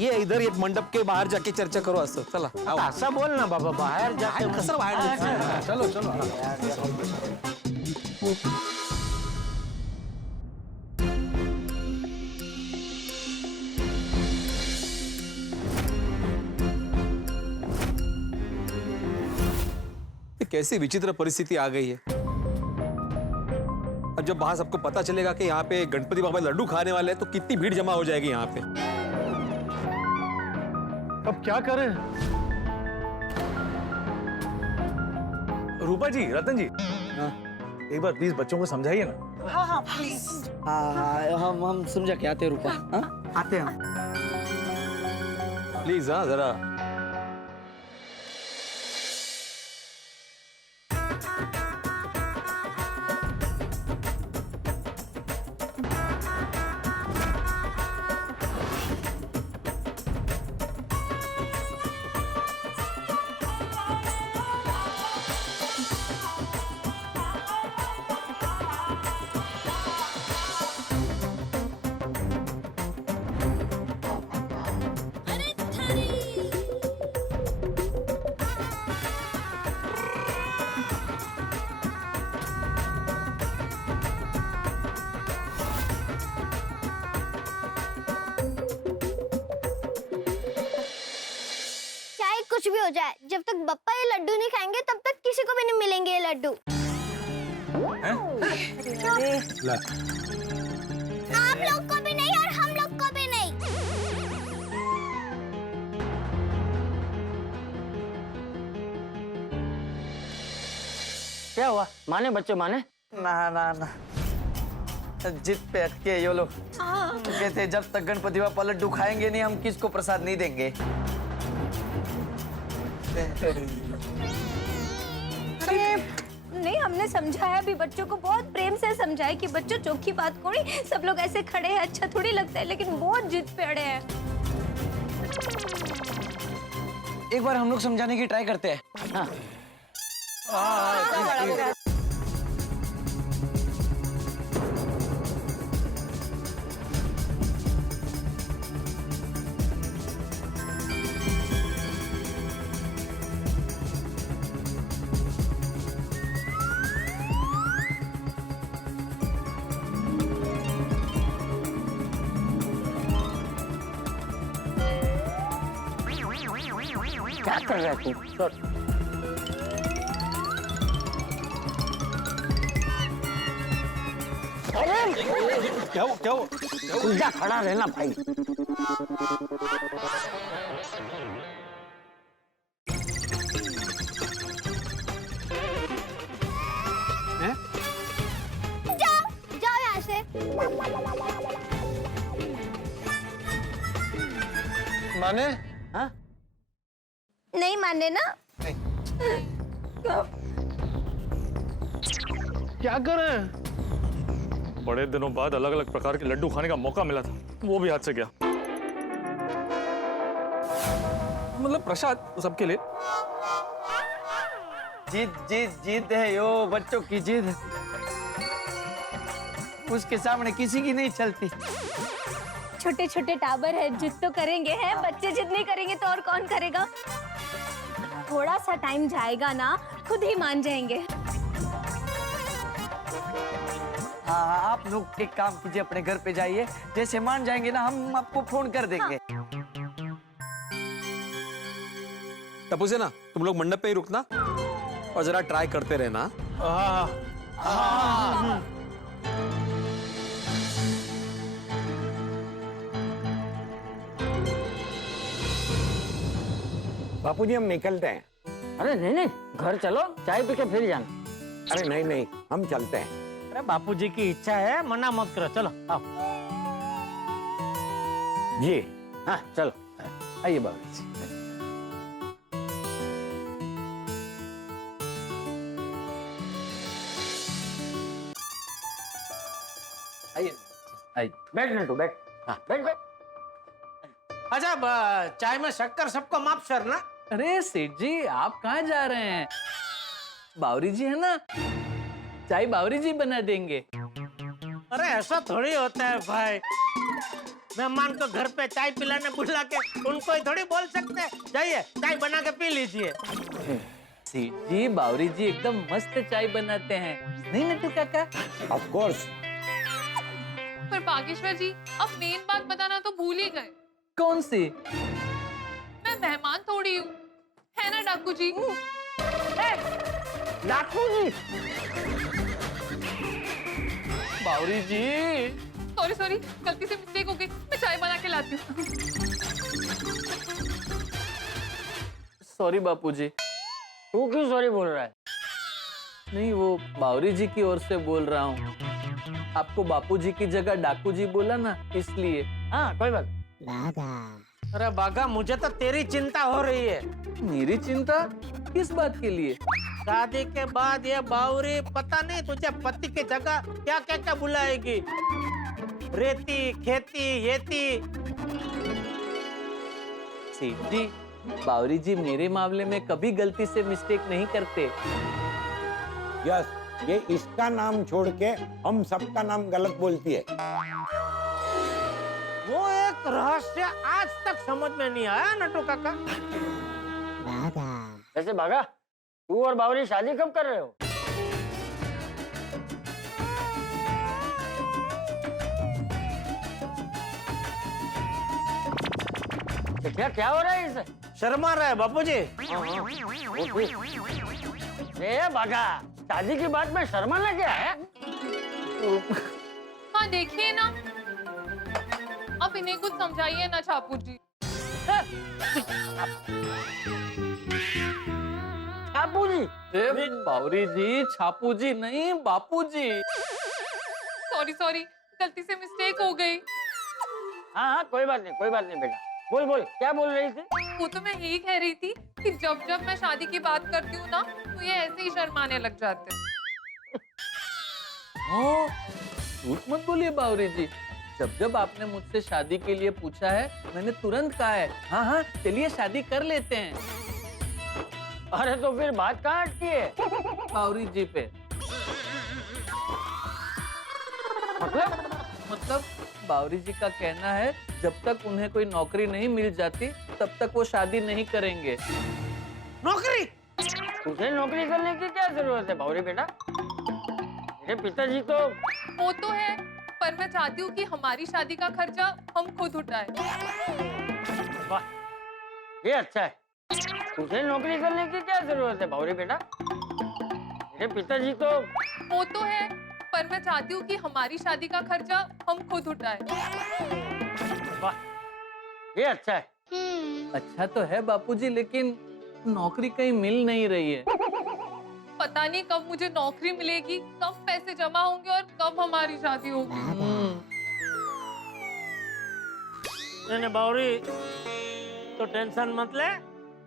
ये इधर एक मंडप के बाहर जाके चर्चा करो असं। चला आओ। असं बोल ना बाबा, बाहेर जाके कसं बाहेर जायचं? चलो चलो। कैसी विचित्र परिस्थिति आ गई है। अब जब बाहर सबको पता चलेगा कि यहाँ पे गणपति बाबा लड्डू खाने वाले हैं तो कितनी भीड़ जमा हो जाएगी यहाँ पे। अब क्या करें? रूपा जी, रतन जी, एक बार प्लीज बच्चों को समझाइए ना। हाँ हाँ प्लीज। हाँ हम समझा के आते हैं रूपा। हाँ आते हैं। प्लीज हाँ जरा। कुछ भी हो जाए, जब तक बप्पा ये लड्डू नहीं खाएंगे तब तक किसी को भी नहीं मिलेंगे ये लड्डू। आप लोग को भी नहीं और हम लोग को भी नहीं। क्या हुआ? माने बच्चे माने? ना ना ना, जिद पे अटके ये लोग। कहते जब तक गणपति बापा लड्डू खाएंगे नहीं हम किसको प्रसाद नहीं देंगे। नहीं, हमने समझाया भी, बच्चों को बहुत प्रेम से समझाया कि बच्चों चौकी बात कोई, सब लोग ऐसे खड़े हैं अच्छा थोड़ी लगता है, लेकिन बहुत जिद पे अड़े हैं। एक बार हम लोग समझाने की ट्राई करते हैं। हाँ। क्या कर रहे थे? अरे क्या हो उल्टा खड़ा रहना भाई। जाओ जाओ यहाँ से। माने हाँ? नहीं माने ना? क्या कर रहे हैं? बड़े दिनों बाद अलग अलग प्रकार के लड्डू खाने का मौका मिला था, वो भी हाथ से गया। मतलब प्रसाद सबके लिए। जिद जिद जिद है यो बच्चों की जिद, उसके सामने किसी की नहीं चलती। छोटे छोटे टाबर है, जिद तो करेंगे हैं, बच्चे जिद नहीं करेंगे तो और कौन करेगा? थोड़ा सा टाइम जाएगा ना, खुद ही मान जाएंगे। हाँ, आप लोग एक काम कीजिए, अपने घर पे जाइए, जैसे मान जाएंगे ना हम आपको फोन कर देंगे। तब से ना तुम लोग मंडप पे ही रुकना और जरा ट्राई करते रहना। बापूजी हम निकलते हैं। अरे नहीं नहीं, घर चलो, चाय पी के फिर जाना। अरे नहीं नहीं, हम चलते हैं। अरे बापूजी की इच्छा है, मना मत करो, चलो आओ। जी हाँ चलो। आइए बाबू जी। आइए आइए। बैठ नटू बैठ। हाँ बैठ बैठ। अच्छा चाय में शक्कर सबको माफ करना। अरे सेठ जी, आप कहाँ जा रहे हैं? बावरी जी है ना, चाय बावरी जी बना देंगे। अरे ऐसा थोड़ी होता है भाई, मेहमान को घर पे चाय पिलाने बुला के उनको ही थोड़ी बोल सकते हैं जाइए चाय बना के पी लीजिए। सेठ जी, बावरी जी एकदम मस्त चाय बनाते हैं, नहीं नटू काका? Of course. पर बागेश्वर जी, अब मेन बात बताना तो भूल ही गए। कौन सी? मैं मेहमान थोड़ी हूँ, है ना डाकू जी? डाकू जी। बावरी जी। सॉरी सॉरी, गलती से मिस्टेक हो गई, मैं चाय बना के लाती हूँ। सॉरी बापूजी। तू क्यों सॉरी बोल रहा है? नहीं, वो बावरी जी की ओर से बोल रहा हूँ। आपको बापूजी की जगह डाकू जी बोला ना, इसलिए। हाँ कोई बात। अरे बागा, मुझे तो तेरी चिंता हो रही है। मेरी चिंता? किस बात के लिए? शादी के बाद ये बावरी पता नहीं तुझे पति की जगह क्या क्या क्या बुलाएगी, रेती खेती येती। सेठ जी, बावरी जी मेरे मामले में कभी गलती से मिस्टेक नहीं करते। यस, ये इसका नाम छोड़ के हम सबका नाम गलत बोलती है। वो एक रहस्य आज तक समझ में नहीं आया नटू काका। वैसे बागा, तू और बावरी शादी कब कर रहे हो? क्या क्या हो रहा है इसे? शर्मा रहा है बापूजी। ए बागा, शादी की बात में शर्माना क्या है? हाँ देखिए ना, अब इन्हें कुछ समझाइए ना छापू जी। छापू जी? बावरी जी, छापू जी नहीं, बापू जी। सॉरी सॉरी, गलती से मिस्टेक हो गई। हाँ हाँ कोई बात नहीं बेटा। बोल बोल, क्या बोल रही थी? वो तो मैं यही कह रही थी कि जब जब मैं शादी की बात करती हूँ ना, तो ये ऐसे ही शर्माने लग जाते हैं। हाँ, झूठ मत बोलिए बावरी जी। जब जब आपने मुझसे शादी के लिए पूछा है, मैंने तुरंत कहा है हाँ हाँ चलिए शादी कर लेते हैं। अरे तो फिर बात कहाँ अटकी है? बावरी जी पे। मतलब बावरी जी का कहना है जब तक उन्हें कोई नौकरी नहीं मिल जाती तब तक वो शादी नहीं करेंगे। नौकरी? तुझे नौकरी करने की क्या जरूरत है बावरी बेटा? मेरे पिताजी तो। वो तो है, पर मैं चाहती हूँ कि हमारी शादी का खर्चा हम खुद उठाएं। वाह, ये अच्छा है। तुझे नौकरी करने की क्या जरूरत है बावरी बेटा? मेरे पिताजी तो वो तो है, पर मैं चाहती हूँ कि हमारी शादी का खर्चा हम खुद उठाएं। वाह, ये अच्छा है। अच्छा तो है बापूजी, लेकिन नौकरी कहीं मिल नहीं रही है। पता नहीं कब मुझे नौकरी मिलेगी, कब पैसे जमा होंगे और कब हमारी शादी होगी। नहीं बावरी, तो टेंशन मत ले,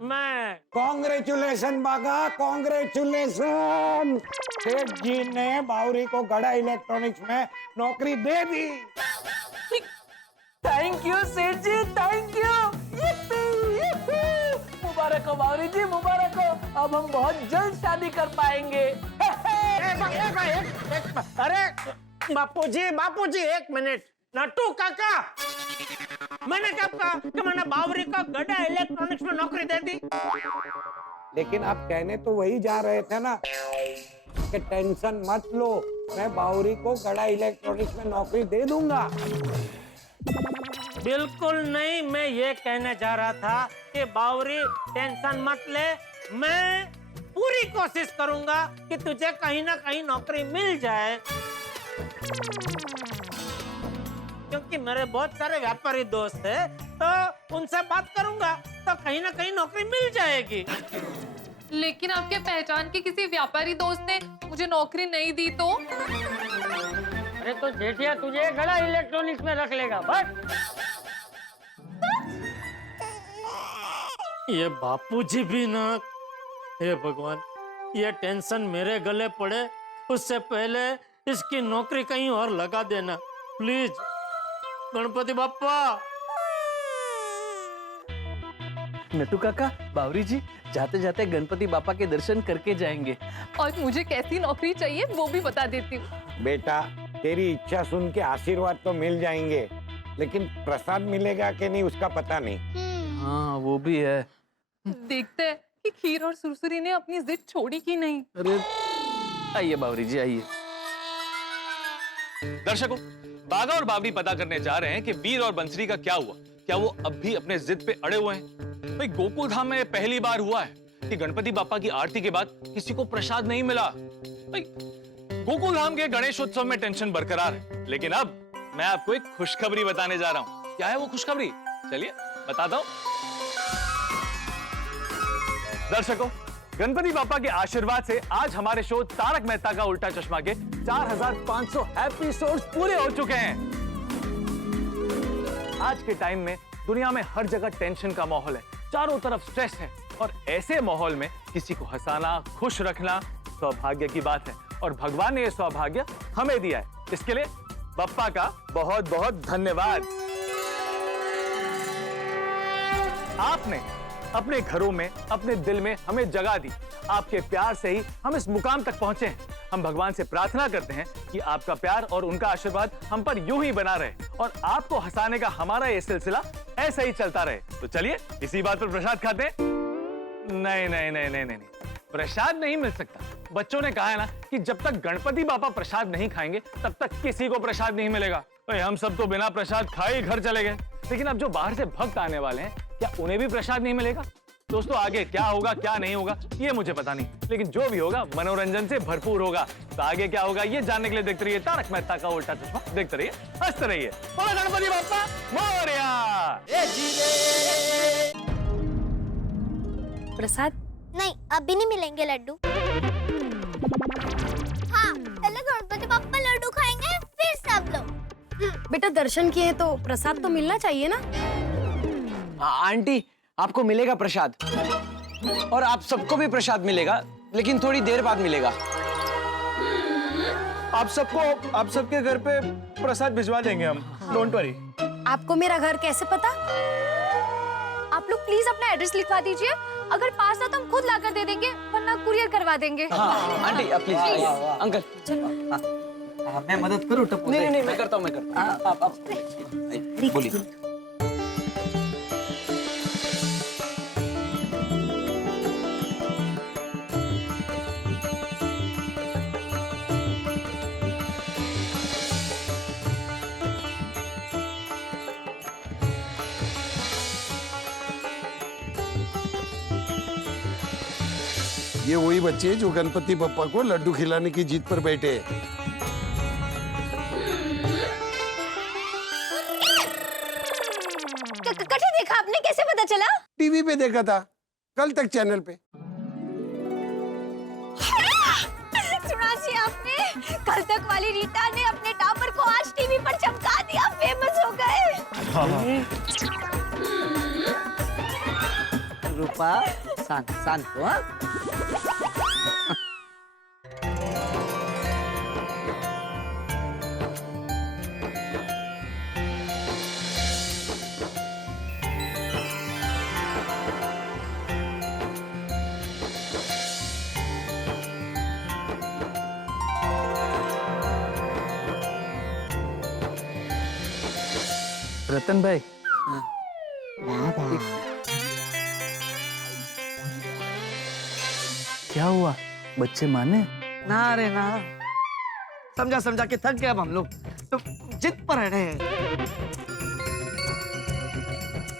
मैं कांग्रेचुलेशन बागा, कांग्रेचुलेशन। सेठ जी ने बावरी को गड़ा इलेक्ट्रॉनिक्स में नौकरी दे दी। थैंक यू सेठ जी, थैंक यू। मुबारक हो बावरी जी, मुबारक हो। अब हम बहुत जल्द शादी कर पाएंगे। अरे बापूजी एक मिनट। नट्टू काका, मैंने कब कहा कि मैंने बावरी को गड़ा इलेक्ट्रॉनिक्स में नौकरी दे दी? लेकिन आप कहने तो वही जा रहे थे ना कि टेंशन मत लो, मैं बावरी को गड़ा इलेक्ट्रॉनिक्स में नौकरी दे दूंगा। बिल्कुल नहीं, मैं ये कहने जा रहा था कि बावरी टेंशन मत ले, मैं पूरी कोशिश करूंगा कि तुझे कहीं ना कहीं नौकरी मिल जाए, क्योंकि मेरे बहुत सारे व्यापारी दोस्त हैं, तो उनसे बात करूंगा तो कहीं ना कहीं नौकरी मिल जाएगी। लेकिन आपके पहचान के किसी व्यापारी दोस्त ने मुझे नौकरी नहीं दी तो? अरे तो जेठिया तुझे गड़ा इलेक्ट्रॉनिक्स में रख लेगा, बस। ये बापूजी भी ना, हे भगवान, ये टेंशन मेरे गले पड़े उससे पहले इसकी नौकरी कहीं और लगा देना, प्लीज गणपति बाप्पा। नट्टू काका, बावरी जी जाते जाते गणपति बापा के दर्शन करके जाएंगे। और मुझे कैसी नौकरी चाहिए वो भी बता देती हूँ। बेटा, तेरी इच्छा सुन के आशीर्वाद तो मिल जाएंगे, लेकिन प्रसाद मिलेगा कि नहीं उसका पता नहीं। हाँ वो भी है। देखते हैं कि खीर और सुरसुरी ने अपनी जिद छोड़ी कि नहीं। अरे आइए बावरी जी, आइए। दर्शकों, बागा और बावरी पता करने जा रहे हैं कि वीर और बंसरी का क्या हुआ। क्या वो अब भी अपने जिद पे अड़े हुए हैं? भाई गोकुल धाम में पहली बार हुआ है कि गणपति बापा की आरती के बाद किसी को प्रसाद नहीं मिला। भाई गोकुल धाम के गणेशोत्सव में टेंशन बरकरार है, लेकिन अब मैं आपको एक खुशखबरी बताने जा रहा हूं। क्या है वो खुशखबरी? चलिए बताता हूं। दर्शकों, गणपति बापा के आशीर्वाद से आज हमारे शो तारक मेहता का उल्टा चश्मा के 4500 एपिसोड्स पूरे हो चुके हैं। आज के टाइम में दुनिया में हर जगह टेंशन का माहौल है, चारों तरफ स्ट्रेस है, और ऐसे माहौल में किसी को हंसाना, खुश रखना सौभाग्य की बात है, और भगवान ने यह सौभाग्य हमें दिया है। इसके लिए बप्पा का बहुत बहुत धन्यवाद। आपने अपने घरों में, अपने दिल में हमें जगह दी। आपके प्यार से ही हम इस मुकाम तक पहुंचे हैं। हम भगवान से प्रार्थना करते हैं कि आपका प्यार और उनका आशीर्वाद हम पर यूं ही बना रहे, और आपको हंसाने का हमारा ये सिलसिला ऐसा ही चलता रहे। तो चलिए इसी बात पर प्रसाद खाते हैं। नहीं नहीं नहीं नहीं नहीं, प्रसाद नहीं मिल सकता। बच्चों ने कहा है ना कि जब तक गणपति बापा प्रसाद नहीं खाएंगे तब तक किसी को प्रसाद नहीं मिलेगा। तो हम सब तो बिना प्रसाद खाए ही घर चले गए, लेकिन अब जो बाहर से भक्त आने वाले हैं, क्या उन्हें भी प्रसाद नहीं मिलेगा? दोस्तों, आगे क्या होगा क्या नहीं होगा ये मुझे पता नहीं, लेकिन जो भी होगा मनोरंजन से भरपूर होगा। तो आगे क्या होगा ये जानने के लिए देखते रहिए तारक मेहता का उल्टा चश्मा। देखते रहिए, हंसते रहिए। बोलो गणपति बाप्पा मोरया। प्रसाद नहीं, अभी नहीं मिलेंगे लड्डू। हाँ, पहले गणपति बाप्पा लड्डू खाएंगे, फिर सब लोग। बेटा दर्शन किए तो प्रसाद तो मिलना चाहिए ना। आंटी, आपको मिलेगा प्रसाद, और आप सबको भी प्रसाद मिलेगा, लेकिन थोड़ी देर बाद मिलेगा। आप सबके घर पे प्रसाद भिजवा देंगे हम, डोंट वरी। आपको मेरा घर कैसे पता? आप लोग प्लीज अपना एड्रेस लिखवा दीजिए। अगर पास है तो हम खुद लाकर दे देंगे, वरना कुरियर करवा देंगे। हाँ, आंटी प्लीज। अंकल मैं मदद करूँ? नहीं, मैं करता हूँ। आप बोलिए। ये वही बच्चे जो गणपति बप्पा को लड्डू खिलाने की जीत पर बैठे हैं। कटे देखा आपने, कैसे पता चला? टीवी पे देखा था, कल तक चैनल पे। सुना सी आपने? कल तक वाली रीता ने अपने टापर को आज टीवी पर चमका दिया, फेमस हो गए। रूपा शांत शांत हो, हाँ? रतन भाई, क्या हुआ? बच्चे माने? ना रे ना, समझा समझा के थक गए अब हम लोग, तो जिद पर अड़े हैं।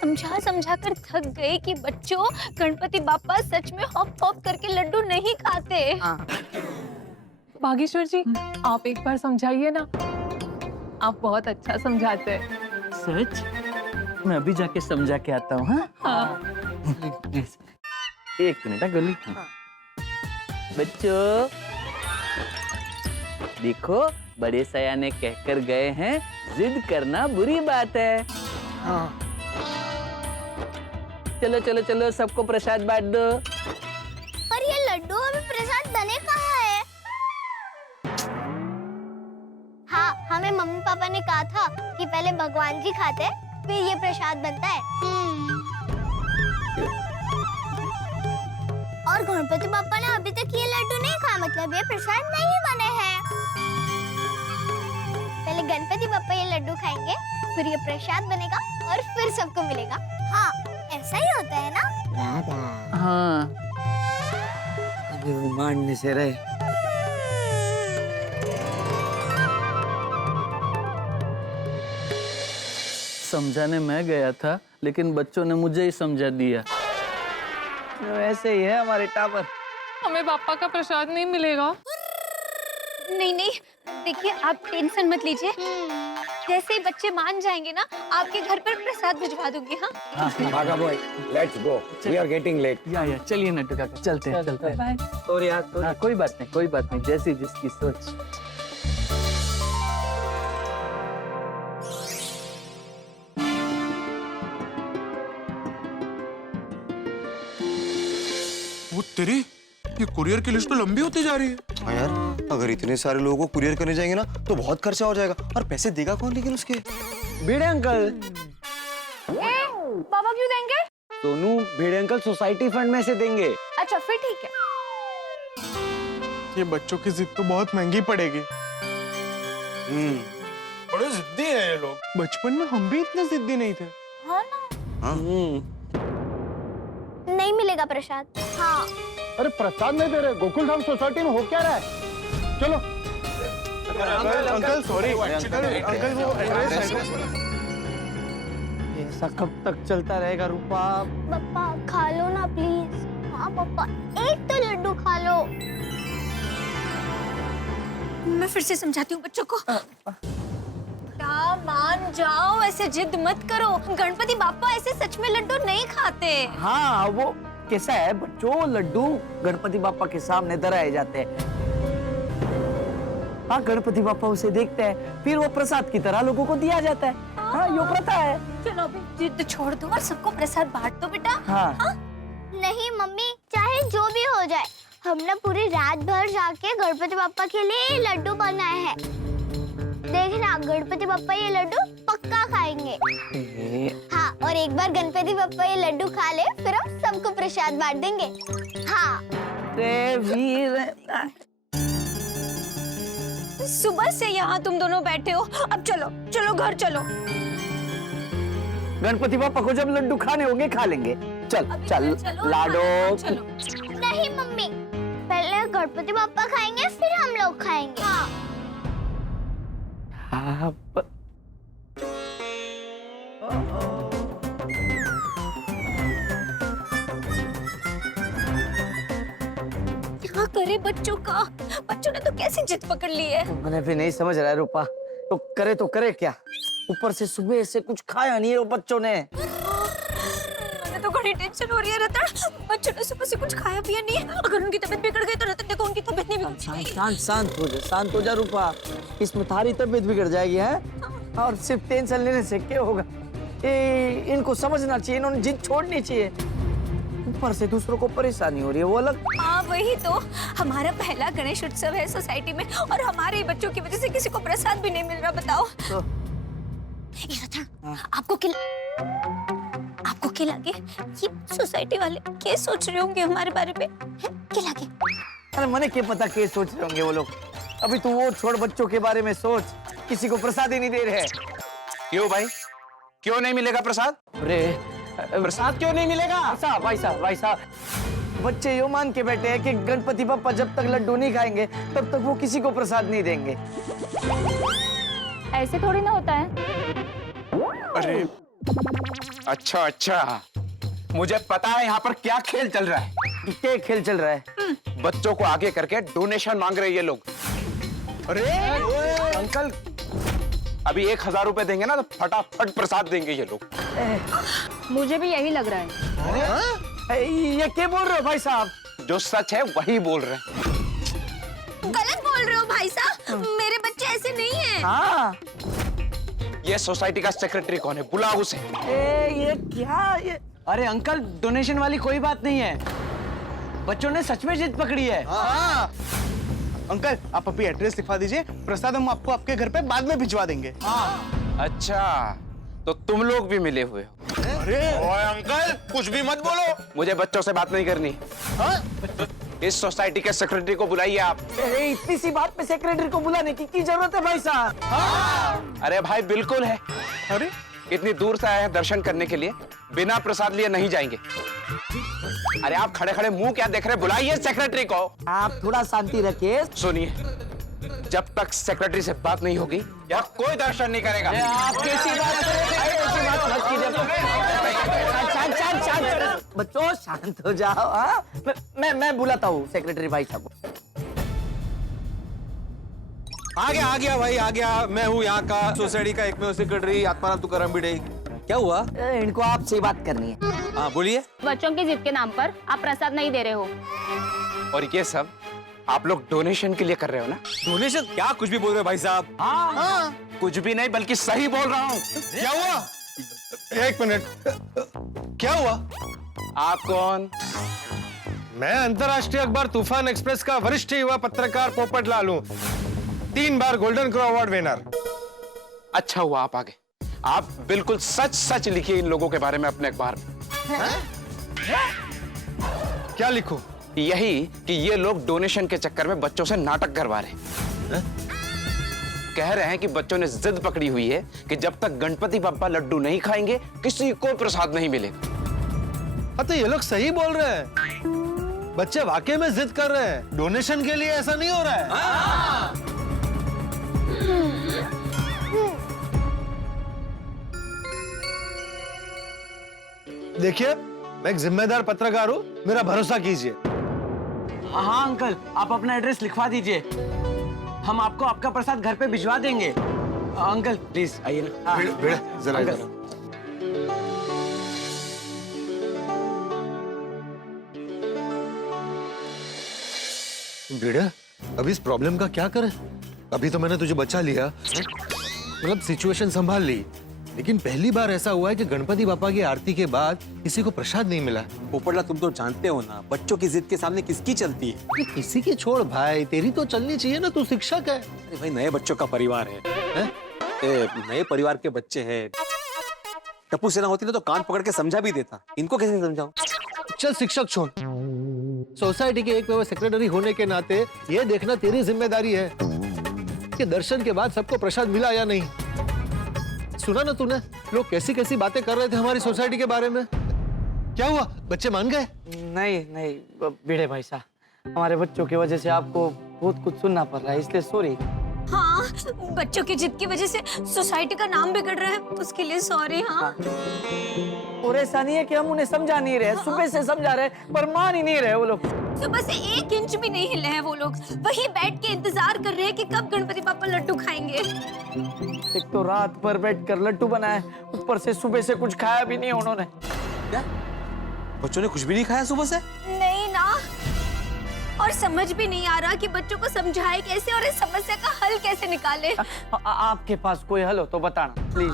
समझा समझा कर थक गए कि बच्चों, गणपति बाप्पा सच में हॉप हॉप करके लड्डू नहीं खाते। बागेश्वर जी, आप एक बार समझाइए ना, आप बहुत अच्छा समझाते हैं। सच? मैं अभी जाके समझा के आता हूँ। हाँ? एक मिनट गोली। बच्चों देखो, बड़े सयाने कहकर गए हैं, जिद करना बुरी बात है। हाँ। चलो चलो चलो, सबको प्रसाद बांट दो। पर ये लड्डू हमें प्रसाद बने कहाँ है? हाँ, हमें मम्मी पापा ने कहा था कि पहले भगवान जी खाते, फिर ये प्रसाद बनता है। और गणपति बाप्पा ने अभी तक ये लड्डू नहीं खाया, मतलब ये प्रसाद नहीं बने हैं। पहले गणपति बाप्पा ये लड्डू खाएंगे, फिर ये प्रसाद बनेगा और फिर सबको मिलेगा। हाँ, ऐसा ही होता है ना? हाँ, अभी वो मानने से रहे। समझाने मैं गया था, लेकिन बच्चों ने मुझे ही समझा दिया। ऐसे ही है हमारे टावर। हमें पापा का प्रसाद नहीं मिलेगा। नहीं नहीं, देखिए आप टेंशन मत लीजिए, जैसे ही बच्चे मान जाएंगे ना, आपके घर पर प्रसाद भिजवा दूंगी। हाँ, भागा boy, let's go, we are getting late. या चलिए नट्टू काका, चलते हैं चलते हैं। और यार हाँ, कोई बात नहीं कोई बात नहीं, जैसी जिसकी सोच। वो तेरी, ये कुरियर की लिस्ट तो लंबी होती जा रही है। हाँ यार, अगर इतने सारे लोगों को कुरियर करने जाएंगे ना, तो बहुत खर्चा हो जाएगा। और पैसे देगा कौन लेकिन उसके? भिड़े अंकल। पापा क्यों देंगे? सोनू, भिड़े अंकल सोसाइटी फंड में से देंगे। अच्छा फिर ठीक है। ये बच्चों की जिद तो बहुत महंगी पड़ेगी। बड़े जिद्दी हैं ये लोग। बचपन में हम भी इतने जिद्दी नहीं थे। हाँ ना? नहीं मिलेगा प्रसाद। हाँ। अरे प्रसाद नहीं दे रहे, गोकुल धाम सोसाइटी में हो क्या रहा है? चलो। अंकल सॉरी, अंकल वो एड्रेस है। ऐसा कब तक चलता रहेगा रूपा? पापा खा लो ना प्लीज। हाँ पापा, एक तो लड्डू खा लो। मैं फिर से समझाती हूँ बच्चों को। मान जाओ, ऐसे जिद मत करो, गणपति बाप्पा ऐसे सच में लड्डू नहीं खाते। हाँ, वो कैसा है बच्चों, लड्डू गणपति बाप्पा के सामने धराए जाते हैं। हाँ, गणपति बाप्पा उसे देखते हैं, फिर वो प्रसाद की तरह लोगों को दिया जाता है। हाँ, ये प्रथा है। चलो अभी जिद छोड़ दो और सबको प्रसाद बांट दो बेटा। हाँ। नहीं मम्मी, चाहे जो भी हो जाए, हमने पूरी रात भर जाके गणपति बाप्पा के लिए लड्डू बनाए हैं। देखना, गणपति बाप्पा ये लड्डू पक्का खाएंगे। हाँ, और एक बार गणपति बाप्पा ये लड्डू खा ले, फिर हम सबको प्रसाद बांट देंगे। हाँ। सुबह से यहाँ तुम दोनों बैठे हो, अब चलो चलो घर चलो। गणपति बाप्पा को जब लड्डू खाने होंगे खा लेंगे। चल चल लाडो। नहीं मम्मी, पहले गणपति बाप्पा खाएंगे, फिर हम लोग खाएंगे। हाँ। बच्चों का। बच्चों ने तो कैसे जिद पकड़ ली है। मैंने भी नहीं समझ रहा है रूपा, तो करे क्या? ऊपर से सुबह से कुछ खाया नहीं है वो बच्चों ने। मुझे तो बड़ी टेंशन हो रही है रतन। बच्चों ने सुबह से कुछ खाया पिया नहीं है। अगर उनकी तबीयत बिगड़ गई तो रतन देखो उनकी तबीयत नहीं बिगड़। शांत हो जा रूपा, इसमें थारी तबीयत बिगड़ जाएगी है। और सिर्फ टेंशन लेने से क्या होगा? इनको समझना चाहिए, इन्होंने जिद छोड़नी चाहिए। ऊपर से दूसरों को परेशानी हो रही है, वो अलग। हाँ वही तो, हमारा पहला गणेश उत्सव है सोसाइटी में और हमारे ही बच्चों की वजह से किसी को प्रसाद भी नहीं मिल रहा। बताओ तो ये रतन, आपको क्या लगे ये सोसाइटी वाले क्या सोच रहे होंगे हमारे बारे में? क्या लगे? अरे मैंने क्या पता क्या सोच रहे होंगे वो लोग। अभी तू वो छोड़, बच्चों के बारे में सोच। किसी को प्रसाद ही नहीं दे रहे। क्यों भाई, क्यों नहीं मिलेगा प्रसाद? अरे प्रसाद क्यों नहीं मिलेगा? भाई साहब, बच्चे यो मान के बैठे हैं कि गणपति बप्पा जब तक लड्डू नहीं खाएंगे तब तक वो किसी को प्रसाद नहीं देंगे। ऐसे थोड़ी ना होता है। अरे अच्छा, मुझे पता है यहाँ पर क्या खेल चल रहा है। क्या खेल चल रहा है? बच्चों को आगे करके डोनेशन मांग रहे हैं ये लोग। अरे अंकल, अभी 1000 रुपए देंगे ना तो फटाफट प्रसाद देंगे ये लोग। मुझे भी यही लग रहा है। ये क्या बोल रहे हो भाई साहब? जो सच है वही बोल रहे हैं। गलत बोल रहे हो भाई साहब, मेरे बच्चे ऐसे नहीं हैं। हाँ, ये सोसाइटी का सेक्रेटरी कौन है? बुलाओ उसे। ये क्या ये? अरे अंकल, डोनेशन वाली कोई बात नहीं है। बच्चों ने सच में जिद पकड़ी है। हाँ। अंकल आप अभी एड्रेस लिखवा दीजिए, प्रसाद हम आपको आपके घर पे बाद में भिजवा देंगे। अच्छा, तो तुम लोग भी मिले हुए हो? अरे ओए अंकल, कुछ भी मत बोलो। मुझे बच्चों से बात नहीं करनी। इस सोसाइटी के सेक्रेटरी को बुलाइए आप। इतनी सी बात पे सेक्रेटरी को बुलाने की जरूरत है भाई साहब? अरे भाई बिल्कुल है। अरे इतनी दूर से आए हैं दर्शन करने के लिए, बिना प्रसाद लिए नहीं जाएंगे। अरे आप खड़े खड़े मुंह क्या देख रहे हैं? बुलाइए सेक्रेटरी को। आप थोड़ा शांति रखिए। सुनिए, जब तक सेक्रेटरी से बात नहीं होगी यहाँ कोई दर्शन नहीं करेगा। आप कैसी बात कर रहे हैं? ऐसी बात मत कीजिए। शांत बच्चों, शांत हो जाओ। हाँ, मैं बुलाता हूँ सेक्रेटरी भाई साहब को। आ गया भाई, आ गया। मैं हूँ यहाँ का सोसाइटी का एकमेव सेक्रेटरी आत्माराम तुकाराम भिड़े। क्या हुआ? इनको आपसे बात करनी है। हाँ बोलिए। बच्चों की जिद के नाम पर आप प्रसाद नहीं दे रहे हो। और ये सब आप लोग डोनेशन के लिए कर रहे हो ना? डोनेशन? क्या कुछ भी बोल रहे हो भाई साहब? हाँ। कुछ भी नहीं, बल्कि सही बोल रहा हूँ। क्या हुआ? एक मिनट, क्या हुआ? आप कौन? मैं अंतर्राष्ट्रीय अखबार तूफान एक्सप्रेस का वरिष्ठ युवा पत्रकार पोपट लाल हूँ, 3 बार गोल्डन क्रो अवार्ड विनर। अच्छा हुआ आप आ गए। आप बिल्कुल सच लिखिए इन लोगों के बारे में अपने अखबार में। क्या लिखूं? यही कि ये लोग डोनेशन के चक्कर में बच्चों से नाटक करवा रहे हैं। कह रहे हैं कि बच्चों ने जिद पकड़ी हुई है कि जब तक गणपति बप्पा लड्डू नहीं खाएंगे किसी को प्रसाद नहीं मिलेगा। हाँ तो ये लोग सही बोल रहे हैं, बच्चे वाकई में जिद कर रहे हैं। डोनेशन के लिए ऐसा नहीं हो रहा है। देखिए, मैं एक जिम्मेदार पत्रकार हूँ, मेरा भरोसा कीजिए। हाँ अंकल, आप अपना एड्रेस लिखवा दीजिए, हम आपको आपका प्रसाद घर पे भिजवा देंगे। अंकल प्लीज आइए ना। जरा भिड़े, अभी इस प्रॉब्लम का क्या करें? अभी तो मैंने तुझे बचा लिया, मतलब सिचुएशन संभाल ली, लेकिन पहली बार ऐसा हुआ है कि गणपति बापा की आरती के बाद किसी को प्रसाद नहीं मिला। पोपटला, तुम तो जानते हो ना, बच्चों की जिद के सामने किसकी चलती है? किसी की छोड़ भाई, तेरी तो चलनी चाहिए ना, तू शिक्षक है। अरे भाई, नए बच्चों का परिवार है? नए परिवार के बच्चे हैं। टप्पू सेना होती ना तो कान पकड़ के समझा भी देता, इनको कैसे समझाऊं? चल शिक्षक छोड़, सोसाइटी के एक सेक्रेटरी होने के नाते ये देखना तेरी जिम्मेदारी है कि दर्शन के बाद सबको प्रसाद मिला या नहीं। सुना ना तूने, लोग कैसी कैसी बातें कर रहे थे हमारी सोसाइटी के बारे में। क्या हुआ, बच्चे मान गए? नहीं भिड़े भाई साहब, हमारे बच्चों की वजह से आपको बहुत कुछ सुनना पड़ रहा है, इसलिए सॉरी। हाँ, बच्चों की जिद की वजह से सोसाइटी का नाम बिगड़ रहा है, उसके लिए सॉरी। हाँ और ऐसा नहीं है कि हम उन्हें समझा नहीं रहे, सुबह से समझा रहे पर मान ही नहीं रहे वो लोग। सुबह से 1 इंच भी नहीं हिले हैं वो लोग, वही बैठ के इंतजार कर रहे हैं कि कब गणपति पापा लड्डू खाएंगे। एक तो रात भर बैठ कर लड्डू बनाए, ऊपर से सुबह से कुछ खाया भी नहीं उन्होंने। क्या बच्चों ने कुछ भी नहीं खाया सुबह से? नहीं ना, और समझ भी नहीं आ रहा कि बच्चों को समझाए कैसे और इस समस्या का हल कैसे निकाले। आपके पास कोई हल हो तो बताना प्लीज।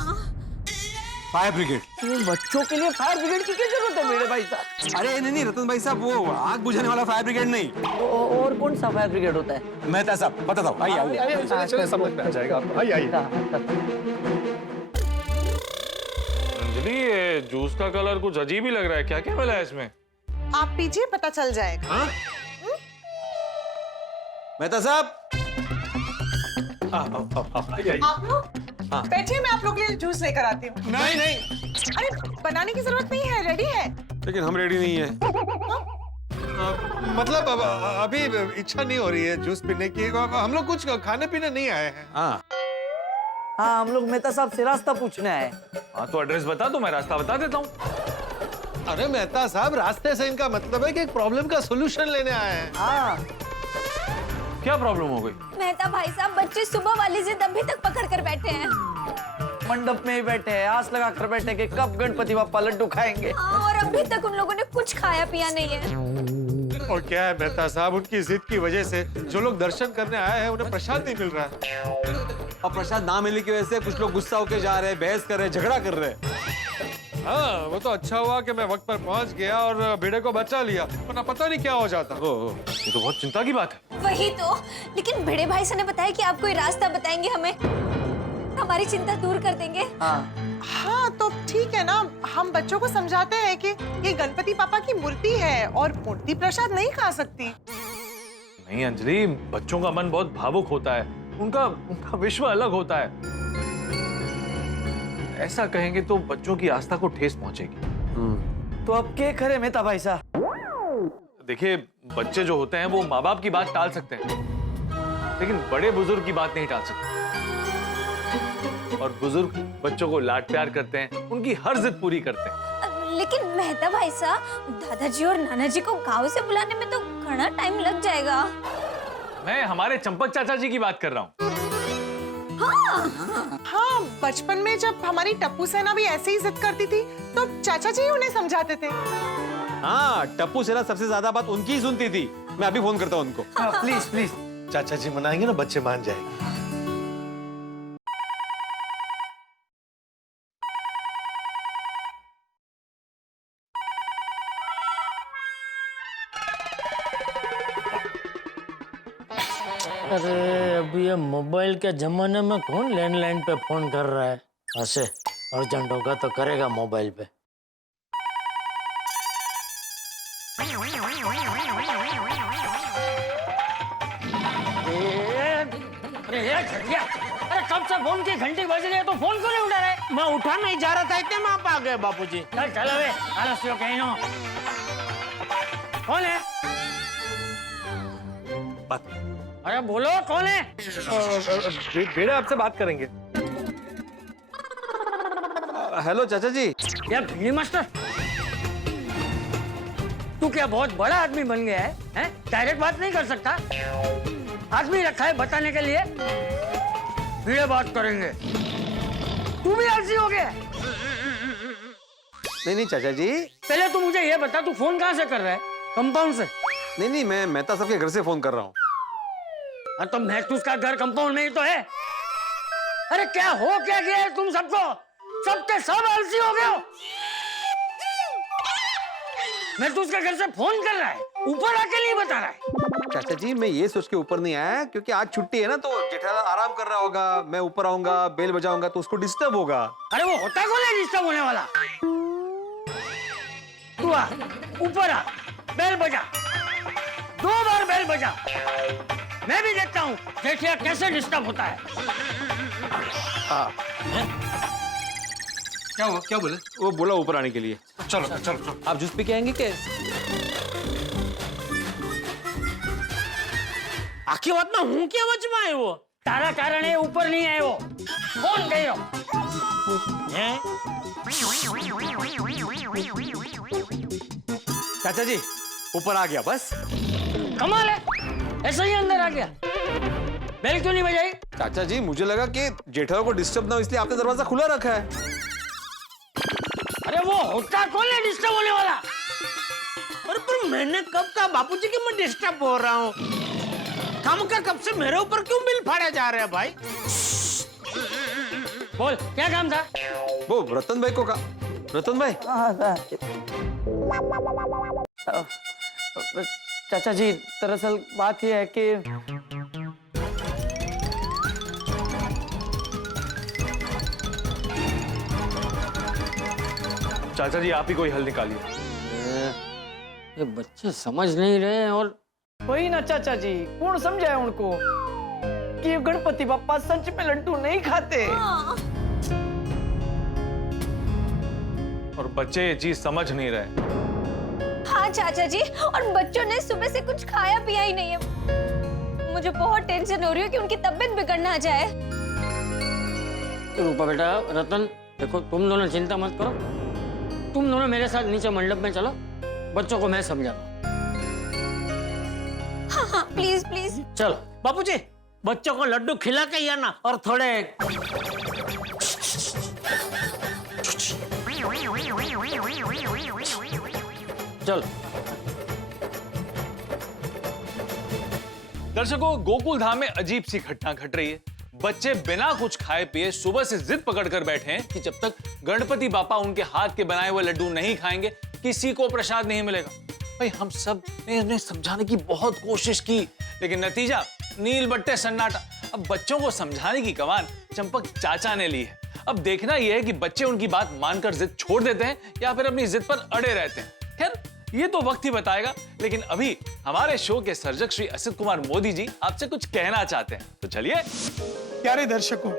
Fire brigade. बच्चों के लिए फायर ब्रिगेड की क्या जरूरत है मेरे भाई साहब? अरे नहीं रतन भाई साहब, वो आग बुझाने वाला फायर ब्रिगेड नहीं। और कौन सा फायर ब्रिगेड होता है? मेहता साहब बता दो। चलिए समझ में आ जाएगा आपको। आइए। अंजलि, ये जूस का कलर कुछ अजीब ही लग रहा है, क्या क्या मिला है इसमें? आप पीजिए, पता चल जाएगा। मेहता साहब आप लोग बैठिए, मैं आप लोग के लिए जूस लेकर आती हूँ। नहीं अरे बनाने की जरूरत नहीं है, रेडी है। लेकिन हम रेडी नहीं है। मतलब अभी इच्छा नहीं हो रही है जूस पीने की, हम लोग कुछ खाने पीने नहीं आए हैं। हाँ हम लोग मेहता साहब से रास्ता पूछने आए। हाँ तो एड्रेस बता दो, मैं रास्ता बता देता हूँ। अरे मेहता साहब, रास्ते से इनका मतलब है कि एक प्रॉब्लम का सोल्यूशन लेने आए हैं। हाँ क्या प्रॉब्लम हो गई? मेहता भाई साहब, बच्चे सुबह वाली जिद अभी तक पकड़ कर बैठे हैं। मंडप में ही बैठे हैं, आस लगा कर बैठे कि कब गणपति बप्पा लड्डू खाएंगे। हाँ, और अभी तक उन लोगों ने कुछ खाया पिया नहीं है। और क्या है मेहता साहब, उनकी जिद की वजह से जो लोग दर्शन करने आए हैं उन्हें प्रसाद नहीं मिल रहा है। और प्रसाद ना मिलने की वजह से कुछ लोग गुस्सा होके जा रहे हैं, बहस कर रहे हैं, झगड़ा कर रहे हैं। हाँ, वो तो अच्छा हुआ कि मैं वक्त पर पहुंच गया और भेड़े को बचा लिया, वरना पता नहीं क्या हो जाता। ये तो बहुत चिंता की बात है। वही तो, लेकिन बड़े भाई साहब ने बताया कि आप कोई रास्ता बताएंगे हमें, हमारी चिंता दूर कर देंगे। हाँ तो ठीक है ना, हम बच्चों को समझाते हैं कि ये गणपति पापा की मूर्ति है और मूर्ति प्रसाद नहीं खा सकती। नहीं अंजलि, बच्चों का मन बहुत भावुक होता है, उनका विश्व अलग होता है। ऐसा कहेंगे तो बच्चों की आस्था को ठेस पहुंचेगी। तो अब क्या करे मेहता भाई साहब? देखिए, बच्चे जो होते हैं वो माँ बाप की बात टाल सकते हैं, लेकिन बड़े बुजुर्ग की बात नहीं टाल सकते। और बुजुर्ग बच्चों को लाड प्यार करते हैं, उनकी हर जिद पूरी करते हैं। लेकिन मेहता भाई साहब, दादाजी और नाना जी को गांव से बुलाने में तो घना टाइम लग जाएगा। मैं हमारे चंपक चाचा जी की बात कर रहा हूँ। हाँ, बचपन में जब हमारी टप्पू सेना भी ऐसे ही जिद करती थी तो चाचा जी उन्हें समझाते थे। हाँ, टप्पू सेना सबसे ज्यादा बात उनकी ही सुनती थी। मैं अभी फोन करता हूँ उनको। Please please. चाचा जी मनाएंगे ना, बच्चे मान जाएंगे। अरे अभी ये मोबाइल के जमाने में कौन लैंडलाइन पे फोन कर रहा है? ऐसे अर्जेंट होगा तो करेगा मोबाइल पे। अरे कब से फोन की घंटी बज रही है तो फोन क्यों नहीं उठा रहे? मैं उठा नहीं जा रहा था, इतने में आप आ गए बापूजी। चल चल अबे, आलस्य कहीं नो। कौन है? अरे बोलो कौन है? भेड़े आपसे बात करेंगे। हेलो चाचा जी। क्या भिंडी मास्टर, तू क्या बहुत बड़ा आदमी बन गया है? हैं? डायरेक्ट बात नहीं कर सकता? आदमी रखा है बताने के लिए, भिड़े बात करेंगे। तू भी आलसी हो गया? नहीं चाचा जी। पहले तू मुझे ये बता, तू फोन कहाँ से कर रहा है? कंपाउंड से? नहीं, मैं मेहता साहब के घर से फोन कर रहा हूँ। तो महसूस का घर कंपाउंड में ही तो है। अरे क्या हो क्या गया है तुम सबको? सबके सब आलसी हो गए हो। महसूस के घर से फोन कर रहा है, ऊपर आके नहीं बता रहा है। चाचा जी, मैं ये सोच के ऊपर नहीं आया क्योंकि आज छुट्टी है ना, तो जेठालाल आराम कर रहा होगा, मैं ऊपर आऊंगा, बेल बजाऊंगा तो उसको डिस्टर्ब होगा। अरे वो होता कौन है डिस्टर्ब होने वाला? तू आ, ऊपर आ, बेल बजा, 2 बार बेल बजा, मैं भी देखता हूँ जेठिया कैसे डिस्टर्ब होता है। क्या हुआ? क्या बोले? वो बोला ऊपर आने के लिए। चलो चलो। आप जूस पी के आएंगे क्या? आखिर बात में हूँ क्या वच में है वो? तारा कारण है ऊपर नहीं है वो। कौन गए हो? चाचा जी ऊपर आ गया बस। कमाल है, ऐसा ही अंदर आ गया। बेल क्यों नहीं बजाई? चाचा जी मुझे लगा कि जेठालाल को डिस्टर्ब ना हो इसलिए आपने दरवाजा खुला रखा है। अरे वो होता कौन है डिस्टर्ब होने वाला? अरे पर मैंने कब कहा बापूजी कि मैं डिस्टर्ब हो रहा हूँ? काम का कब से मेरे ऊपर क्यों बिल फाड़े जा रहे हैं भाई? बोल क्या काम था? वो रतन भाई को कहा। रतन भाई चाचा जी दरअसल बात यह है कि चाचा जी आप ही कोई हल निकालिए। ये बच्चे समझ नहीं रहे हैं। और वही ना चाचा जी, कौन समझाए उनको कि गणपति बप्पा सच में लड्डू नहीं खाते। और बच्चे ये चीज समझ नहीं रहे। हाँ चाचा जी, और बच्चों ने सुबह से कुछ खाया पिया ही नहीं है। मुझे बहुत टेंशन हो रही है कि उनकी तबीयत बिगड़ ना जाए। रूपा बेटा, रतन देखो, तुम दोनों चिंता मत करो। तुम दोनों मेरे साथ नीचे मंडप में चलो, बच्चों को मैं समझाता हूँ। हाँ प्लीज प्लीज चलो। बापूजी बच्चों को लड्डू खिला के या ना, और थोड़े चलो। दर्शकों, गोकुल धाम में अजीब सी घटना घट रही है। बच्चे बिना कुछ खाए पिए सुबह से जिद पकड़कर बैठे हैं कि जब तक गणपति बापा उनके हाथ के बनाए हुए लड्डू नहीं खाएंगे किसी को प्रसाद नहीं मिलेगा। भाई हम सब ने उन्हें समझाने की बहुत कोशिश की, लेकिन नतीजा नील बट्टे सन्नाटा। अब बच्चों को समझाने की कमान चंपक चाचा ने ली है। अब देखना यह है कि बच्चे उनकी बात मानकर जिद छोड़ देते हैं या फिर अपनी जिद पर अड़े रहते हैं। खैर ये तो वक्त ही बताएगा, लेकिन अभी हमारे शो के सर्जक श्री असित कुमार मोदी जी आपसे कुछ कहना चाहते हैं, तो चलिए। प्यारे दर्शकों,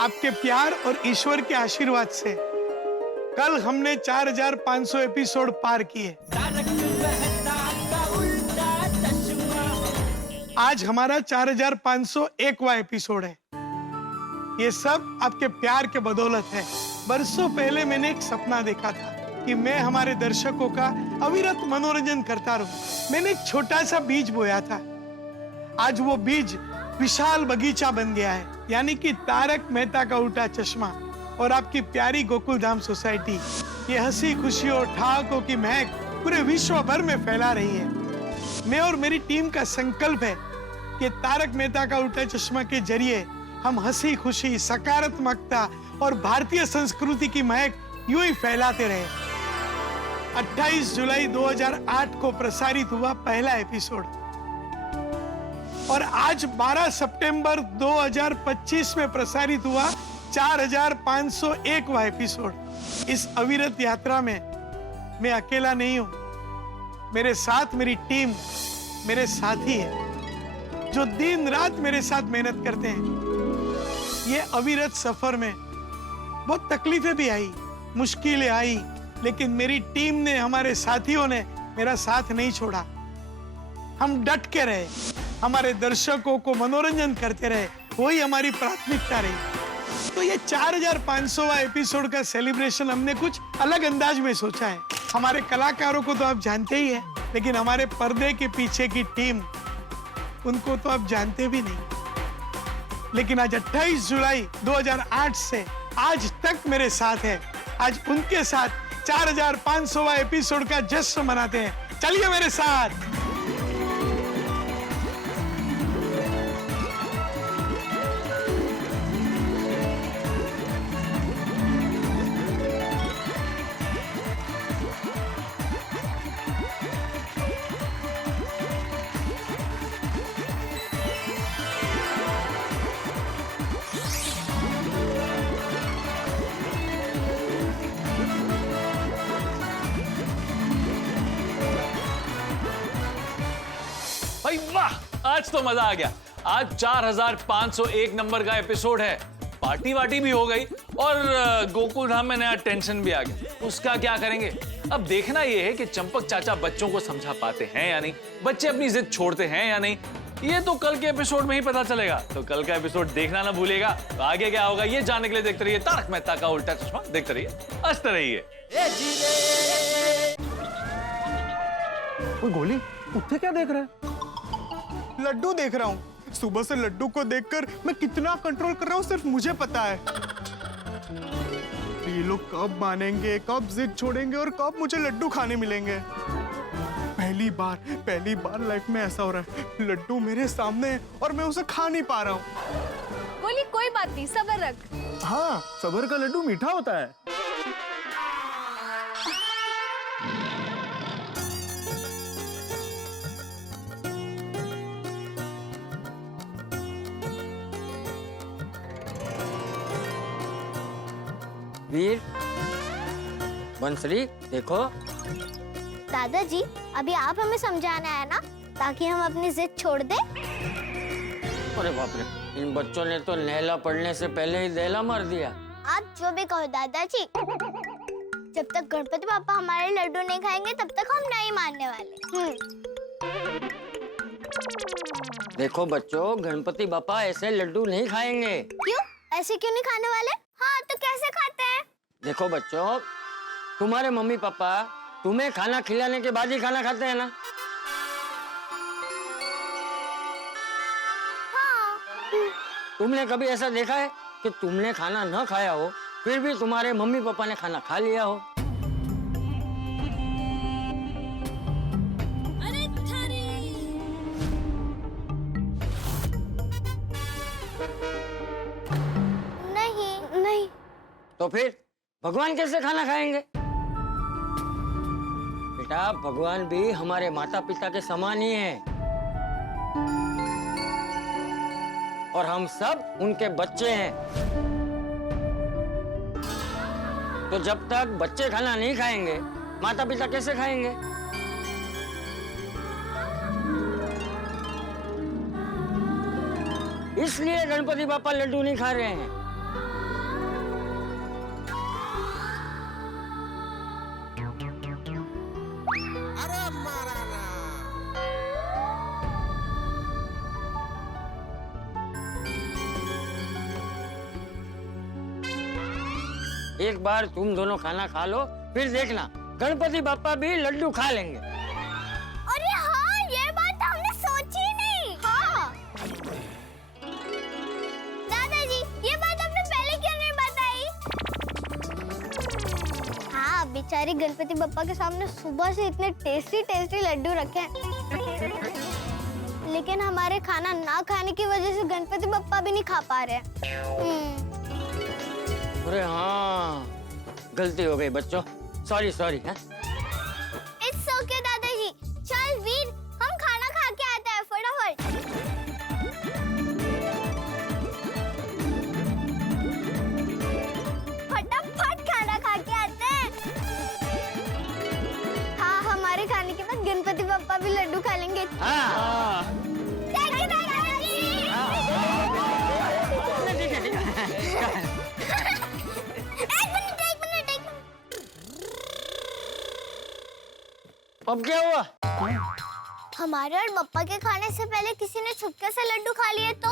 आपके प्यार और ईश्वर के आशीर्वाद से कल हमने 4500 एपिसोड पार किए। आज हमारा 4501वां एपिसोड है। ये सब आपके प्यार के बदौलत है। बरसों पहले मैंने एक सपना देखा था कि मैं हमारे दर्शकों का अविरत मनोरंजन करता रहूं। मैंने एक छोटा सा बीज बोया था। आज वो बीज विशाल बगीचा बन गया है, यानी कि तारक मेहता का उल्टा चश्मा और आपकी प्यारी गोकुल धाम सोसाइटी ये हंसी खुशी और ठहाकों की महक पूरे विश्व भर में फैला रही है। मैं और मेरी टीम का संकल्प है कि तारक मेहता का उल्टा चश्मा के जरिए हम हंसी खुशी, सकारात्मकता और भारतीय संस्कृति की महक यूं ही फैलाते रहे। 28 जुलाई 2008 को प्रसारित हुआ पहला एपिसोड और आज 12 सितंबर 2025 में प्रसारित हुआ 4501वां एपिसोड। इस अविरत यात्रा में मैं अकेला नहीं हूं। मेरे साथ मेरी टीम, मेरे साथी है जो दिन रात मेरे साथ मेहनत करते हैं। ये अविरत सफर में बहुत तकलीफें भी आई, मुश्किलें आई, लेकिन मेरी टीम ने, हमारे साथियों ने मेरा साथ नहीं छोड़ा। हम डट के रहे, हमारे दर्शकों को मनोरंजन करते रहे, वही हमारी प्राथमिकता रही। तो ये 4500वां एपिसोड का सेलिब्रेशन हमने कुछ अलग अंदाज में सोचा है। हमारे कलाकारों को तो आप जानते ही हैं, लेकिन हमारे पर्दे के पीछे की टीम, उनको तो आप जानते भी नहीं। लेकिन आज 28 जुलाई 2008 से आज तक मेरे साथ है। आज उनके साथ 4500वां एपिसोड का जश्न मनाते हैं। चलिए मेरे साथ। भाई वाह, आज तो मजा आ गया। आज 4501 नंबर का एपिसोड है। पार्टी वार्टी भी हो गई और गोकुल धाम में नया टेंशन भी आ गया। उसका क्या करेंगे? अब देखना यह है कि चंपक चाचा बच्चों को समझा पाते हैं या नहीं, बच्चे अपनी जिद छोड़ते हैं या नहीं। ये तो कल के एपिसोड में ही पता चलेगा। तो कल का एपिसोड देखना ना भूलिएगा। तो आगे क्या होगा ये जानने के लिए देखते रहिए तारक मेहता का उल्टा चश्मा। देखते रहिए, हंसते रहिए। गोली उत्थे क्या देख रहा है? लड्डू देख रहा हूँ। सुबह से लड्डू को देखकर मैं कितना कंट्रोल कर रहा हूँ सिर्फ मुझे पता है। ये लोग कब मानेंगे, कब जिद छोड़ेंगे और कब मुझे लड्डू खाने मिलेंगे। पहली बार लाइफ में ऐसा हो रहा है, लड्डू मेरे सामने है और मैं उसे खा नहीं पा रहा हूँ। बोली कोई बात नहीं, सब्र रख। हाँ, सबर का लड्डू मीठा होता है। वीर, बंसरी, देखो। दादाजी, अभी आप हमें समझाना है ना, ताकि हम अपनी जिद छोड़ दें। अरे बाप रे, इन बच्चों ने तो नहला पड़ने से पहले ही दहला मार दिया। आप जो भी कहो दादाजी, जब तक गणपति पापा हमारे लड्डू नहीं खाएंगे तब तक हम नहीं मानने वाले। देखो बच्चों, गणपति बापा ऐसे लड्डू नहीं खाएंगे। क्यों? ऐसे क्यों नहीं खाने वाले? हाँ, तो कैसे खाते हैं? देखो बच्चों, तुम्हारे मम्मी पापा तुम्हें खाना खिलाने के बाद ही खाना खाते हैं ना? हाँ। तुमने कभी ऐसा देखा है कि तुमने खाना न खाया हो फिर भी तुम्हारे मम्मी पापा ने खाना खा लिया हो? नहीं। तो फिर भगवान कैसे खाना खाएंगे? बेटा, भगवान भी हमारे माता पिता के समान ही हैं। और हम सब उनके बच्चे हैं। तो जब तक बच्चे खाना नहीं खाएंगे, माता पिता कैसे खाएंगे? इसलिए गणपति बापा लड्डू नहीं खा रहे हैं। एक बार तुम दोनों खाना खा लो, फिर देखना गणपति बापा भी लड्डू खा लेंगे। अरे हाँ, ये बात हमने सोची नहीं। हाँ। दादाजी, ये बात आपने पहले क्यों नहीं बताई? हाँ, बेचारे गणपति बप्पा के सामने सुबह से इतने टेस्टी लड्डू रखे हैं। लेकिन हमारे खाना ना खाने की वजह से गणपति बप्पा भी नहीं खा पा रहे। अरे हाँ, गलती हो गई बच्चों, सॉरी। इट्स ओके दादाजी। चल वीर, हम खाना खा के आते हैं फटाफट। फटाफट खाना खा के आते हैं। हाँ, हमारे खाने के बाद गणपति बप्पा भी लड्डू खा लेंगे। हाँ। Thank you, दादाजी। एक मिनट। अब क्या हुआ? हमारे और बप्पा के खाने से पहले किसी ने छुपके से लड्डू खा लिए तो?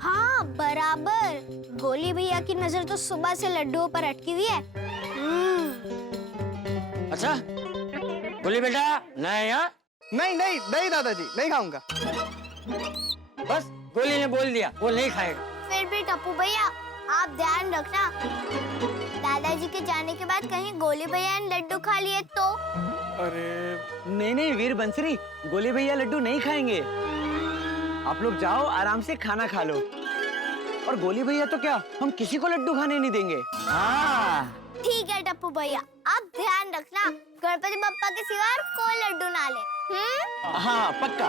हाँ, बराबर। गोली भैया की नजर तो सुबह से लड्डुओं पर अटकी हुई है। अच्छा, बोली बेटा, नहीं दादाजी, नहीं खाऊंगा। बस गोली ने बोल दिया, वो नहीं खाएगा। फिर भी टप्पू भैया, आप ध्यान रखना, दादाजी के जाने के बाद कहीं गोली भैया ने लड्डू खा लिए तो? अरे नहीं वीर बंसरी, गोली भैया लड्डू नहीं खाएंगे। आप लोग जाओ, आराम से खाना खा लो। और गोली भैया तो क्या, हम किसी को लड्डू खाने नहीं देंगे। हाँ ठीक है टप्पू भैया, आप ध्यान रखना, गणपति बप्पा के सिवा और कोई लड्डू ना ले। हाँ पक्का।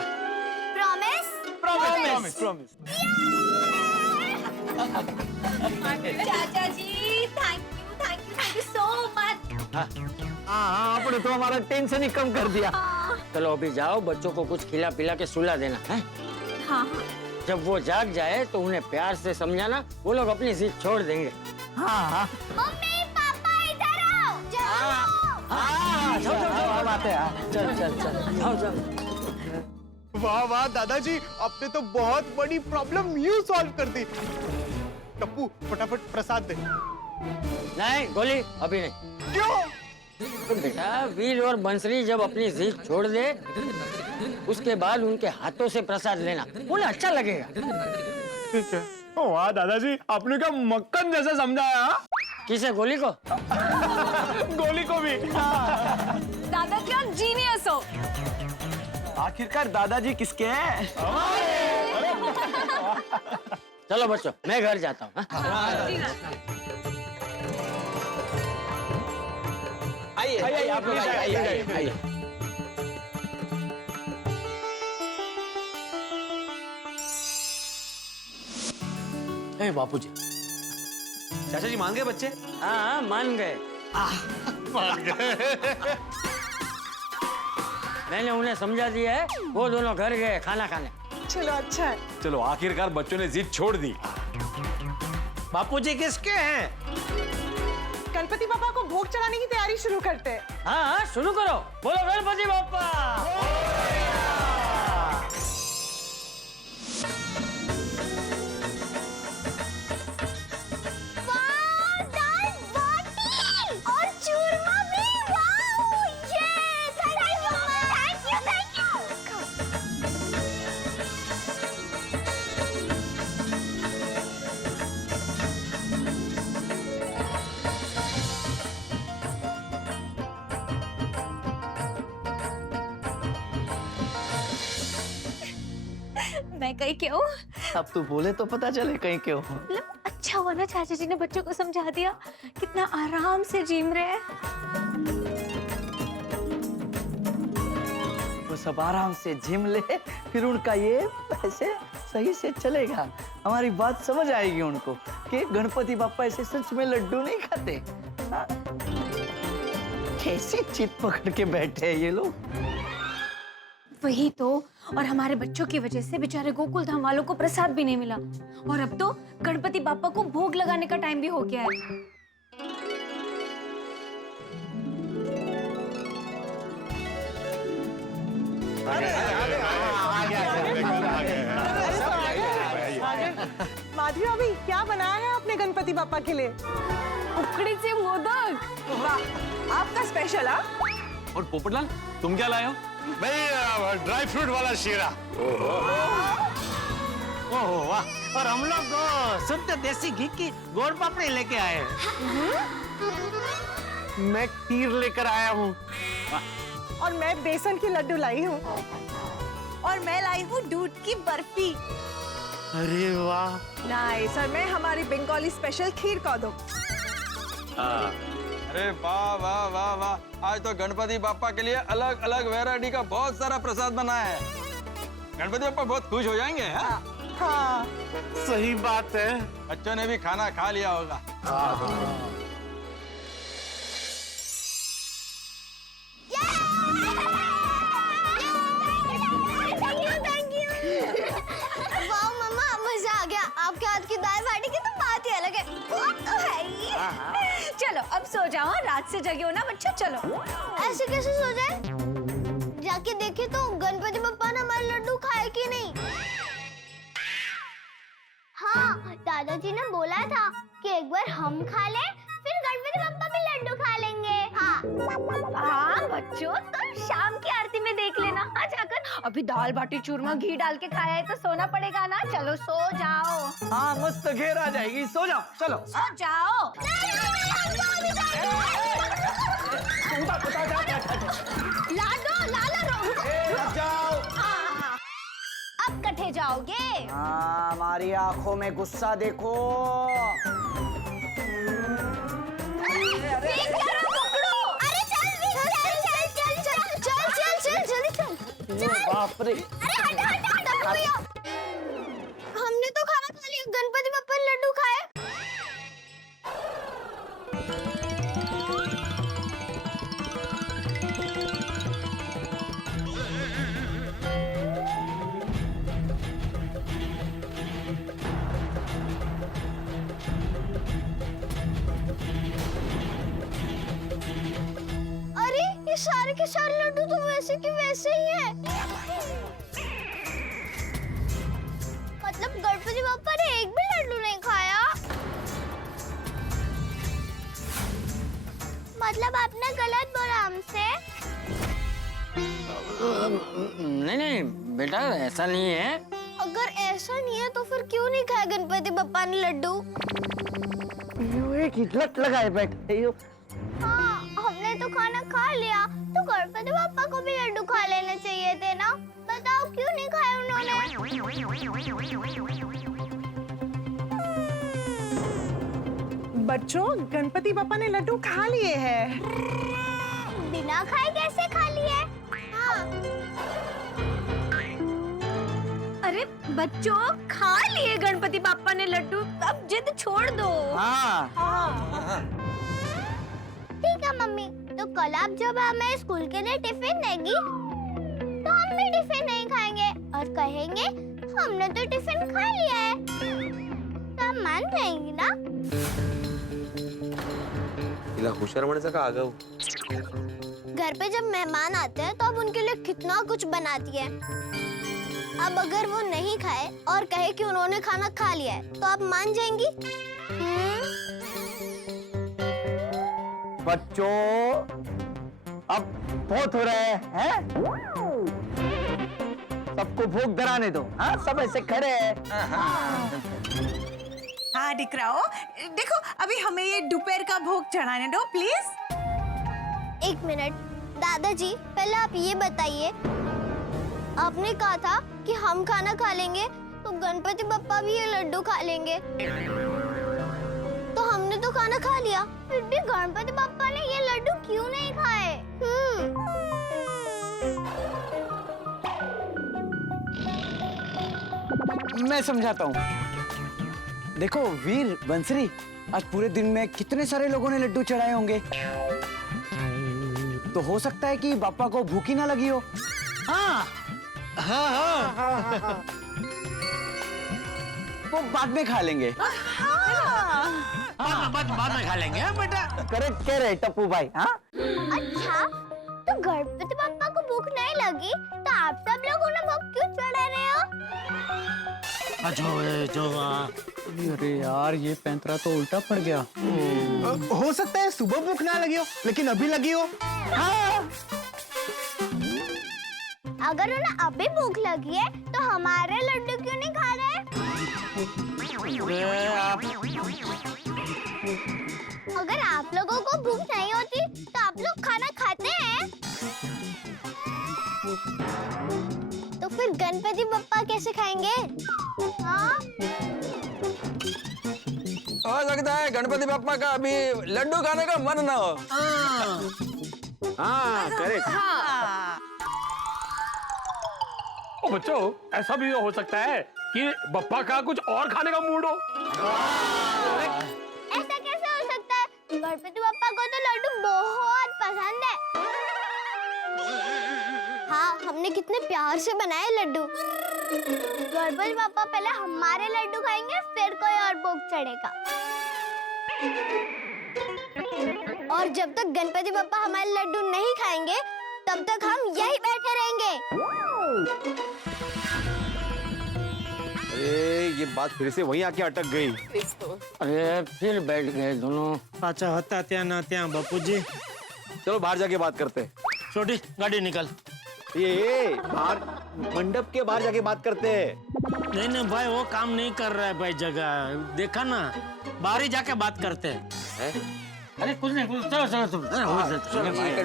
प्रॉमिस? प्रॉमिस। चाचा जी, थैंक यू सो मच। हाँ, आपने तो हमारा टेंशन ही कम कर दिया। चलो अभी जाओ, बच्चों को कुछ खिला पिला के सुला देना है। हाँ। जब वो जाग जाए तो उन्हें प्यार से समझाना, वो लोग अपनी जिद छोड़ देंगे। हाँ। मम्मी पापा इधर आओ। हाँ। चल चल चल जाओ जाओ। वाह वाह दादाजी, आपने तो बहुत बड़ी प्रॉब्लम यूं सॉल्व कर दी। टप्पू फटाफट प्रसाद दे। नहीं गोली अभी नहीं। क्यों? तो बेटा वीर और बंसरी जब अपनी जिद छोड़ दे उसके बाद उनके हाथों से प्रसाद लेना उन्हें अच्छा लगेगा। ठीक है। वाह दादाजी, आपने क्या मक्खन जैसा समझाया। किसे गोली को? गोली को भी। दादा क्या जीनियस हो। आखिरकार दादाजी किसके हैं? चलो बच्चों मैं घर जाता हूँ। आइए आप लोग आइए। बापूजी, चाचा जी मान गए बच्चे? हाँ मान गए। मैंने उन्हें समझा दिया है, वो दोनों घर गए खाना खाने। चलो अच्छा है। चलो आखिरकार बच्चों ने जिद छोड़ दी। बापूजी किसके हैं? गणपति पापा को भोग चढ़ाने की तैयारी शुरू करते हैं। हाँ शुरू करो। बोलो गणपति बाप्पा। और चूरमा भी। वाओ ये थैंक यू। मैं कहीं क्यों? अब तू बोले तो पता चले कहीं क्यों। मतलब अच्छा हुआ ना चाचा जी ने बच्चों को समझा दिया, कितना आराम से जीम रहे हैं। वो सब आराम से जिम ले, फिर उनका ये पैसे सही से चलेगा। हमारी बात समझ आएगी उनको कि गणपति बाप्पा ऐसे सच में लड्डू नहीं खाते। हाँ? कैसे चित पकड़ के बैठे हैं ये लोग। वही तो, और हमारे बच्चों की वजह से बेचारे गोकुल धाम वालों को प्रसाद भी नहीं मिला, और अब तो गणपति बाप्पा को भोग लगाने का टाइम भी हो गया है। माधवी अभी क्या बनाया है आपने गणपति पापा के लिए? उखड़ी से मोदक। वाह आपका स्पेशल। हाँ और पोपटलाल तुम क्या लाए हो? भाई ड्राई फ्रूट वाला शीरा। ओह वाह, और हम लोग शुद्ध देसी घी की गोड़ पापड़ी लेके आए हैं। मैं खीर लेकर आया हूँ। और मैं बेसन की लड्डू लाई हूँ। और मैं लाई हूँ दूध की बर्फी। अरे वाह। नाइस। और मैं हमारी बंगाली स्पेशल खीर का दूँ। अरे वाह वाह वाह वाह, आज तो गणपति बाप्पा के लिए अलग अलग वैरायटी का बहुत सारा प्रसाद बना है। गणपति बाप्पा बहुत खुश हो जाएंगे। हाँ सही बात है। बच्चों ने भी खाना खा लिया होगा। वाह मम्मा मजा आ गया। आपके हाथ की दाल बाटी की तो बात ही अलग है। वो तो है ही। चलो अब सो जाओ, रात से जगे हो ना बच्चों। चलो। ऐसे कैसे सो जाए? जाके देखे तो गणपति बप्पा ने हमारे लड्डू खाए कि नहीं। हाँ दादाजी ने बोला था कि एक बार हम खा ले फिर गणपति बप्पा भी लड्डू खा लेंगे। हाँ बच्चों, तो शाम की आरती में देख लेना। हाँ जाकर अभी दाल बाटी चूरमा घी डाल के खाया है तो सोना पड़ेगा ना। चलो सो जाओ। हाँ मस्त घेर आ जाएगी, सो जाओ। चलो सो जाओ। अब कटे जाओगे। हाँ हमारी आंखों में गुस्सा देखो। बाप रे। हमने तो खाना खा लिया, गणपति बप्पा ने लड्डू खाए। अरे ये के सारे लड्डू तो वैसे के वैसे ही है। मतलब गणपति बप्पा ने एक भी लड्डू नहीं खाया। मतलब आपने गलत बोला हमसे। नहीं बेटा, ऐसा नहीं है। अगर ऐसा नहीं है तो फिर क्यों नहीं खाया गणपति बप्पा ने लड्डू? एक लत लगाए बैठे हो। हाँ, हमने तो खाना खा लिया, तो गणपति बप्पा को भी लड्डू खा लेने चाहिए थे ना। बताओ क्यों नहीं खाए उन्होंने? बच्चों, गणपति बप्पा ने लड्डू खा लिए हैं। बिना खाए कैसे खा लिए? हाँ। अरे बच्चों, खा लिए गणपति बापा ने लड्डू, अब जिद छोड़ दो। हाँ। ठीक है मम्मी, तो कल आप जब हमें स्कूल के लिए टिफिन देगी तो हम भी टिफिन नहीं खाएंगे और कहेंगे हमने तो टिफिन खा लिया है, तो आप मान जाएंगी ना? तिला हुशार बनायचं का आगाऊ? घर पे जब मेहमान आते हैं तो अब उनके लिए कितना कुछ बनाती है। अब अगर वो नहीं खाए और कहे कि उन्होंने खाना खा लिया है तो आप मान जाएंगी? बच्चों, अब बहुत हो रहा है? सबको भूख धराने दो। हाँ, सब ऐसे खड़े हैं। हाँ दिकराओ, देखो अभी हमें ये दोपहर का भोग चढ़ाने दो प्लीज। एक मिनट दादाजी, पहले आप ये बताइए, आपने कहा था कि हम खाना खा लेंगे तो गणपति बप्पा भी ये लड्डू खा लेंगे, तो हमने तो खाना खा लिया, फिर भी गणपति बप्पा ने ये लड्डू क्यों नहीं खाए? मैं समझाता हूँ। देखो वीर, बंसरी, आज पूरे दिन में कितने सारे लोगों ने लड्डू चढ़ाए होंगे, तो हो सकता है कि बापा को भूख ही ना लगी हो। हाँ हाँ हाँ वो बाद में खा लेंगे। बाद में खा लेंगे बेटा। करेक्ट कह रहे टप्पू भाई। हाँ अच्छा, तो गणपति बप्पा को भूख नहीं लगी तो आप सब लोग उन्हें भोग क्यों चढ़ा रहे हो? अरे यार, ये पैंतरा तो उल्टा पड़ गया। हो सकता है सुबह भूख ना लगी हो, लेकिन अभी लगी हो। हाँ। अगर उन्हें अभी भूख लगी है तो हमारे लड्डू क्यों नहीं खा रहे? अगर आप लोगों को भूख नहीं होती तो आप लोग खाना खाते हैं, तो फिर गणपति बप्पा कैसे खाएंगे? हाँ? हो सकता है गणपति बप्पा का अभी लड्डू खाने का मन ना हो। हाँ करेक्ट। ओ बच्चों, ऐसा भी हो सकता है कि बप्पा का कुछ और खाने का मूड हो। ऐसा कैसे हो सकता है? गणपति बप्पा को तो लड्डू बहुत पसंद है। हाँ, हमने कितने प्यार से बनाए लड्डू। गणपति बप्पा पहले हमारे लड्डू खाएंगे, फिर कोई और भोग चढ़ेगा। और जब तक गणपति बप्पा हमारे लड्डू नहीं खाएंगे तब तक हम यही बैठे रहेंगे। अरे ये बात फिर से वहीं आके अटक गई। अरे फिर बैठ गए दोनों। पाचा होता त्या ना त्या बापूजी। चलो बाहर जाके बात करते हैं। छोटी गाड़ी निकल। ये बाहर मंडप के बाहर जाके बात करते हैं। नहीं भाई, वो काम नहीं कर रहा है भाई। जगह देखा ना, बाहर ही जाके बात करते हैं। अरे कुछ नहीं, कुछ चलो तुम।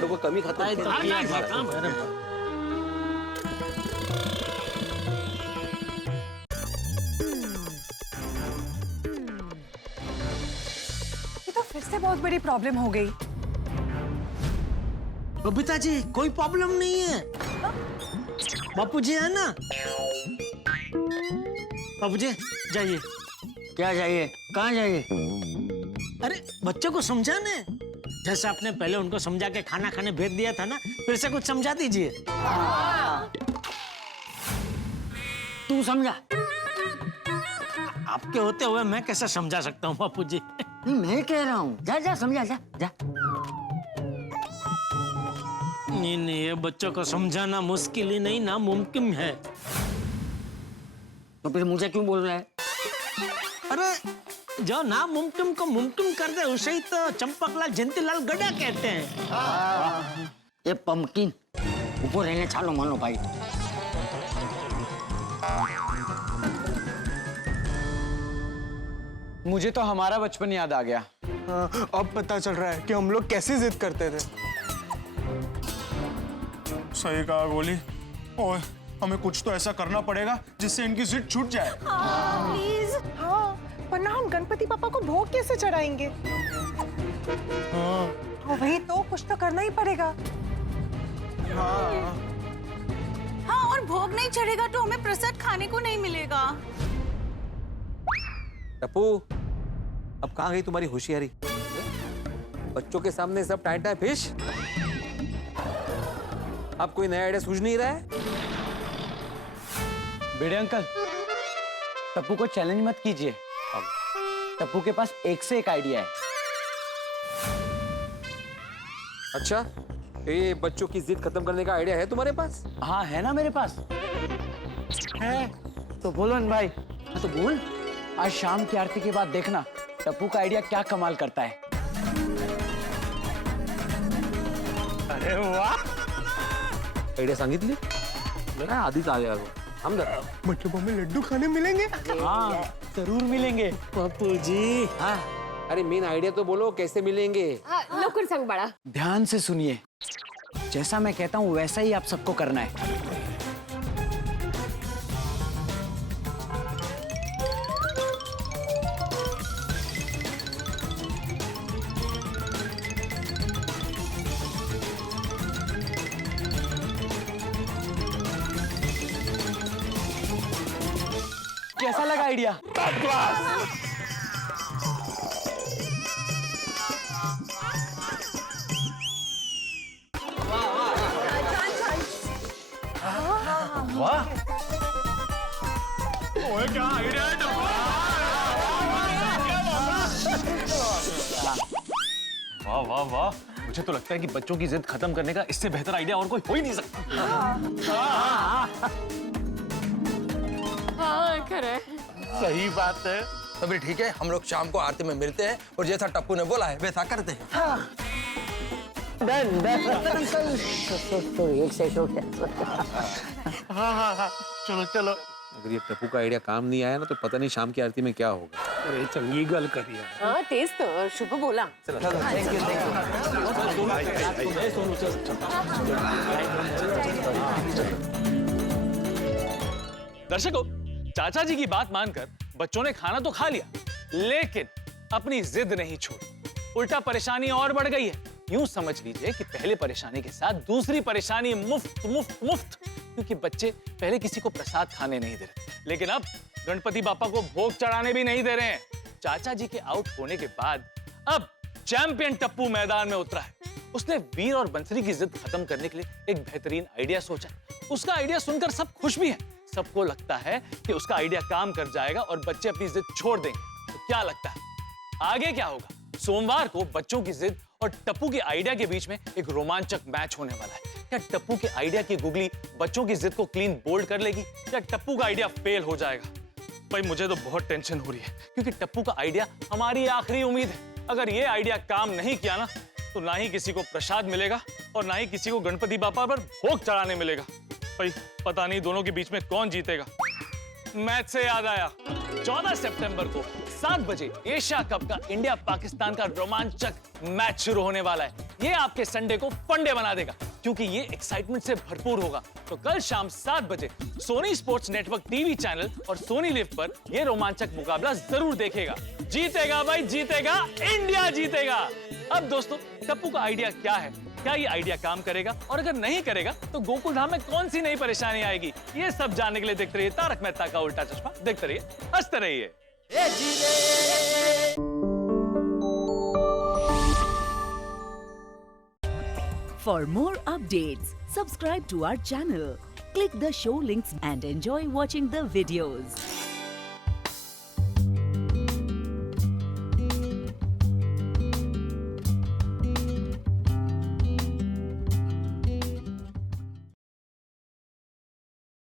डोको कमी खाता है। ये तो फिर से बहुत बड़ी प्रॉब्लम हो गई। बबीता जी, कोई प्रॉब्लम नहीं है। बापूजी है ना। बापूजी जाइए। क्या चाहिए? कहाँ जाइए? अरे बच्चों को समझाने, जैसे आपने पहले उनको समझा के खाना खाने भेज दिया था ना, फिर से कुछ समझा दीजिए। तू समझा? आपके होते हुए मैं कैसे समझा सकता हूँ बापूजी? मैं कह रहा हूँ, जा जा समझा, जा जा। नहीं, ये बच्चों को समझाना मुश्किल ही नहीं नामुमकिन है। तो फिर मुझे क्यों बोल रहा है? अरे जो नामुमकिन को मुमकिन कर दे उसे ही तो चंपकलाल जयंतीलाल गड़ा कहते हैं। ये पंपकिन ऊपर रहने चालो मानो भाई। मुझे तो हमारा बचपन याद आ गया। अब पता चल रहा है कि हम लोग कैसे जिद करते थे। सही कहा गोली। ओए, हमें कुछ तो ऐसा करना पड़ेगा जिससे इनकी जिद छूट जाए। प्लीज। हाँ, वरना हम गणपति पापा को भोग कैसे चढ़ाएंगे? हाँ, वही तो कुछ तो करना ही पड़ेगा। हाँ, और भोग नहीं चढ़ेगा तो हमें प्रसाद खाने को नहीं मिलेगा। टप्पू, अब कहाँ गई तुम्हारी होशियारी? बच्चों के सामने सब टाइटा फिश। अब कोई नया आइडिया सूझ नहीं रहा है? बेड़े अंकल, टप्पू को चैलेंज मत कीजिए। टप्पू के पास एक से एक आइडिया है। अच्छा, ये बच्चों की जिद खत्म करने का आइडिया है तुम्हारे पास? हाँ, है ना मेरे पास। है तो बोलो न भाई। हाँ तो बोल। आज शाम की आरती के बाद देखना टप्पू का आइडिया क्या कमाल करता है। अरे वाह, आइडिया सांगितली? आधीच आले हम मतलब हमें लड्डू खाने मिलेंगे? हाँ, जरूर मिलेंगे। पप्पू जी। हाँ, अरे मेन आइडिया तो बोलो, कैसे मिलेंगे? लोकुर संग बड़ा। ध्यान से सुनिए, जैसा मैं कहता हूँ वैसा ही आप सबको करना है। कैसा लगा आइडिया? वाह, ओए क्या आइडिया है टप्पू? वाह वाह वाह, मुझे तो लगता है कि बच्चों की जिद खत्म करने का इससे बेहतर आइडिया और कोई हो ही नहीं सकता। हाँ, खरा है। सही बात है। तो फिर ठीक है, हम लोग शाम को आरती में मिलते हैं और जैसा टप्पू ने बोला है वैसा करते हैं। हाँ, चलो चलो। अगर ये टप्पू का आइडिया काम नहीं आया ना तो पता नहीं शाम की आरती में क्या होगा। अरे चंगी गल करिया। हाँ, तेज तो शुभ बोला। दर्शकों, चाचा जी की बात मानकर बच्चों ने खाना तो खा लिया, लेकिन अपनी जिद नहीं छोड़ी। उल्टा परेशानी और बढ़ गई है। यूं समझ लीजिए कि पहले परेशानी के साथ दूसरी परेशानी मुफ्त मुफ्त मुफ्त, क्योंकि बच्चे पहले किसी को प्रसाद खाने नहीं दे रहे, लेकिन अब गणपति बापा को भोग चढ़ाने भी नहीं दे रहे हैं। चाचा जी के आउट होने के बाद अब चैंपियन टप्पू मैदान में उतरा है। उसने वीर और बंसरी की जिद खत्म करने के लिए एक बेहतरीन आइडिया सोचा। उसका आइडिया सुनकर सब खुश भी हैं। सबको लगता है कि उसका आइडिया काम कर जाएगा और बच्चे अपनी जिद छोड़ देंगे। तो क्या लगता है आगे क्या होगा? सोमवार को बच्चों की जिद और टप्पू के आइडिया के बीच में एक रोमांचक मैच होने वाला है। क्या टप्पू के आइडिया की गुगली बच्चों की जिद को क्लीन बोल्ड कर लेगी या टप्पू का आइडिया फेल हो जाएगा? भाई मुझे तो बहुत टेंशन हो रही है, क्योंकि टप्पू का आइडिया हमारी आखिरी उम्मीद है। अगर ये आइडिया काम नहीं किया ना तो ना ही किसी को प्रसाद मिलेगा और ना ही किसी को गणपति बापा पर भोग चढ़ाने मिलेगा। भाई पता नहीं दोनों के बीच में कौन जीतेगा। मैच से याद आया, 14 सितंबर को 7 बजे एशिया कप का इंडिया पाकिस्तान का रोमांचक मैच शुरू होने वाला है। ये आपके संडे को फंडे बना देगा, क्योंकि ये एक्साइटमेंट से भरपूर होगा। तो कल शाम 7 बजे Sony Sports Network TV channel और सोनी लिव पर ये रोमांचक मुकाबला जरूर देखेगा। जीतेगा भाई जीतेगा, इंडिया जीतेगा। अब दोस्तों, टप्पू का आइडिया क्या है? क्या ये आइडिया काम करेगा? और अगर नहीं करेगा तो गोकुल धाम में कौन सी नई परेशानी आएगी? ये सब जानने के लिए देखते रहिए तारक मेहता का उल्टा चश्मा। देखते रहिए, हंसते रहिए। For more updates, subscribe to our channel, click the show links and enjoy watching the videos.